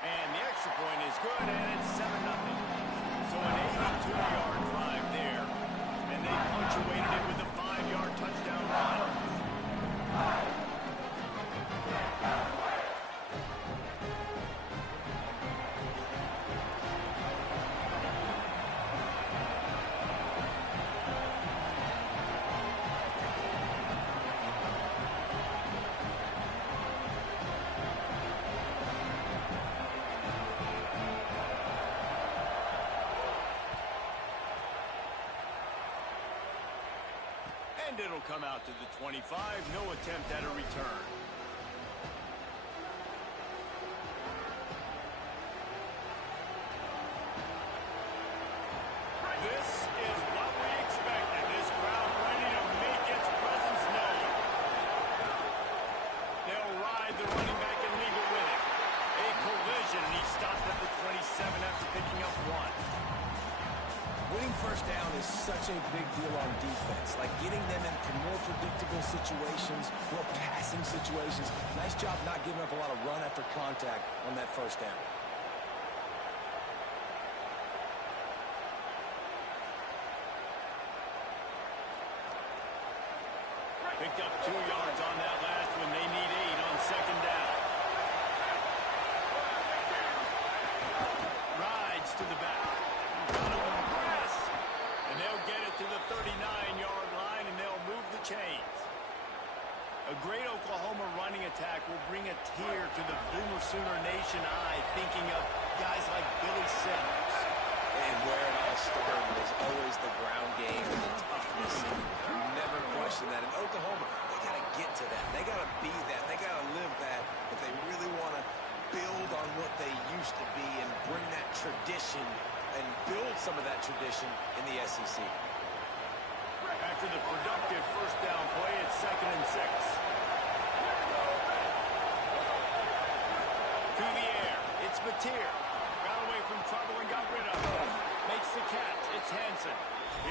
And the extra point is good, and it's 7-0. So an 82-yard drive there, and they punctuated it with a 5-yard touchdown run. And it'll come out to the 25. No attempt at a return. This is what we expected. This crowd ready to make its presence known. They'll ride the running back and leave it with him. A collision, and he stopped at the 27 after picking up 1. Winning first down is such a big deal on defense, like getting them into more predictable situations, more passing situations. Nice job not giving up a lot of run after contact on that first down. Picked up 2 yards on that last one. They need 8 on second down. Rides to the back. Press. And they'll get it to the 39-yard line, and they'll move the chains. A great Oklahoma running attack will bring a tear to the Boomer Sooner Nation eye, thinking of guys like Billy Simmons. And where it all started was always the ground game and the toughness. Never question that. In Oklahoma, they got to get to that. They got to be that. They got to live that if they really want to build on what they used to be and bring that tradition and build some of that tradition in the SEC. After the productive first down play, it's 2nd and 6. To the air, it's Mateer. Got away from trouble and got rid of it. Makes the catch. It's Hansen.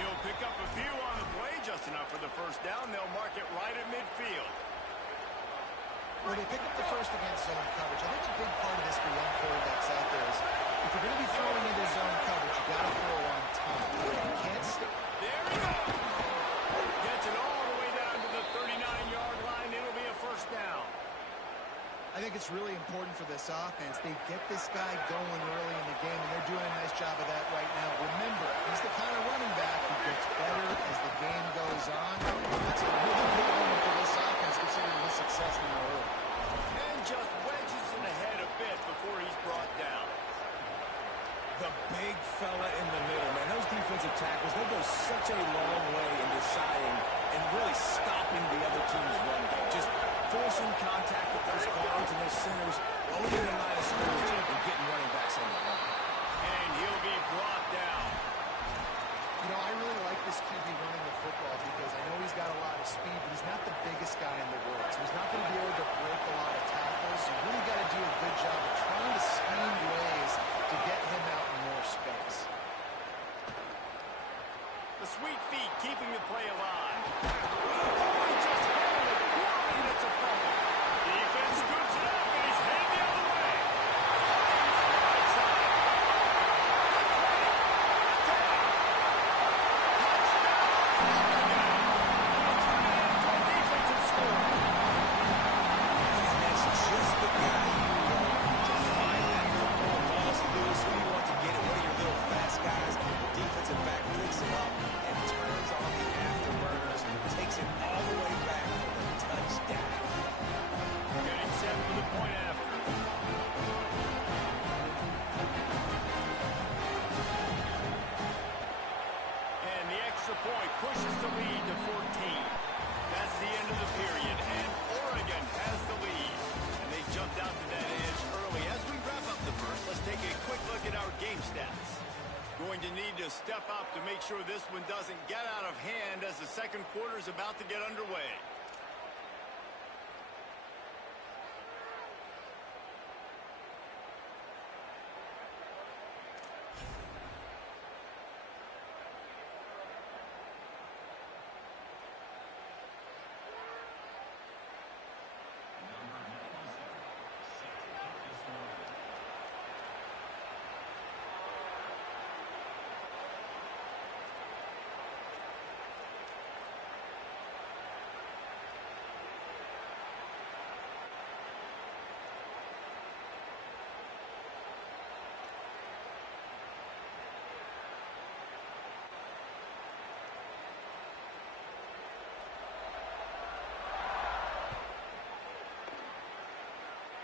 He'll pick up a few on the play, just enough for the first down. They'll mark it right at midfield. Well, they pick up the first against zone coverage. I think a big part of this for young quarterbacks out there is if you're going to be throwing into zone coverage, you got to throw on time. You can't stick. There he goes. Gets it all the way down to the 39-yard line. It'll be a first down. I think it's really important for this offense. They get this guy going early in the game, and they're doing a nice job of that right now. Remember, he's the kind of running back who gets better as the game goes on. That's a really big moment for this offense, considering his success now early. And just wedges it ahead a bit before he's brought down. The big fella in the middle, man. Those defensive tackles, they go such a long way in deciding and really stopping the other team's run game. Just forcing contact with those guards and those centers, owning the line of scrimmage, and getting running backs on the run. And he'll be brought down. You know, I really like this QB running the football because I know he's got a lot of speed, but he's not the biggest guy in the world. So he's not going to be able to break a lot of tackles. You really got to do a good job of trying to scheme ways to get him out in more space. The sweet feet keeping the play alive. Oh, he just handled it poorly, and it's a fumble. Defense scoops it up, and he's headed the other way. Right side. Touchdown, Oregon. They turn it into a defensive score. And that's just the guy you want to find that football. Wallace Lewis, who you want to get it, one of your little fast guys. The defensive back picks him up and turns on the afterburners, takes it all the way back for the touchdown. Getting set for the point after. And the extra point pushes the lead to 14. That's the end of the period, and Oregon has the lead. And they jumped out to that edge early. As we wrap up the first, let's take a quick look at our game stats. Going to need to step up to make sure this one doesn't get out of hand as the second quarter is about to get underway.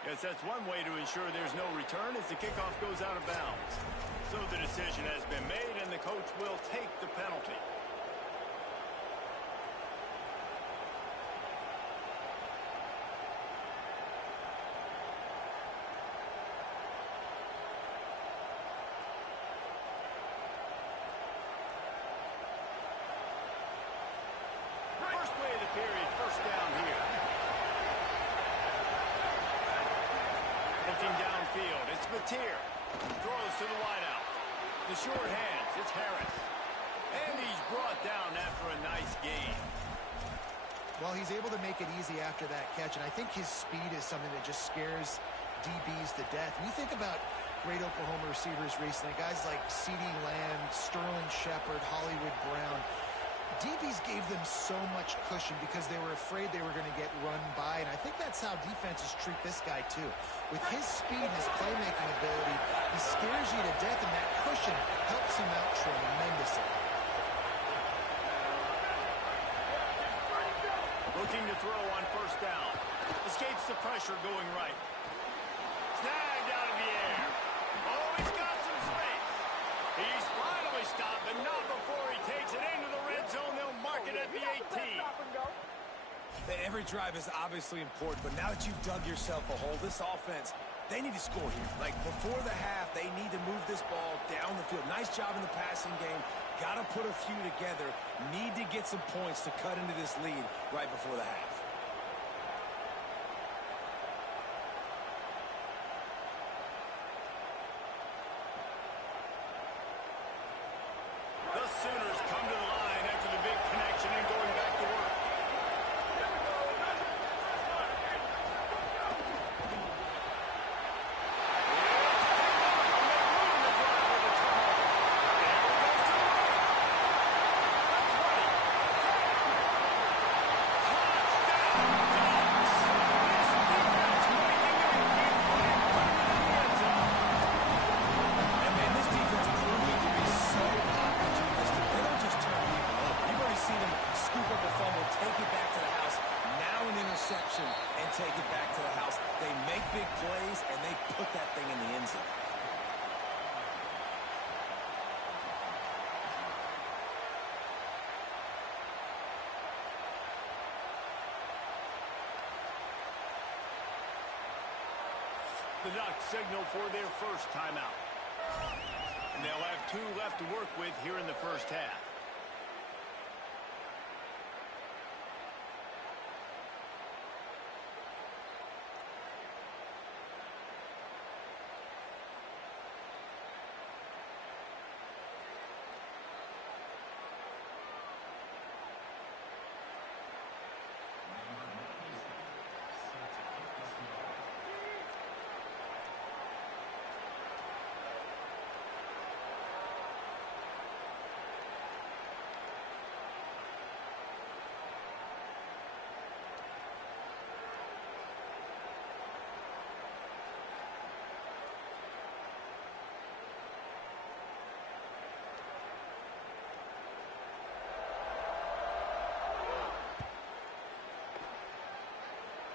Yes, that's one way to ensure there's no return as the kickoff goes out of bounds. So the decision has been made, and the coach will take the penalty. Spatier. Throws to the wideout. The short hands. It's Harris. And he's brought down after a nice gain. Well, he's able to make it easy after that catch, and I think his speed is something that just scares DBs to death. When you think about great Oklahoma receivers recently, guys like CeeDee Lamb, Sterling Shepard, Hollywood Brown, DBs gave them so much cushion because they were afraid they were going to get run by, and I think that's how defenses treat this guy too. With his speed and his playmaking ability, he scares you to death, and that cushion helps him out tremendously. Looking to throw on first down. Escapes the pressure going right. Snagged out of the air. Oh, he's got some space. He's finally stopped, but not before he takes it into the red zone. They'll mark it at the 18. Every drive is obviously important, but now that you've dug yourself a hole, this offense, they need to score here. Like, before the half, they need to move this ball down the field. Nice job in the passing game. Got to put a few together. Need to get some points to cut into this lead right before the half. The Sooners come to the line after the big connection and going back to work. And take it back to the house. They make big plays, and they put that thing in the end zone. The Ducks signal for their first timeout. And they'll have 2 left to work with here in the first half.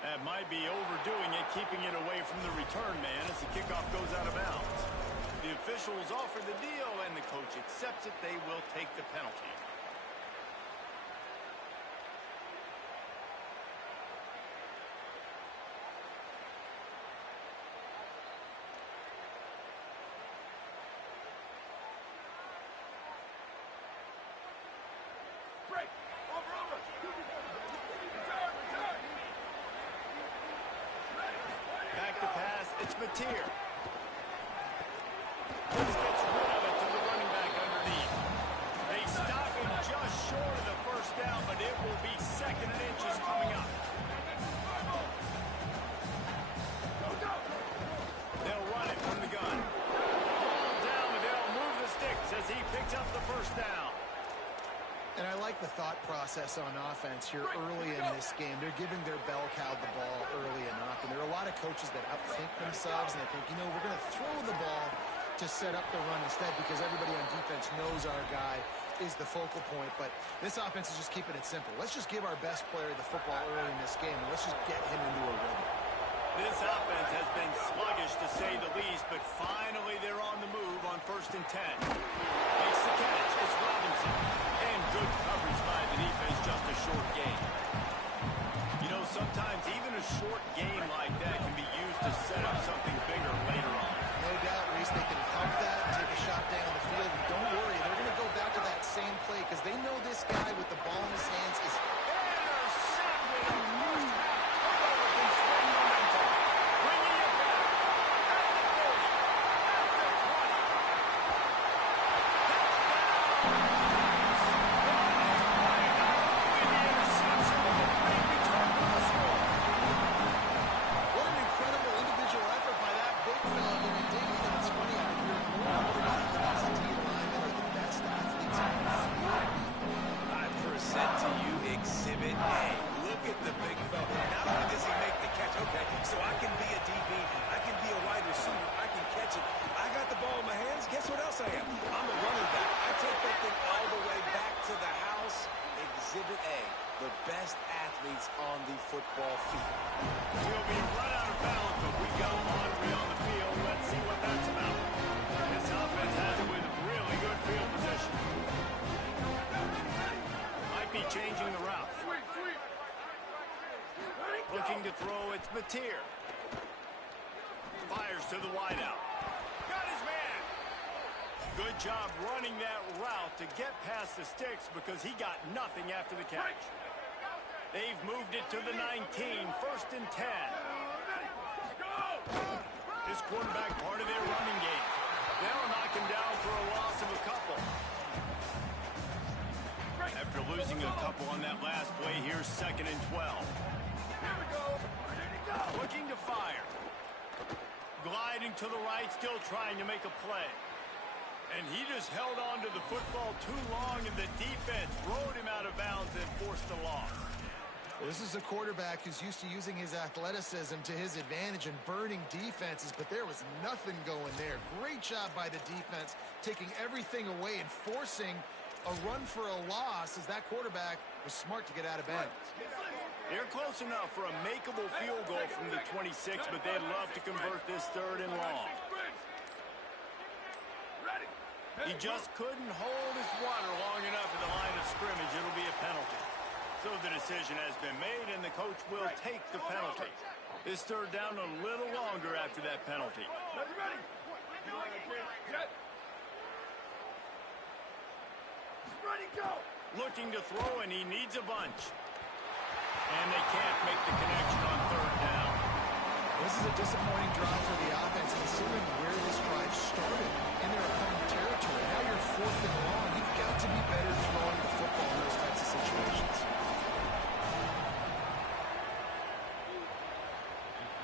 That might be overdoing it, keeping it away from the return man as the kickoff goes out of bounds. The officials offer the deal, and the coach accepts it. They will take the penalty. Break. Over. Back to pass. It's Spatier. This gets rid of it to the running back underneath. They stop him just short of the first down, but it will be 2nd and inches coming up. They'll run it from the gun. Ball down, but they'll move the sticks as he picks up the first down. And I like the thought process on offense here early in this game. They're giving their bell cow the ball early enough. And there are a lot of coaches that outthink themselves, and they think, you know, we're going to throw the ball to set up the run instead because everybody on defense knows our guy is the focal point. But this offense is just keeping it simple. Let's just give our best player the football early in this game, and let's just get him into a rhythm. This offense has been sluggish, to say the least, but finally they're on the move on 1st and 10. Makes the catch. It's Robinson. And good coverage by the defense, just a short gain. You know, sometimes even a short game like that can be used to set up something bigger later on. No doubt, Reese, they can pump that and take a shot down the field. And don't worry, they're going to go back to that same play because they know this guy with the ball in his hands is intercepted. A first half turnover can swing momentum. Bringing it back at the 40. midday. Look at the big fella. Not only does he make the catch, okay, so I can be a DB, I can be a wide receiver, I can catch it. I got the ball in my hands. Guess what else I am? I'm a running back. I take that thing all the way back to the house. Exhibit A, the best athletes on the football field. He'll be run out of bounds, but we got Laundry on the field. Let's see what that's about. This offense has it with really good field position. Might be changing the route. Looking to throw, it's Mateer. Fires to the wideout. Got his man. Good job running that route to get past the sticks because he got nothing after the catch. They've moved it to the 19, 1st and 10. This quarterback part of their running game. They'll knock him down for a loss of a couple. After losing a couple on that last play, here's 2nd and 12. Looking to fire. Gliding to the right, still trying to make a play. And he just held on to the football too long, and the defense rode him out of bounds and forced the loss. Well, this is a quarterback who's used to using his athleticism to his advantage and burning defenses, but there was nothing going there. Great job by the defense, taking everything away and forcing a run for a loss as that quarterback was smart to get out of bounds. They're close enough for a makeable field goal from the 26, but they'd love to convert this 3rd and long. He just couldn't hold his water long enough in the line of scrimmage. It'll be a penalty. So the decision has been made, and the coach will take the penalty. This 3rd down a little longer after that penalty. Looking to throw, and he needs a bunch. And they can't make the connection on 3rd down. This is a disappointing drive for the offense, considering where this drive started in their opponent territory. Now you're 4th and long. You've got to be better throwing the football in those types of situations.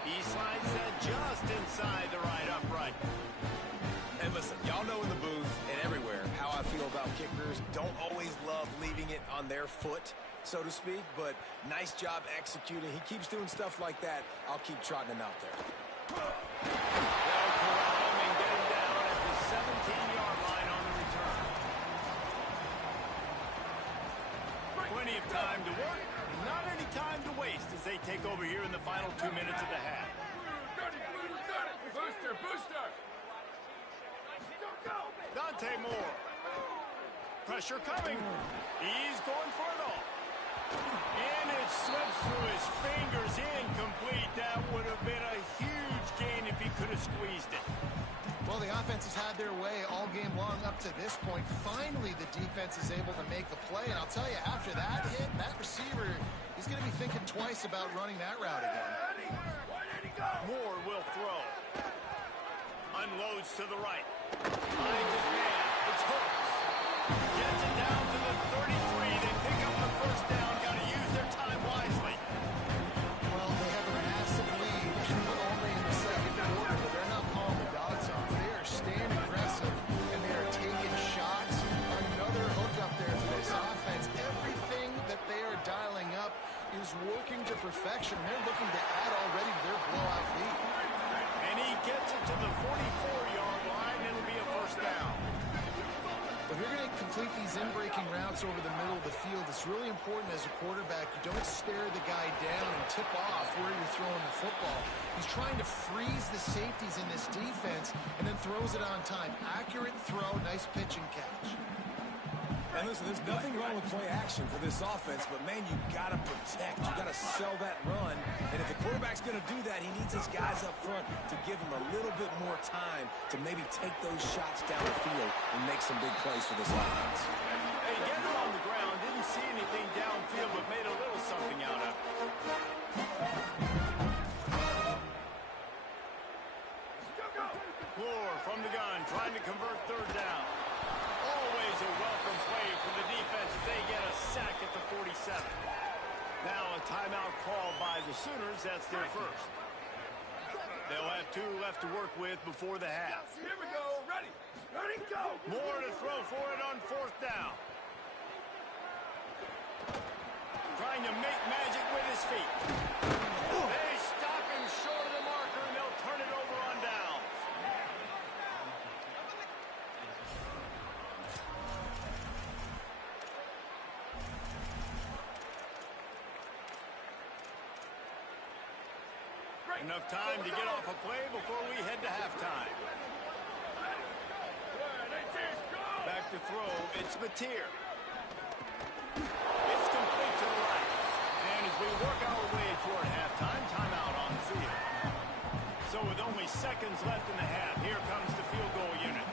He slides that just inside the right upright. And listen, y'all know in the booth and everywhere how I feel about kickers. Don't always love leaving it on their foot, so to speak, but nice job executing. He keeps doing stuff like that. I'll keep trotting him out there. They'll corral him and get him down at the 17-yard line on the return. Plenty of time to work, not any time to waste as they take over here in the final 2 minutes of the half. Booster, booster! Dante Moore. Pressure coming. He's going for it all. And it slips through his fingers, incomplete. That would have been a huge gain if he could have squeezed it. Well, the offense has had their way all game long up to this point. Finally, the defense is able to make the play. And I'll tell you, after that hit, that receiver, he's going to be thinking twice about running that route again. Moore will throw. Unloads to the right. Finds his man. It's Hooks. Gets it down to the 33. They pick up the 1st down. Got to use their time wisely. Well, they have a massive lead, only in the 2nd quarter, but they're not calling the dogs off. They are staying aggressive, and they are taking shots. Another hook up there for this offense. Everything that they are dialing up is working to perfection. They're looking to add already to their blowout lead. And he gets it to the 44-yard line. It'll be a 1st down. If you're going to complete these in-breaking routes over the middle of the field, it's really important as a quarterback you don't stare the guy down and tip off where you're throwing the football. He's trying to freeze the safeties in this defense and then throws it on time. Accurate throw, nice pitch and catch. And listen, there's nothing wrong with play action for this offense, but man, you got to protect. You got to sell that run. And if the quarterback's going to do that, he needs his guys up front to give him a little bit more time to maybe take those shots down the field and make some big plays for this offense. Hey, get him on the ground. Didn't see anything downfield, but made a little something out of it. Moore from the gun, trying to convert 3rd down. Always a welcome play from the defense as they get a sack at the 47. Now a timeout called by the Sooners. That's their 1st. They'll have 2 left to work with before the half. Here we go. Ready. Ready, go. Moore to throw for it on 4th down. Trying trying to make magic with his feet. They stop him short of the marker, and they'll turn it over on downs. Enough time to get off a play before we head to halftime. Back to throw, it's Mateer. It's complete to the right. And as we work our way toward halftime, timeout on the field. So with only seconds left in the half, here comes the field goal unit.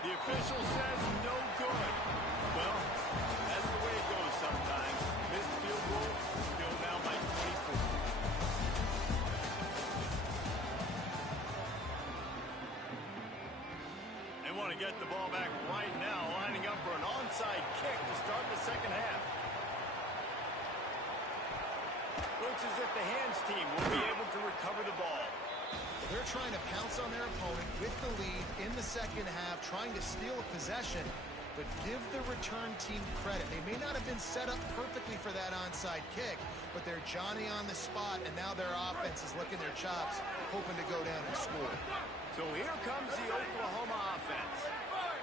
The official says no good. Well, that's the way it goes sometimes. Missed field goal, still down by 24. They want to get the ball back right now, lining up for an onside kick to start the second half. Looks as if the hands team will be able to recover the ball. They're trying to pounce on their opponent with the lead in the second half, trying to steal a possession, but give the return team credit. They may not have been set up perfectly for that onside kick, but they're Johnny on the spot, and now their offense is licking their chops, hoping to go down and score. So here comes the Oklahoma offense.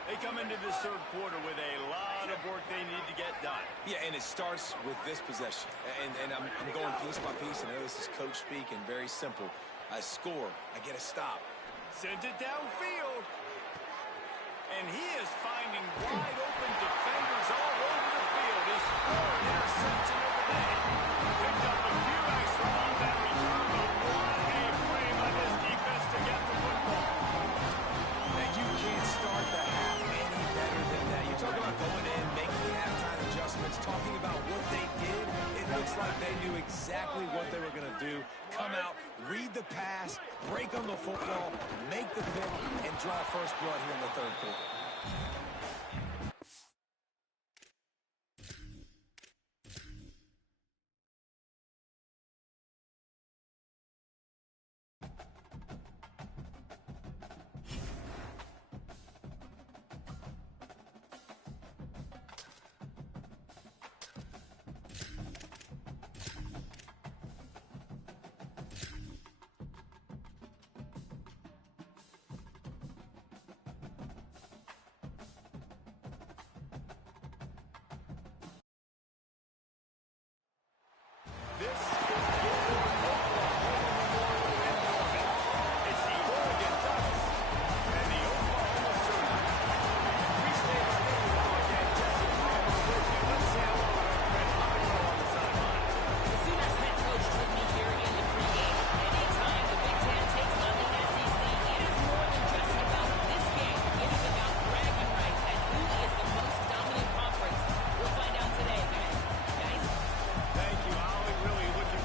They come into this third quarter with a lot of work they need to get done. Yeah, and it starts with this possession. And I'm going piece by piece, and I know this is coach speak and very simple. I score, I get a stop. Sends it downfield. And he is finding wide open defenders all over the field. His third interception of the day. Picked up a few extra on that return, but what a play by this defense to get the football. And you can't start the half any better than that. You talk about going in, making the halftime adjustments, talking about what they did. It looks like they knew exactly what they were going to do. Come out, read the pass, break on the football, make the pick, and draw first blood here in the third quarter. This is Gilmore, Oklahoma Memorial in Norman. It's the Oregon Ducks and the Oklahoma Sooners. We stay at State Lodge and Jesse Palmer with you. Let's say hello to our friend Michael on the sideline. The Sooners head coach told me here in the pregame, anytime the Big Ten takes on the SEC, it is more than just about this game. It is about bragging rights and who is the most dominant conference. We'll find out today, guys. Thank you, Holly. Really looking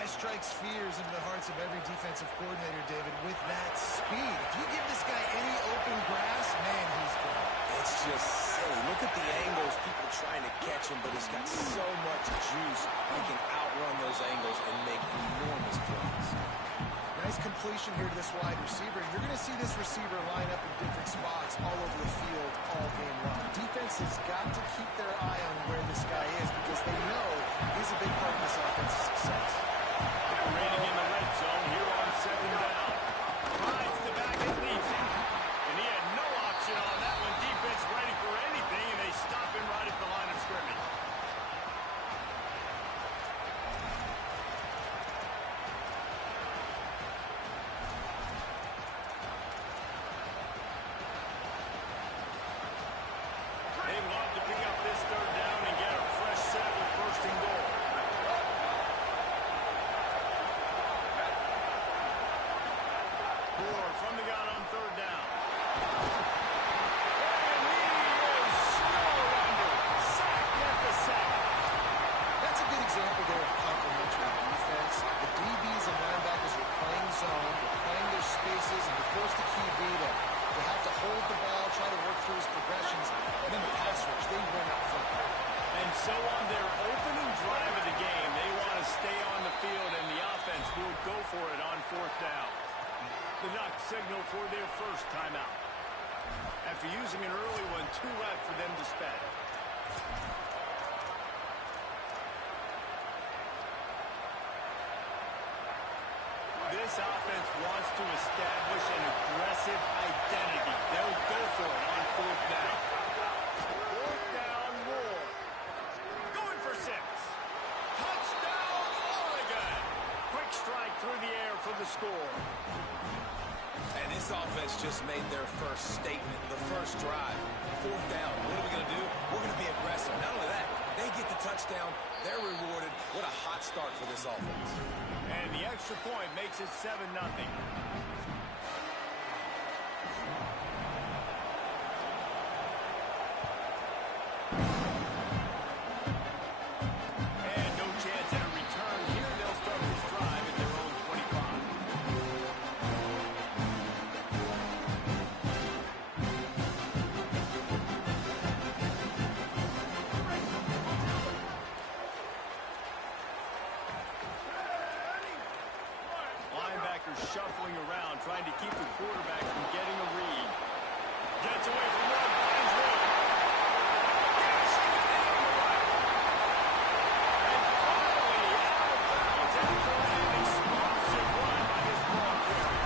guy strikes fears into the hearts of every defensive coordinator, David, with that speed. If you give this guy any open grass, man, he's good. It's just silly. Look at the angles, people trying to catch him, but he's got so much juice. He can outrun those angles and make enormous plays. Nice completion here to this wide receiver. You're going to see this receiver line up in different spots all over the field all game long. Defense has got to keep their eye on where this guy is because they know he's a big part of this offense's success. Operating in the red zone here on 2nd down. Finds the back and leaves him. And he had no option on that one. Defense ready for anything, and they stop him right at the line of scrimmage. They want to pick up this 3rd down and get a fresh set with 1st and goal. Moore from the gun on 3rd down. And he is snowed under. Sacked at the sack. That's a good example there of complementary defense. The DBs and linebackers are playing zone, they're playing their spaces, and they force the QB to have to hold the ball, try to work through his progressions, and then the pass rush, they win up front. And so on their opening drive of the game, they want to stay on the field, and the offense will go for it on 4th down. The knock signal for their first timeout. After using an early one, 2 left for them to spend. This offense wants to establish an aggressive identity. They'll go for it on 4th down. 4th down, Moore. Going for 6. Touchdown, Oregon. Quick strike through the air for the score. And this offense just made their first statement, the first drive. 4th down. What are we going to do? We're going to be aggressive. Not only that, they get the touchdown. They're rewarded. What a hot start for this offense. And the extra point makes it 7-0. And no chance at a return here. They'll start this drive at their own 25. Linebackers shuffling around, trying to keep the quarterback from getting a read. Gets away from one, finds one. Dashing it in on the right. And finally out of bounds after an explosive run by this ball carrier.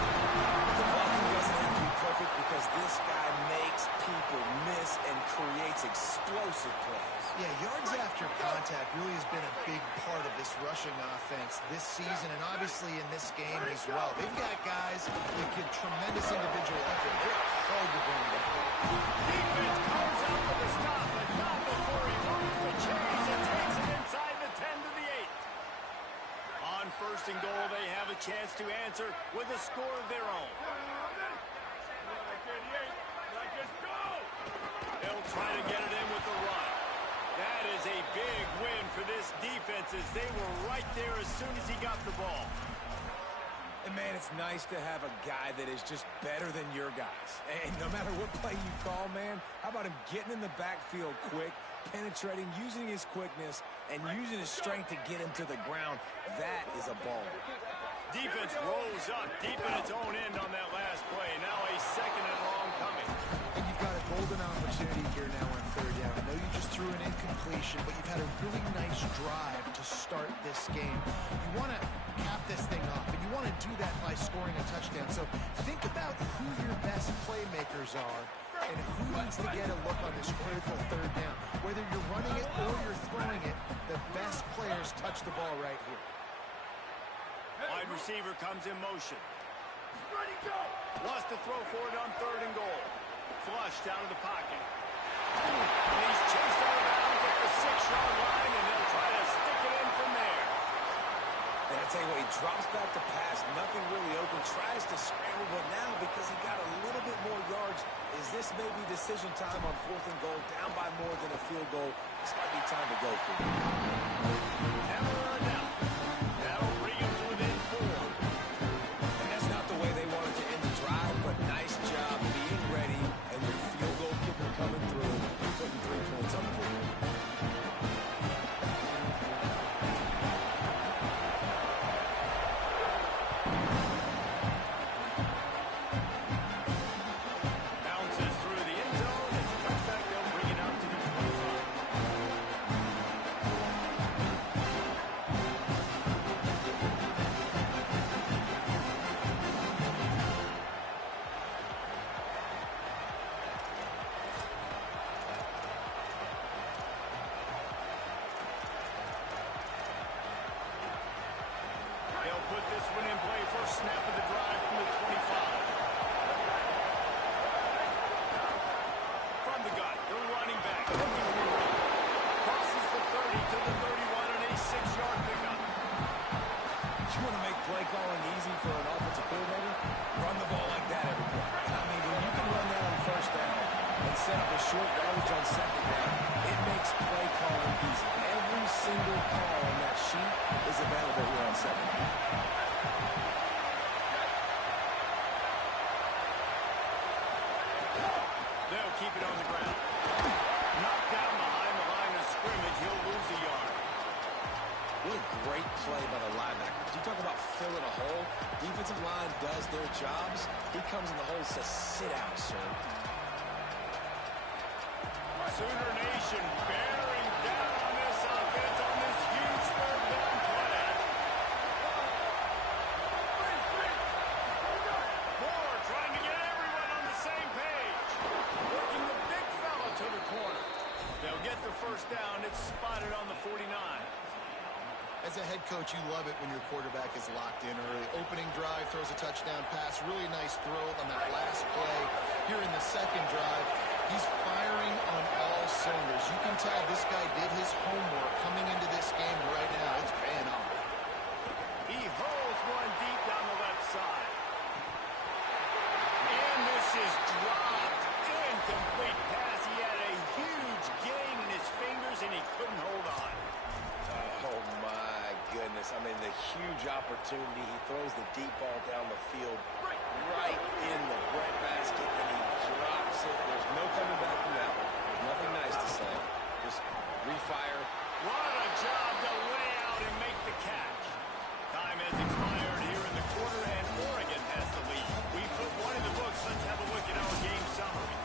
The blocking doesn't have to be perfect because this guy makes people miss and creates explosive plays. Yeah, yards after contact really has been a big part of this rushing offense this season and obviously in this game as well. They've got guys that give tremendous individual effort. They're hard to bring down. Defense comes out with a stop, but not before he moves the chains and takes it inside the 10 to the 8. On 1st and goal, they have a chance to answer with a score of their own. They'll try to get it in with the run. That is a big win for this defense as they were right there as soon as he got the ball. And, man, it's nice to have a guy that is just better than your guys. And no matter what play you call, man, how about him getting in the backfield quick, penetrating, using his quickness, and using his strength to get him to the ground? That is a ball. Defense rose up deep in its own end on that last play. Now a 2nd and long coming. And you've got a golden opportunity here now on 3rd down. I know you just threw an incompletion, but you've had a really nice drive to start this game. You want to cap this thing off, and you want to do that by scoring a touchdown. So think about who your best playmakers are and who needs to get a look on this critical 3rd down. Whether you're running it or you're throwing it, the best players touch the ball right here. Wide receiver comes in motion. Wants to throw for it on 3rd and goal. Flush down to the pocket. And he's chased out of bounds at the 6-yard line, and they'll try to stick it in from there. And I tell you what, he drops back to pass, nothing really open, tries to scramble, but now because he got a little bit more yards, is this maybe decision time on 4th and goal, down by more than a field goal? This might be time to go for it. Hammer down. That'll bring him one in play. First snap of the drive from the 25. From the gun, the running back. Looking for one. Crosses the 30 to the 31 on a 6-yard pickup. You want to make play calling easy for an offensive coordinator? Run the ball like that every play. I mean, when you can run that on first down and set up a short yardage on second down, it makes play calling easy. Every single call on that sheet is available here on second down. They'll keep it on the ground. Knocked down behind the line of scrimmage. He'll lose a yard. What a great play by the linebacker. You talk about filling a hole. Defensive line does their jobs. He comes in the hole and says, sit out, sir. Sooner Nation bearing down on this offense on this huge third down play. Moore trying to get everyone on the same page. Working the big fella to the corner. They'll get the first down. It's spotted on the 49. As a head coach, you love it when your quarterback is locked in early. Opening drive, throws a touchdown pass. Really nice throw on that last play. Here in the second drive, he's firing on all cylinders. You can tell this guy did his homework coming into this game, and right now it's paying off. He hurls one deep down the left side. And this is dropped. Incomplete pass. He had a huge gain in his fingers, and he couldn't hold on. Oh, my goodness. I mean, the huge opportunity. He throws the deep ball down the field right in the breadbasket, and he drops it. There's no coming back from that one. There's nothing nice to say. Just refire. What a job to lay out and make the catch. Time has expired here in the quarter, and Oregon has the lead. We put one in the books. Let's have a look at our game summary.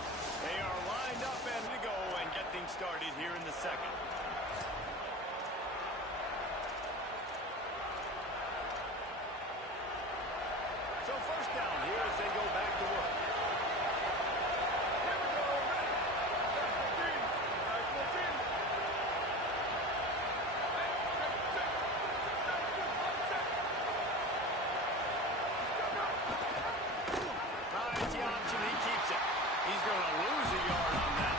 They are lined up and to go and get things started here in the second. So first down here as they go back to work. Here we go. Ready. Back 14. Back 14. Finds the option. He keeps it. He's going to lose a yard on that.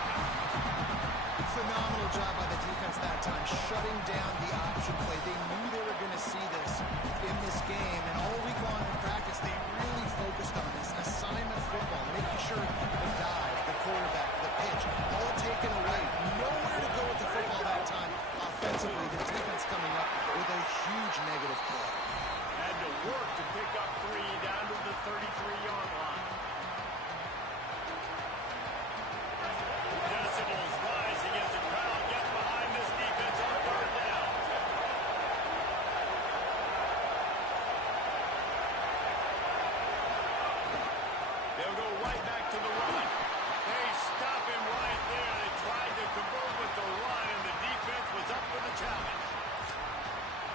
Phenomenal job by the defense that time, shutting down the option play. They knew they were going to see this in this game, and all week long in practice, they really focused on this assignment football, making sure the dive, the quarterback, the pitch, all taken away. Nowhere to go with the football that time. Offensively, the defense coming up with a huge negative play. Had to work to pick up 3 down to the 33-yard line. Decibels rising as the crowd gets behind this defense on third down. They'll go right back to the run. They stop him right there. They tried to convert with the run, and the defense was up for the challenge.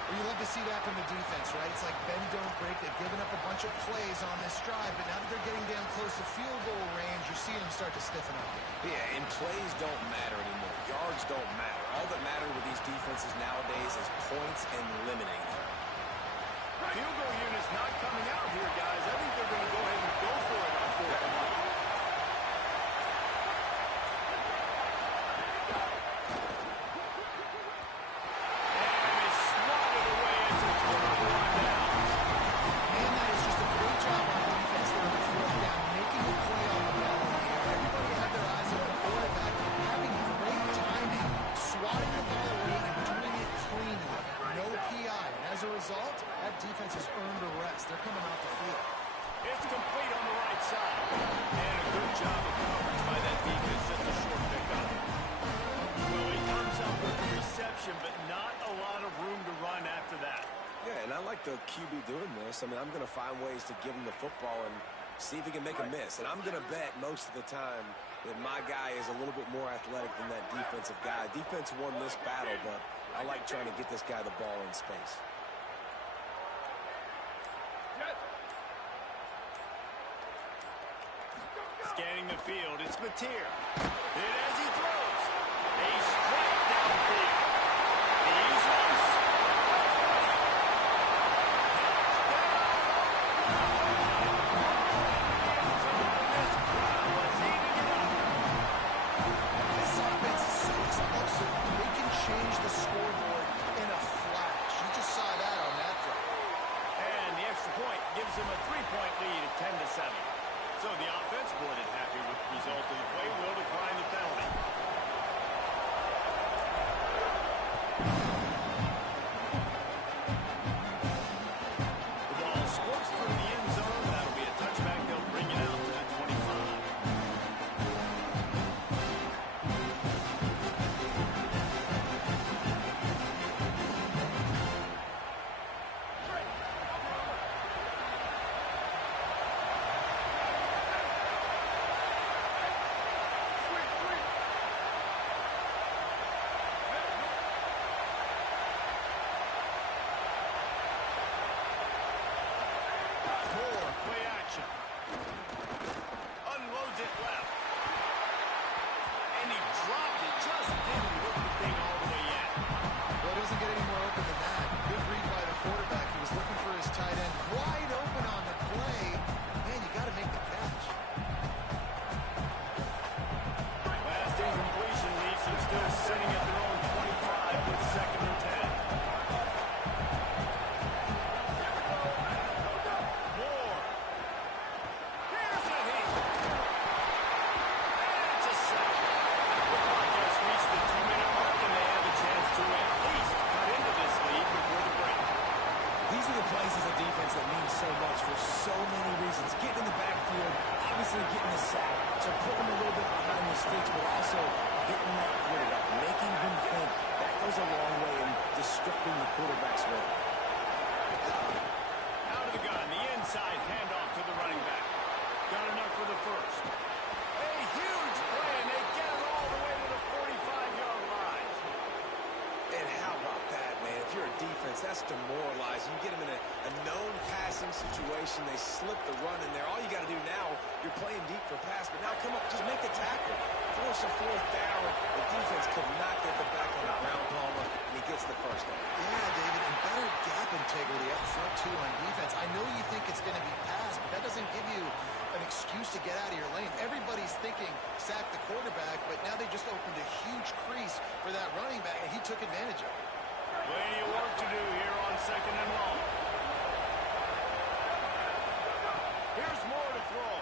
Well, you love to see that from the defense, right? It's like bend, don't break. They've given up a bunch of plays on this drive, but now that they're getting down close to field goal range, you're seeing them start to stiffen up. Yeah, and plays don't matter anymore. Yards don't matter. All that matter with these defenses nowadays is points and limiting them. Field goal unit's not coming out here, guys. I think they're going to go ahead and go for it on 4th and 1. And it's swatted away. It's a terrible run down. Man, that is just a great job on defense there on the 4th down, making a play on the ball in the air. Everybody had their eyes on the quarterback, having great timing, swatting the ball away and doing it cleanly. No PI. And as a result, that defense has earned a rest. They're coming off the field. It's complete on the right side. And a good job of coverage by that defense. Just a short pickup. Well, he comes up with the reception, but not a lot of room to run after that. Yeah, and I like the QB doing this. I mean, I'm going to find ways to give him the football and see if he can make a miss. And I'm going to bet most of the time that my guy is a little bit more athletic than that defensive guy. Defense won this battle, but I like trying to get this guy the ball in space. Scanning the field, it's Mateer. And as he throws, a straight downfield. He's loose. Touchdown, gives him a 3-point lead at 10-7. So the offense more than happy with the result of the play will decline the penalty. The ball squirts through the end zone. That'll be a touchback. They'll bring it out to the 25. Unloads it left. And he dropped it. Just didn't look the thing all the way yet. Well, it doesn't get any more open than that. Good read by the quarterback. He was looking for his tight end. Wide open on the play. Man, you got to make the catch. Last incompletion leaves him still sitting at their own 25 with 2nd and 10. Moore. Here's a hit. And it's a sack. The clock has reached the 2-minute mark, and they have a chance to at least cut into this lead before the break. These are the plays as a defense that mean so much for so many reasons. Getting in the backfield, obviously getting the sack, so putting him a little bit behind the sticks, but also hitting that quarterback, making him think. That goes a long way in disrupting the quarterback's rhythm. Out of the gun, the inside handoff to the running back. Got enough for the first. A huge play, and they get it all the way to the 45-yard line. And how about that, man? If you're a defense, that's demoralizing. You get them in a known passing situation. They slip the run in there. All you got to do now, you're playing deep for pass, but now come up, just make a tackle. Force a 4th down. The defense could not get the back on the ground, Palmer, and he gets the first down. Yeah, David, and better gap integrity up front, too, on defense. I know you think it's going to be passed, but that doesn't give you an excuse to get out of your lane. Everybody's thinking sack the quarterback, but now they just opened a huge crease for that running back, and he took advantage of it. Plenty of work to do here on 2nd and long. Here's Moore to throw.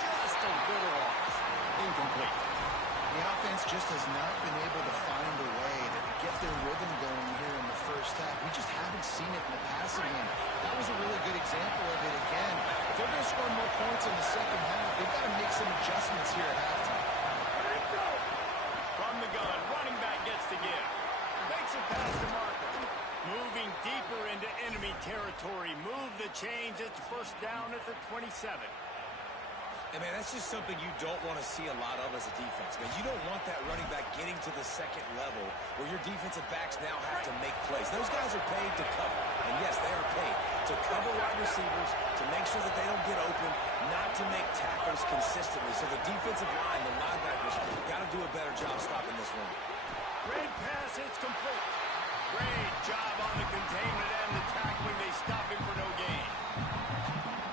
Just a little off. Incomplete. The offense just has not been able to find a way to get their rhythm going here in the first half. We just haven't seen it in the passing game. That was a really good example of it again. If they're going to score more points in the second half, they've got to make some adjustments here at halftime. From the gun, running back gets to give. Makes it past the marker. Moving deeper into enemy territory. Move the chains. It's first down at the 27. And, man, that's just something you don't want to see a lot of as a defense. Man, you don't want that running back getting to the second level where your defensive backs now have to make plays. Those guys are paid to cover. And, yes, they are paid to cover wide receivers, to make sure that they don't get open, not to make tackles consistently. So the defensive line, the linebackers, got to do a better job stopping this run. Great pass. It's complete. Great job on the containment and the tackling. They stop him for no gain.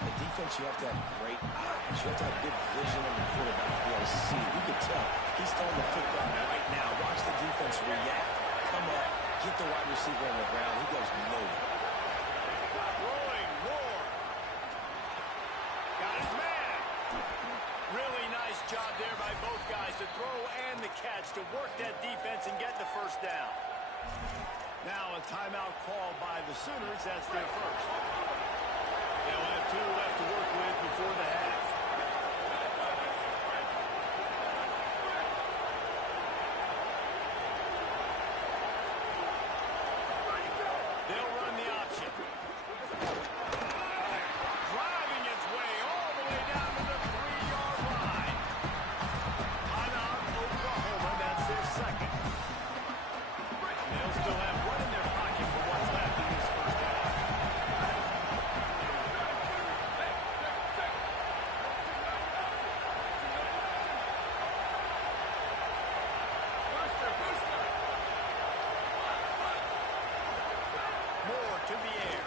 The defense, you have to have great eyes. You have to have good vision on the quarterback to be able to see. You can tell he's throwing the football right now. Watch the defense react, come up, get the wide receiver on the ground. He goes nowhere. Throwing more. Got his man. Really nice job there by both guys to throw and the catch to work that defense and get the first down. Now a timeout call by the Sooners. That's their first. They'll have 2 left to work with before the half. They'll run the option. Driving its way all the way down to the 3-yard line. Timeout, Oklahoma. That's their second. And they'll still have one in their pocket for what's left in this first half. Moore to the air.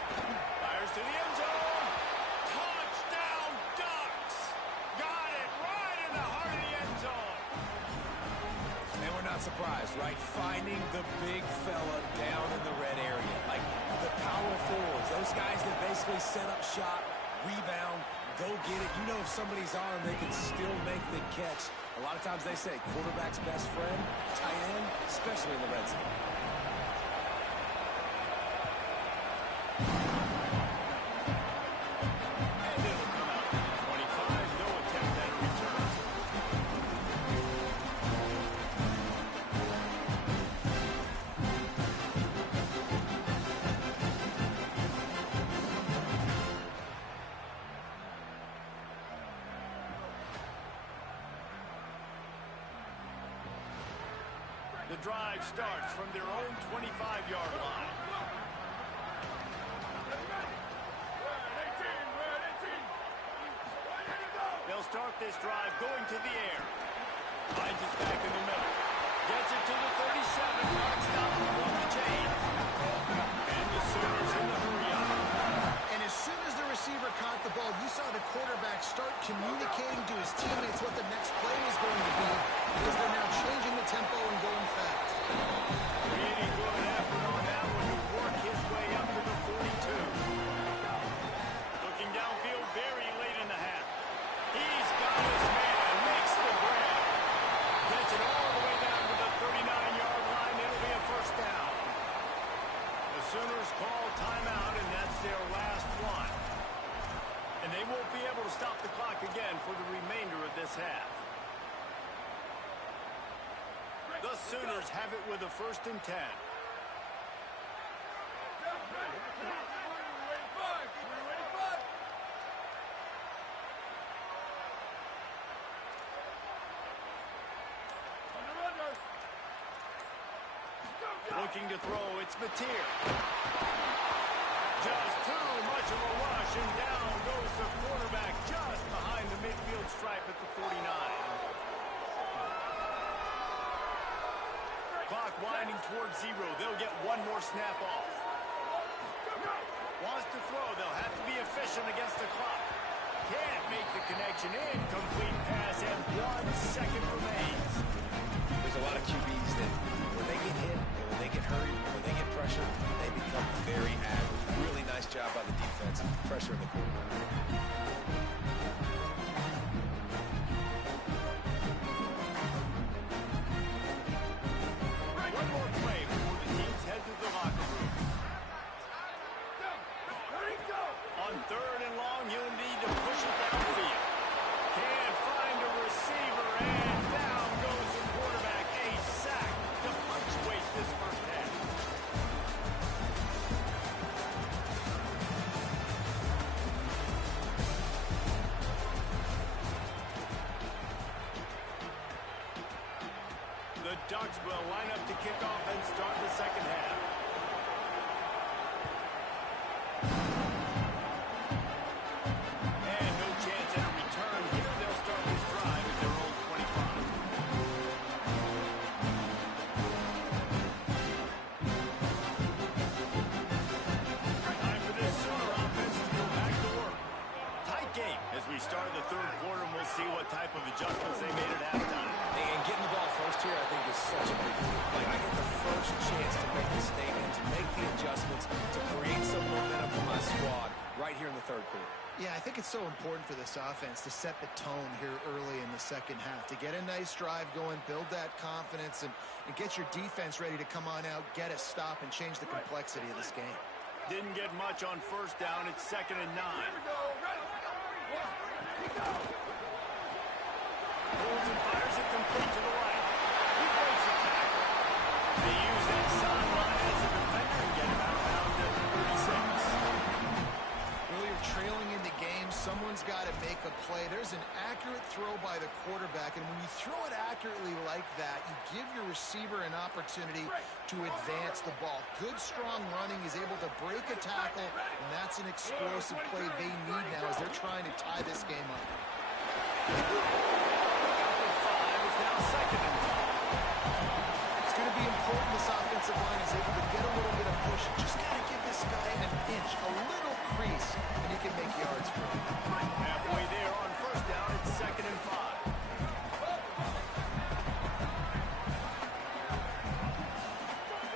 Fires to the end zone. Touchdown, Ducks. Got it right in the heart of the end zone. And we're not surprised, right? Finding the big fella down in the red area. Like, the power forwards, those guys that basically set up shop, rebound, go get it. You know if somebody's on, they can still make the catch. A lot of times they say quarterback's best friend, tight end, especially in the red zone. And it'll come out to the 25. No attempt at a return. The drive starts from their own 25-yard line. They'll start this drive going to the air. Finds it back in the middle. Gets it to the 37. Clock stops to run the chain. And the Sooners in the hurry up. And as soon as the receiver caught the ball, you saw the quarterback start communicating to his teammates what the next play was going to be, because they're now changing the tempo and going fast. Really good effort on that one to work his way up to the 42. Looking downfield very late in the half. He's got his man, makes the grab. Gets it all the way down to the 39-yard line. It'll be a first down. The Sooners call timeout, and that's their last one. And they won't be able to stop the clock again for the remainder of this half. The Sooners have it with a 1st and 10. Looking to throw, it's Mateer. Just too much of a rush, and down goes the quarterback just behind the midfield stripe at the 49. Clock winding towards 0. They'll get one more snap off. Wants to throw. They'll have to be efficient against the clock. Can't make the connection. Incomplete pass, and 1 second remains. There's a lot of QBs that when they get hit, and when they get hurried, when they get pressured, they become very agile. Really nice job by the defense, pressuring the quarterback. One more play before the teams head to the locker room. On 3rd and long, you'll need to push it downfield. Can't find a receiver, and down goes the quarterback. A sack to punctuate this first half. The Ducks will line up to kick off and start the second half. And no chance at a return here. They'll start this drive at their own 25. Time for this Sooner offense to go back to work. Tight game as we start the 3rd quarter, and we'll see what type of adjustments they made at halftime. And getting the ball first here, I think, is such a big deal. Like, I get the first chance to make the statement, to make the adjustments, to create some momentum for my squad right here in the 3rd quarter. Yeah, I think it's so important for this offense to set the tone here early in the second half, to get a nice drive going, build that confidence, and get your defense ready to come on out, get a stop, and change the complexity of this game. Didn't get much on 1st down. It's 2nd and 9. Pulls and fires it complete to the right. He breaks the tackle. They use that sideline as a defender and get him out of bounds at the 36. Well, you're trailing in the game. Someone's got to make a play. There's an accurate throw by the quarterback, and when you throw it accurately like that, you give your receiver an opportunity to advance the ball. Good, strong running. He's able to break a tackle, and that's an explosive play they need now as they're trying to tie this game up. Now 2nd and 10. It's going to be important this offensive line is able to get a little bit of push. Just got to give this guy an inch, a little crease, and he can make yards for him. Halfway there on 1st down, it's 2nd and 5.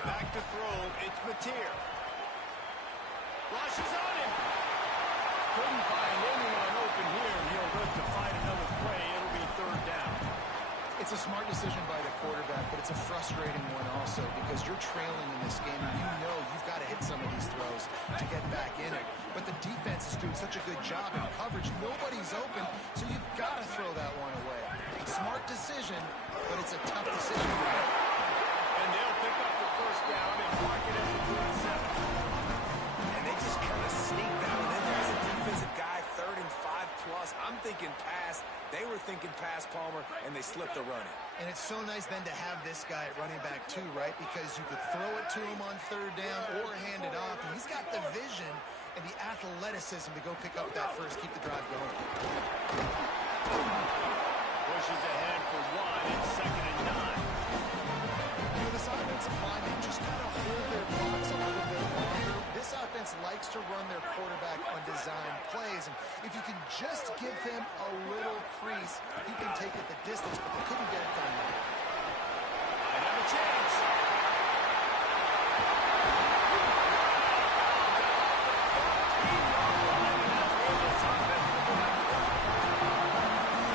Back to throw, it's Mateer. It's a smart decision by the quarterback, but it's a frustrating one also because you're trailing in this game and you know you've got to hit some of these throws to get back in it. But the defense is doing such a good job in coverage. Nobody's open, so you've got to throw that one away. Smart decision, but it's a tough decision to make. And they'll pick up the first down and mark it at the 47. And they just kind of sneak that one in there as a defensive guy, 3rd and 5+. I'm thinking pass. They were thinking pass, Palmer, and they slipped the run in. And it's so nice then to have this guy at running back too, right? Because you could throw it to him on 3rd down or hand it off. And he's got the vision and the athleticism to go pick up that first, keep the drive going. Pushes ahead for 1 and 2nd and 9. You know, this offensive line, they just got to hold their blocks a little bit longer. This offense likes to run their quarterback on design plays. And if you can just give him a little crease, he can take it the distance, but they couldn't get it done yet. I have a chance.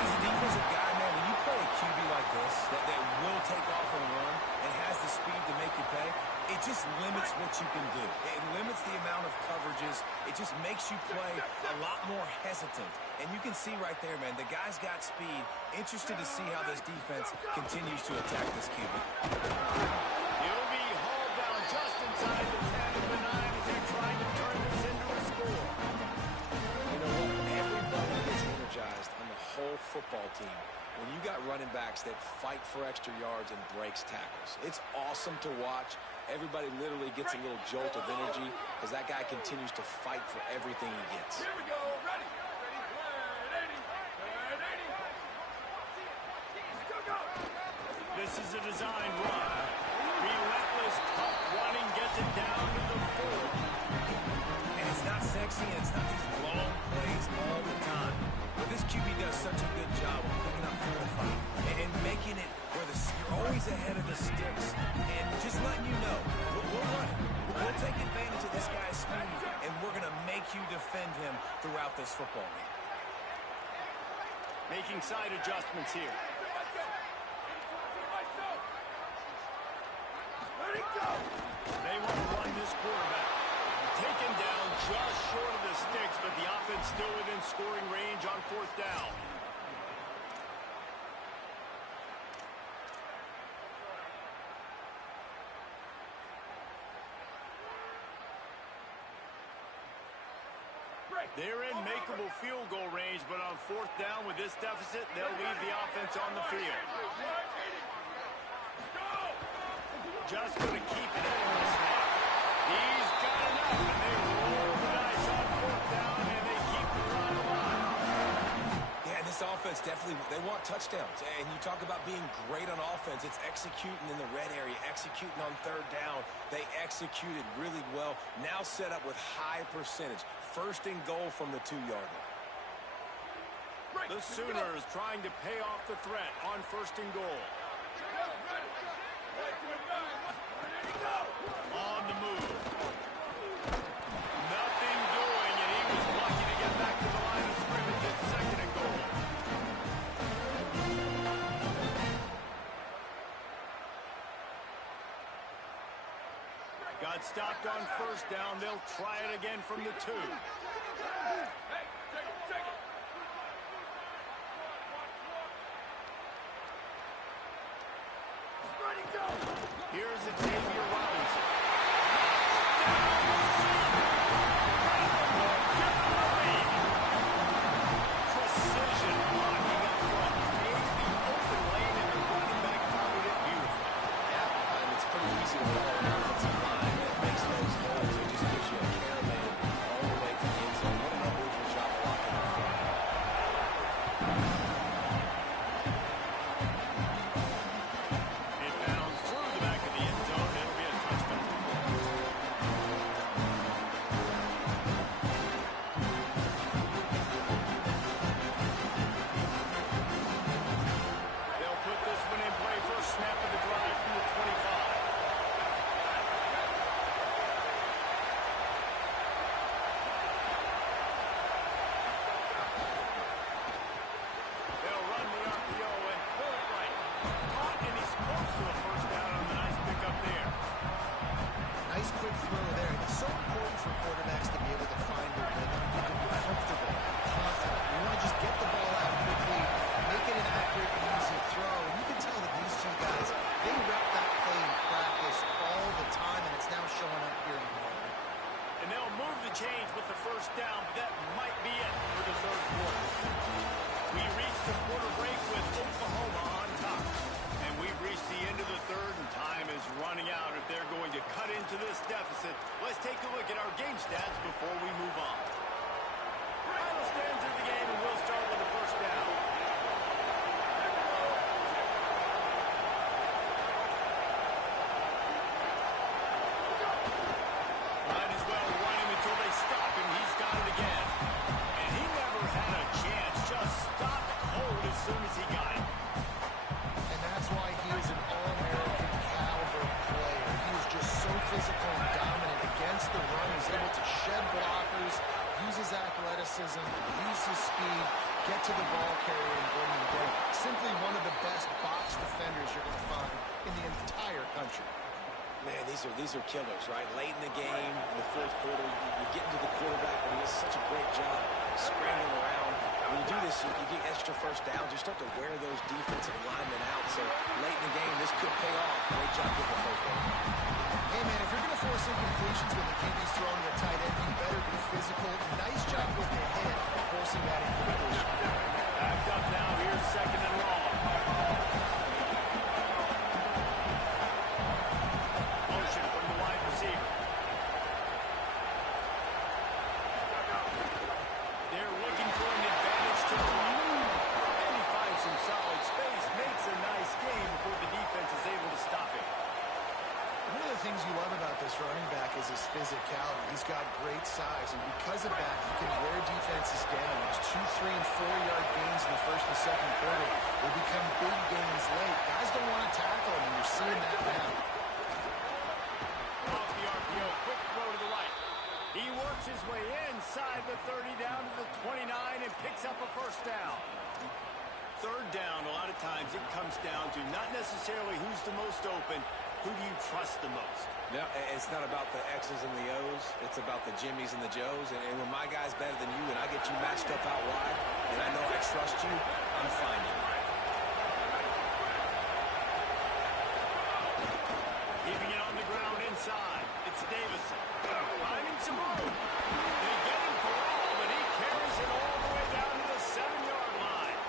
As a defensive guy, man, when you play a QB like this, that will take off and run and has the speed to make you pay, it just limits what you can do. It limits the amount of coverages. It just makes you play a lot more hesitant. And you can see right there, man, the guy's got speed. Interested to see how this defense continues to attack this QB. He'll be hauled down just inside the 10 of the 9 as they're trying to turn this into a score. You know what? Everybody gets energized on the whole football team when you got running backs that fight for extra yards and breaks tackles. It's awesome to watch. Everybody literally gets a little jolt of energy as that guy continues to fight for everything he gets. Here we go. Ready. 180. Go, go. This is a design run. Relentless, tough running gets it down to the 4. And it's not sexy and it's not these long plays all the time. But this QB does such a good job of picking up 4 and 5 and making it where you're always ahead of the sticks and just letting you know, we'll run it. We'll take advantage of this guy's speed and we're going to make you defend him throughout this football game. Making side adjustments here. Let it go. They want to run this quarterback. Taken down just short of the sticks, but the offense still within scoring range on 4th down. They're in makeable field goal range, but on 4th down with this deficit, they'll leave the offense on the field. Just going to keep it at the snap. He's got enough, and they roll the dice on 4th down, and they keep the run alive. Yeah, this offense definitely, they want touchdowns. And you talk about being great on offense. It's executing in the red area, executing on 3rd down. They executed really well. Now set up with high percentage. 1st and goal from the 2-yard line. The Sooners trying to pay off the threat on 1st and goal. On the move. Nothing doing, and he was lucky to get back to the line of scrimmage at 2nd and goal. Got stopped on 1st down. They'll try it again from the 2. Hey, take it. Ready, go. Here's Xavier Robinson. Precision blocking up front. Creates the open lane, and the running back covered it beautifully. Yeah, and it's pretty easy to follow an offensive line that makes those holes. It just gives you a caravan all the way to the end zone. What an unbelievable job blocking up front. It bounds through the back of the end zone with the first down, but that might be it for the third quarter. We reached the quarter break with Oklahoma on top. And we've reached the end of the third, and time is running out if they're going to cut into this deficit. Let's take a look at our game stats before we move on. Final stands of the game, and we'll start with the first down. Might as well run him until they stop him. He's got it again. And he never had a chance. Just stopped cold as soon as he got it. And that's why he is an all-American caliber player. He is just so physical and dominant against the run. He's able to shed blockers, use his athleticism, use his speed, get to the ball carrier and bring him down. Simply one of the best box defenders you're going to find in the entire country. Man, these are killers, right? Late in the game, in the fourth quarter, you're getting to the quarterback, and he does such a great job scrambling around. When you do this, you get extra first downs. You start to wear those defensive linemen out. So late in the game, this could pay off. Great job getting the first down. Hey, man, if you're going to force incompletions when the QB's throwing your tight end, you better be physical. Nice job with the hit, forcing that incompletion. Backed up now. Here's second and long. Motion from the wide receiver. They're looking for an advantage to the right. And he finds some solid space, makes a nice game before the defense is able to stop him. One of the things you love about this running back is his physicality. He's got great size, and because of that, he can wear defenses down. Those 2, 3, and 4-yard gains in the first and second quarter will become big gains late. Guys don't want to tackle him, and you're seeing that now. Off the RPO, quick throw to the right. He works his way inside the 30 down to the 29 and picks up a first down. Third down, a lot of times it comes down to not necessarily who's the most open, who do you trust the most? No, it's not about the X's and the O's. It's about the Jimmies and the Joes. And when my guy's better than you and I get you matched up out wide and I know I trust you, I'm finding you. Keeping it on the ground inside. It's Davison. Finding some room. They get him for all, but he carries it all the way down to the 7-yard line.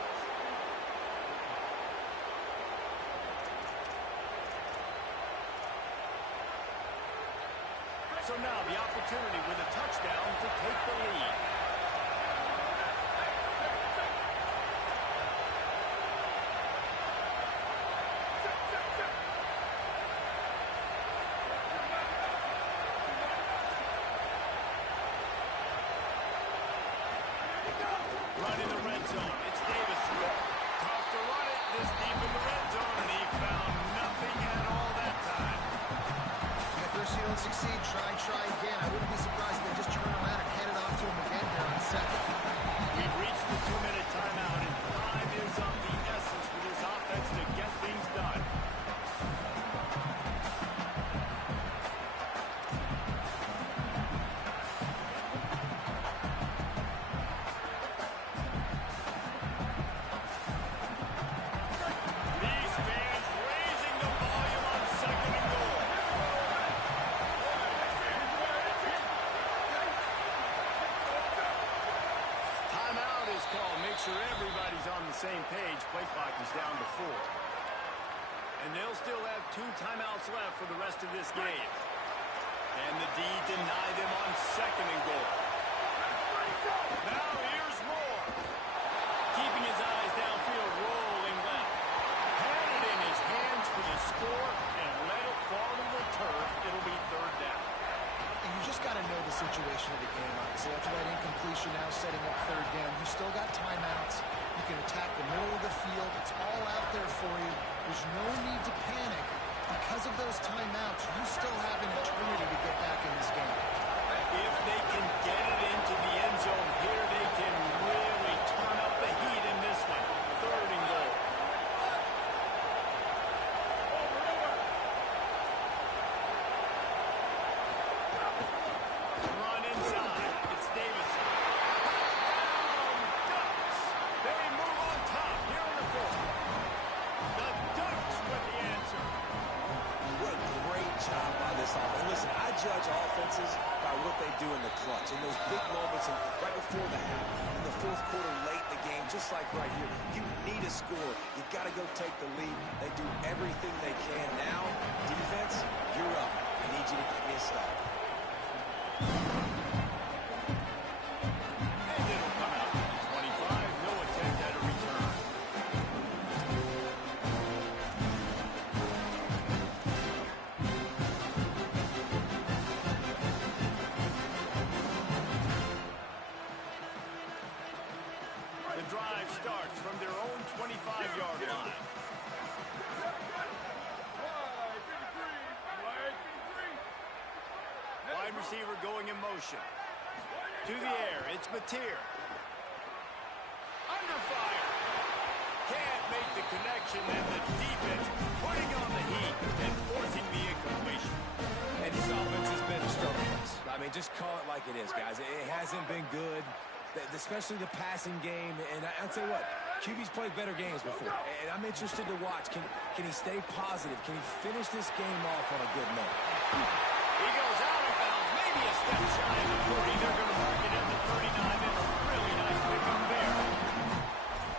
So now the opportunity with a touchdown to take the lead. Run in the red zone. It's Davison. Tough to run it this deep in the red zone, and he found nothing at all that time. If first you don't succeed, try again. I wouldn't be surprised if they just turn around and hand it off to him again here on second. We've reached the 2-minute timeout, and time is of the essence for this offense to get things done. These fans raising the volume on second and goal. Timeout is called. Make sure everybody's on the same page. Play clock is down to 4. And they'll still have 2 timeouts left for the rest of this game. And the D deny them on second and goal. Now here's more. Keeping his eyes downfield, rolling left. Had it in his hands for the score and let it fall to the turf. It'll be third down. And you just got to know the situation of the game, obviously. After that incompletion, now setting up third down, you still got timeouts. You can attack the middle of the field. It's all out there for you. There's no need to panic. Because of those timeouts, you still have an eternity to get back in this game. If they can get it into the end zone here, they can really turn up the heat in this one. Third and goal. Run inside. It's Davison. Ducks. They move on top here in the fourth. The Ducks with the answer. What a great job by this offense. And listen, I judge offenses by what they do in the clutch. In those big moments right before the half, in the fourth quarter, late in the game, just like right here. You need a score. You got to go take the lead. They do everything they can. Now, defense, you're up. I need you to get me a stop. And it'll come out to the 25. No attempt at a return. The drive starts from their own 25-yard line. Wide receiver going in motion. To the air, it's Mateer. Under fire. Can't make the connection, and the defense putting on the heat and forcing the incompletion. And this offense has been a struggle. I mean, just call it like it is, guys. It hasn't been good, especially the passing game. And I'll tell you what, QB's played better games before. And I'm interested to watch. Can he stay positive? Can he finish this game off on a good note? He goes out of bounds, maybe a step shy of the 40. They're going to mark it at the 39. It's a really nice pickup there.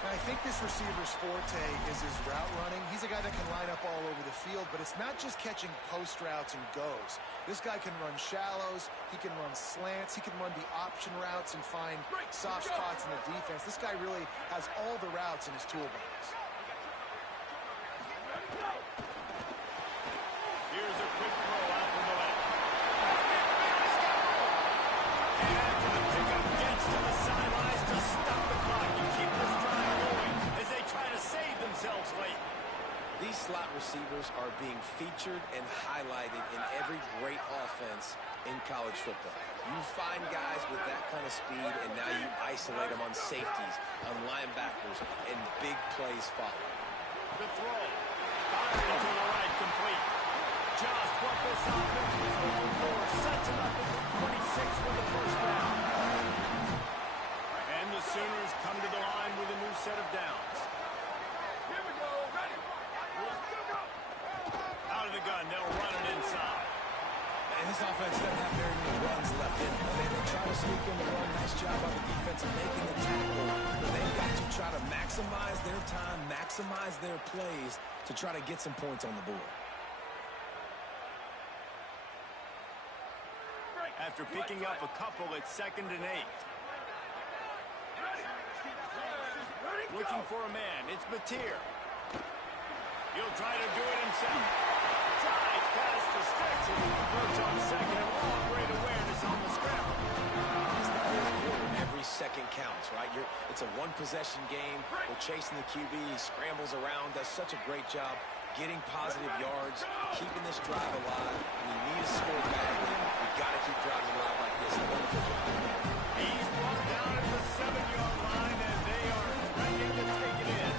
I think this receiver's forte is his route running. He's a guy that can line up all over the field, but it's not just catching post routes and goes. This guy can run shallows, he can run slants, he can run the option routes and find soft spots in the defense. This guy really has all the routes in his toolbox. Here's a quick throw out from the left. And after the pickup, gets to the sidelines to stop the clock and keep this drive going as they try to save themselves late. These slot receivers are being featured and highlighted in every great offense in college football. You find guys with that kind of speed, and now you isolate them on safeties, on linebackers, and big plays follow. The throw. Firing to the right, complete. Just what this offense was looking for. Sets him up at the 26 for the first down. And the Sooners come to the line with a new set of downs. Here we go. Ready. Out of the gun, they'll run it inside. And this offense doesn't have very many runs left in it. They try to sneak in the run. Nice job on the defense of making the tackle. But they've got to try to maximize their time, maximize their plays to try to get some points on the board. After picking up a couple, it's 2nd and 8. Looking for a man. It's Mateer. He'll try to do it himself. Drives past the sticks and he converts on 2nd and long. Great awareness on the scramble. It's the fourth quarter. Every second counts, right? It's a one-possession game. We're chasing the QB. He scrambles around, does such a great job getting positive yards, keeping this drive alive. We need a score badly. We've got to keep drives alive like this. Wonderful job. He's brought down at the 7-yard line, and they are ready to take it in.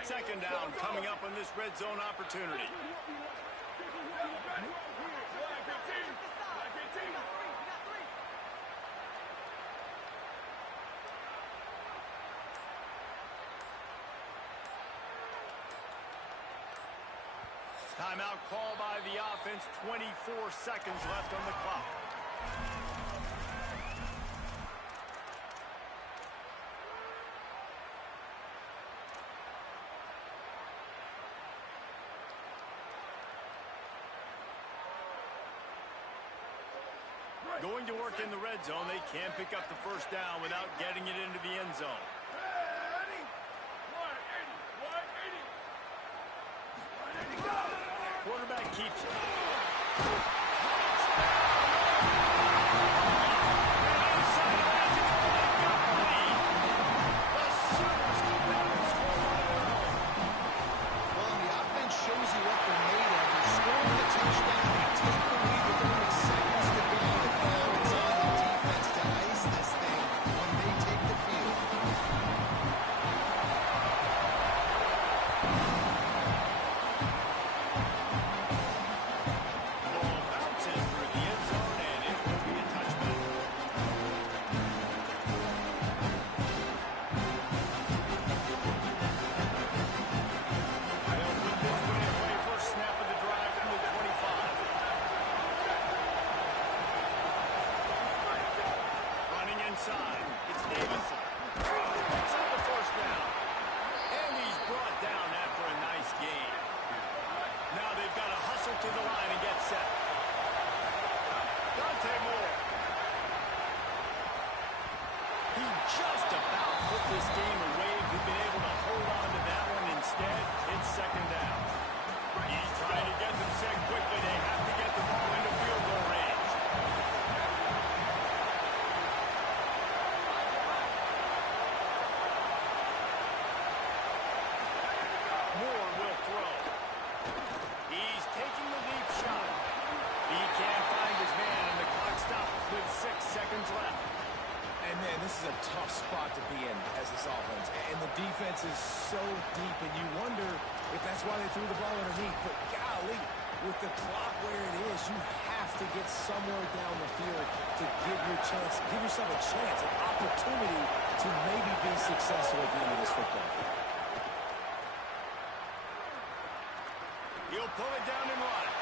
Second down coming up on this red zone opportunity. Timeout call by the offense. 24 seconds left on the clock. Going to work in the red zone. They can't pick up the first down without getting it into the end zone. Quarterback keeps it. Well, and the offense shows you what they're made of. They're scoring a touchdown, they take the lead with only seconds to go, and now it's on the defense to ice this thing when they take the field. Ball second down. He's trying to get them set quickly. They have to get the ball into field goal range. Moore will throw. He's taking the deep shot. He can't find his man, and the clock stops with 6 seconds left. And, man, this is a tough spot to be in as this offense. And the defense is so deep, and you wonder if that's why they threw the ball underneath. But, golly, with the clock where it is, you have to get somewhere down the field to give yourself a chance, an opportunity to maybe be successful at the end of this football game. He'll pull it down and run.